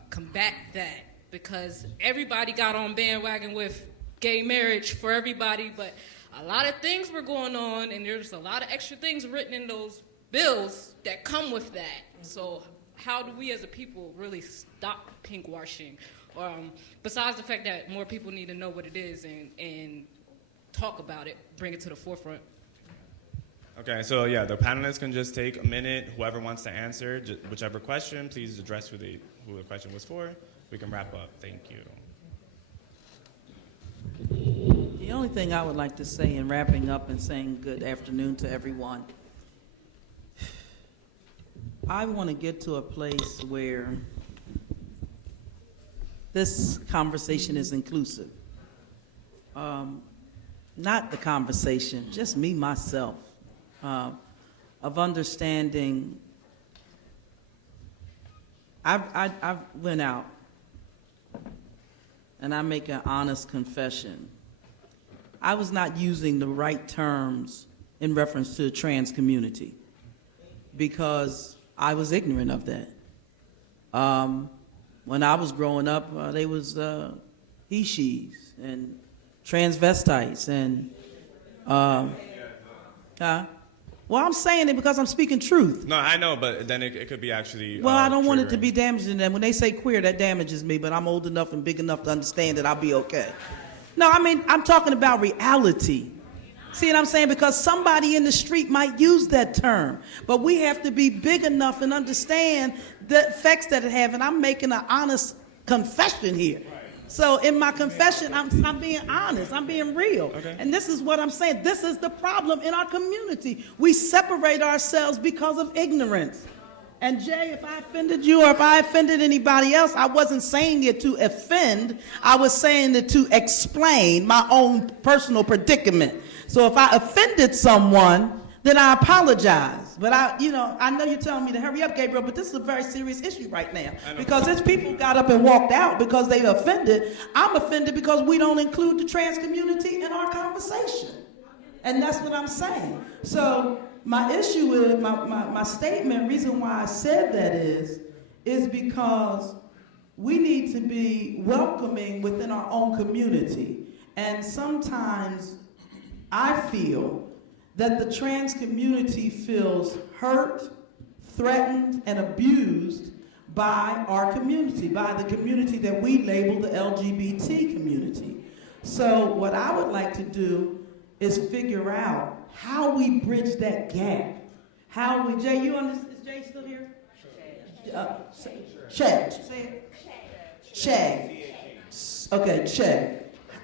combat that, because everybody got on bandwagon with gay marriage for everybody, but a lot of things were going on, and there's a lot of extra things written in those bills that come with that. So how do we as a people really stop pinkwashing? Besides the fact that more people need to know what it is and talk about it, bring it to the forefront. Okay, so yeah, the panelists can just take a minute. Whoever wants to answer whichever question, please address who the question was for. We can wrap up. Thank you. The only thing I would like to say in wrapping up and saying good afternoon to everyone, I want to get to a place where this conversation is inclusive. Not the conversation, just me, myself, of understanding. I went out and I make an honest confession. I was not using the right terms in reference to the trans community because I was ignorant of that. When I was growing up, they was he, she's, and transvestites, and well, I'm saying it because I'm speaking truth. No, I know, but then it could be actually. Well, I don't want it to be damaging them. When they say queer, that damages me, but I'm old enough and big enough to understand that I'll be okay. No, I mean, I'm talking about reality. See what I'm saying? Because somebody in the street might use that term, but we have to be big enough and understand the effects that it have. And I'm making an honest confession here. So in my confession, I'm being honest. I'm being real. Okay. And this is what I'm saying. This is the problem in our community. We separate ourselves because of ignorance. And Jay, if I offended you or if I offended anybody else, I wasn't saying it to offend. I was saying it to explain my own personal predicament. So if I offended someone, then I apologize. But I know you're telling me to hurry up, Gabriel, but this is a very serious issue right now. Because these people got up and walked out because they offended. I'm offended because we don't include the trans community in our conversation. And that's what I'm saying. So my issue is, my statement, reason why I said that is because we need to be welcoming within our own community. And sometimes I feel that the trans community feels hurt, threatened, and abused by our community, by the community that we label the LGBT community. So what I would like to do is figure out how we bridge that gap. How we, Jay, you understand? Is Jay still here? Che. Say it. Che. Okay, Che.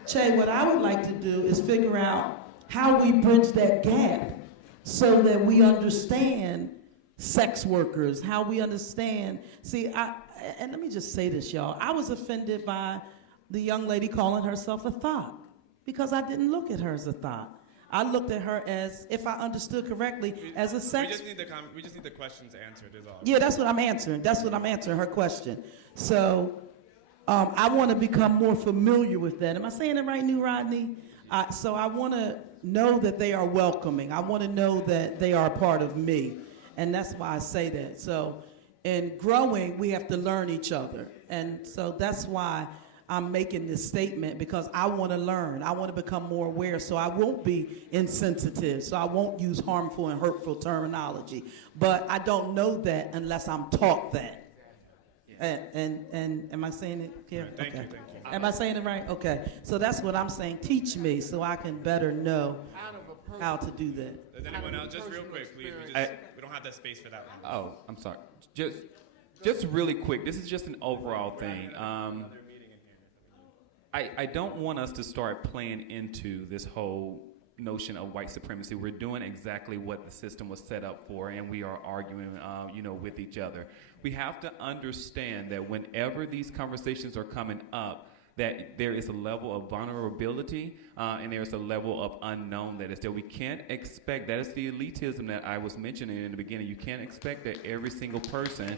Che, what I would like to do is figure out how we bridge that gap so that we understand sex workers, how we understand. See, and let me just say this, y'all. I was offended by the young lady calling herself a thought because I didn't look at her as a thought. I looked at her as, if I understood correctly, as a sex. We just need the questions answered, is all. Yeah, that's what I'm answering. That's what I'm answering, her question. So I want to become more familiar with that. Am I saying it right, New Rodney? So I want to know that they are welcoming. I want to know that they are a part of me. And that's why I say that. So in growing, we have to learn each other. And so that's why I'm making this statement, because I want to learn. I want to become more aware so I won't be insensitive, so I won't use harmful and hurtful terminology. But I don't know that unless I'm taught that. And am I saying it here? Thank you. Am I saying it right? Okay. So that's what I'm saying. Teach me so I can better know how to do that. Does anyone else, just real quick, please, we don't have the space for that one. Oh, I'm sorry. Just really quick, this is just an overall thing. I don't want us to start playing into this whole notion of white supremacy. We're doing exactly what the system was set up for, and we are arguing, with each other. We have to understand that whenever these conversations are coming up, that there is a level of vulnerability and there's a level of unknown that is there. We can't expect, that is the elitism that I was mentioning in the beginning. You can't expect that every single person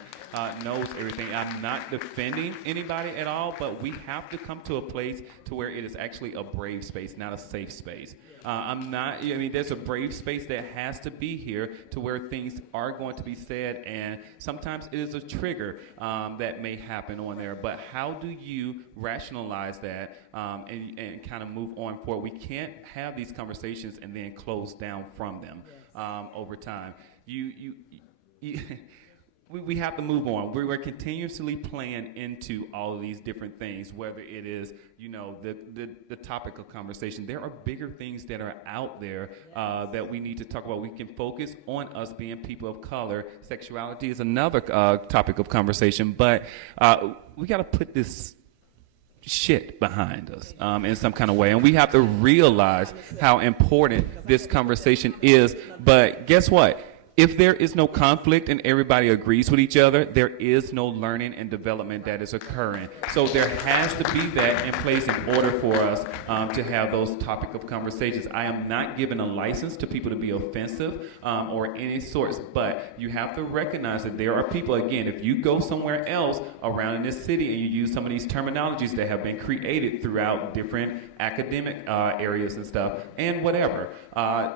knows everything. I'm not defending anybody at all, but we have to come to a place to where it is actually a brave space, not a safe space. There's a brave space that has to be here to where things are going to be said, and sometimes it is a trigger that may happen on there. But how do you rationalize that and kind of move on forward? We can't have these conversations and then close down from them over time. We have to move on. We're continuously playing into all of these different things, whether it is, the topic of conversation. There are bigger things that are out there that we need to talk about. We can focus on us being people of color. Sexuality is another topic of conversation, but we got to put this shit behind us in some kind of way, and we have to realize how important this conversation is. But guess what? If there is no conflict and everybody agrees with each other, there is no learning and development that is occurring. So there has to be that in place in order for us to have those topic of conversations. I am not giving a license to people to be offensive or any sorts, but you have to recognize that there are people, again, if you go somewhere else around in this city and you use some of these terminologies that have been created throughout different academic areas and stuff, and whatever,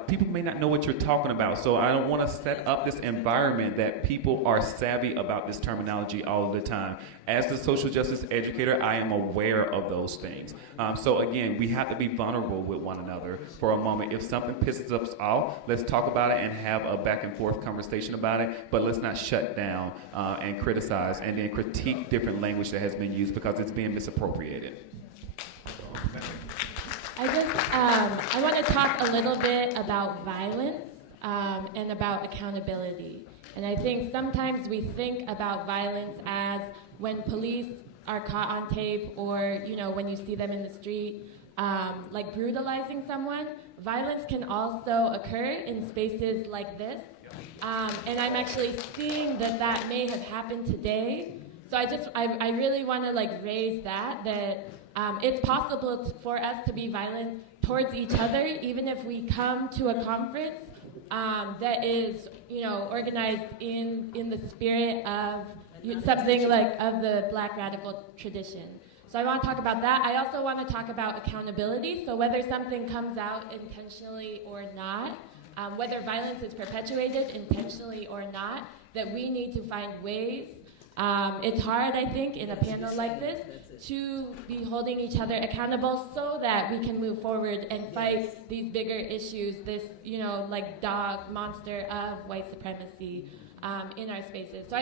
people may not know what you're talking about. So I don't want to set up this environment that people are savvy about this terminology all the time. As the social justice educator, I am aware of those things. So again, we have to be vulnerable with one another for a moment. If something pisses us off, let's talk about it and have a back and forth conversation about it, but let's not shut down and criticize and then critique different language that has been used because it's being misappropriated. I want to talk a little bit about violence and about accountability. And I think sometimes we think about violence as when police are caught on tape or, when you see them in the street, like brutalizing someone. Violence can also occur in spaces like this. And I'm actually seeing that may have happened today. So I really want to raise that it's possible for us to be violent towards each other, even if we come to a conference that is, organized in the spirit of something of the Black radical tradition. So I want to talk about that. I also want to talk about accountability. So whether something comes out intentionally or not, whether violence is perpetuated intentionally or not, that we need to find ways. It's hard, I think, in a panel like this to be holding each other accountable so that we can move forward and fight these bigger issues, this, dog monster of white supremacy in our spaces. So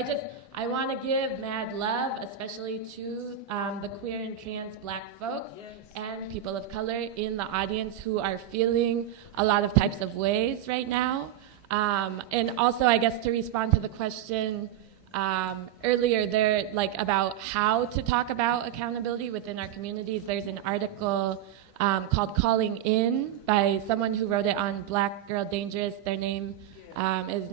I want to give mad love, especially to the queer and trans Black folks and people of color in the audience who are feeling a lot of types of ways right now. And also, I guess, to respond to the question earlier there, about how to talk about accountability within our communities. There's an article called Calling In by someone who wrote it on Black Girl Dangerous. Their name is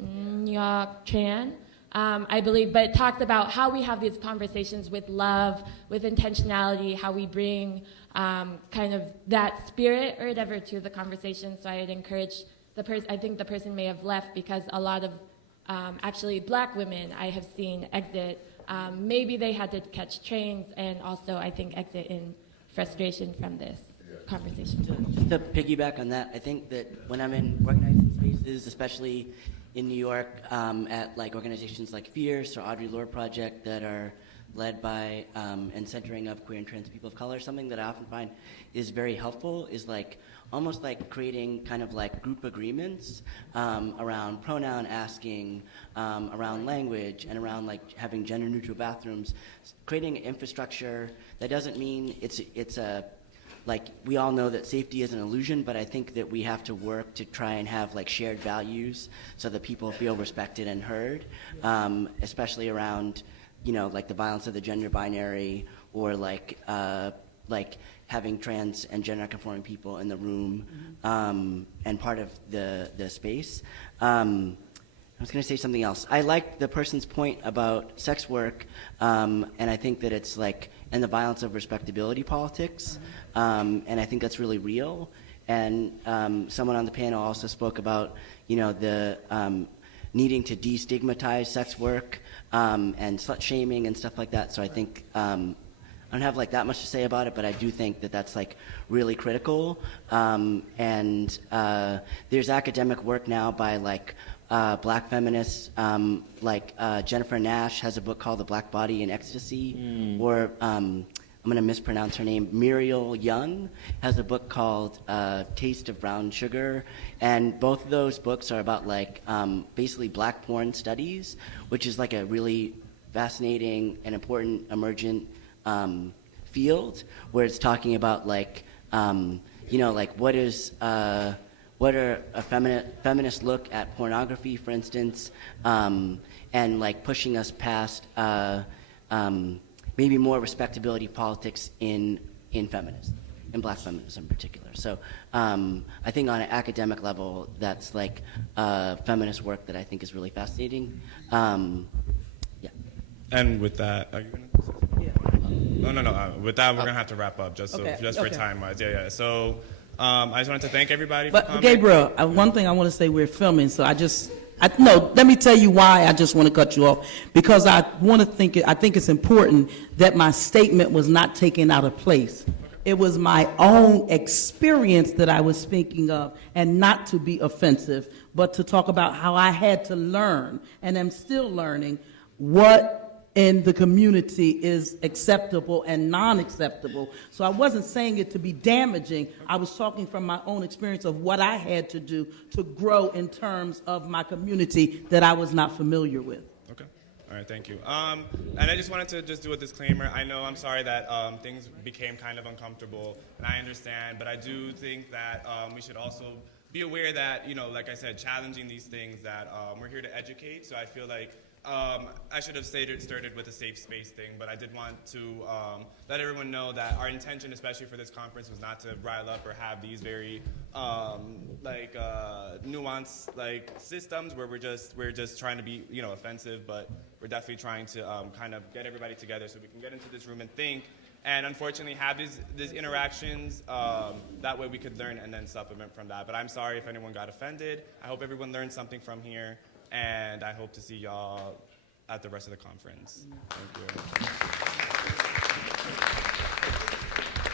Nyok Chan, I believe, but it talks about how we have these conversations with love, with intentionality, how we bring kind of that spirit or whatever to the conversation. So I'd encourage I think the person may have left because a lot of actually black women I have seen exit. Maybe they had to catch trains and also I think exit in frustration from this conversation. Just to piggyback on that, I think that when I'm in organizing spaces, especially in New York, at like organizations like Fierce or Audre Lorde Project that are led by and centering of queer and trans people of color, something that I often find is very helpful is like almost like creating kind of like group agreements around pronoun asking, around language, and around like having gender neutral bathrooms, creating infrastructure that doesn't mean it's a like we all know that safety is an illusion, but I think that we have to work to try and have like shared values so that people feel respected and heard, especially around, you know, like the violence of the gender binary or like having trans and gender conforming people in the room and part of the space. I was going to say something else. I like the person's point about sex work, and I think that it's like, and the violence of respectability politics, and I think that's really real. And someone on the panel also spoke about, you know, the needing to destigmatize sex work and slut shaming and stuff like that. So I think I don't have like that much to say about it, but I do think that that's like really critical. And there's academic work now by like black feminists, like Jennifer Nash has a book called The Black Body in Ecstasy, or I'm going to mispronounce her name, Muriel Young has a book called Taste of Brown Sugar, and both of those books are about like basically black porn studies, which is like a really fascinating and important emergent field where it's talking about like, you know, like what are a feminist look at pornography, for instance, and like pushing us past maybe more respectability politics in feminism, in black feminism in particular. So I think on an academic level, that's like feminist work that I think is really fascinating. Yeah. And with that, are you going to? No. With that, we're going to have to wrap up just for time-wise. Yeah. So I just wanted to thank everybody for coming. Gabriel, one thing I want to say, we're filming, so no, let me tell you why I just want to cut you off. Because I think it's important that my statement was not taken out of place. It was my own experience that I was speaking of, and not to be offensive, but to talk about how I had to learn, and am still learning, what in the community is acceptable and non-acceptable. So I wasn't saying it to be damaging. I was talking from my own experience of what I had to do to grow in terms of my community that I was not familiar with. Okay. All right, thank you. And I just wanted to just do a disclaimer. I know, I'm sorry that things became kind of uncomfortable, and I understand, but I do think that we should also be aware that, you know, like I said, challenging these things, that we're here to educate, so I feel like I should have started with a safe space thing, but I did want to let everyone know that our intention, especially for this conference, was not to rile up or have these very nuanced like systems where we're just trying to be, you know, offensive, but we're definitely trying to kind of get everybody together so we can get into this room and think, and unfortunately have these interactions. That way we could learn and then supplement from that. But I'm sorry if anyone got offended. I hope everyone learned something from here. And I hope to see y'all at the rest of the conference. Thank you.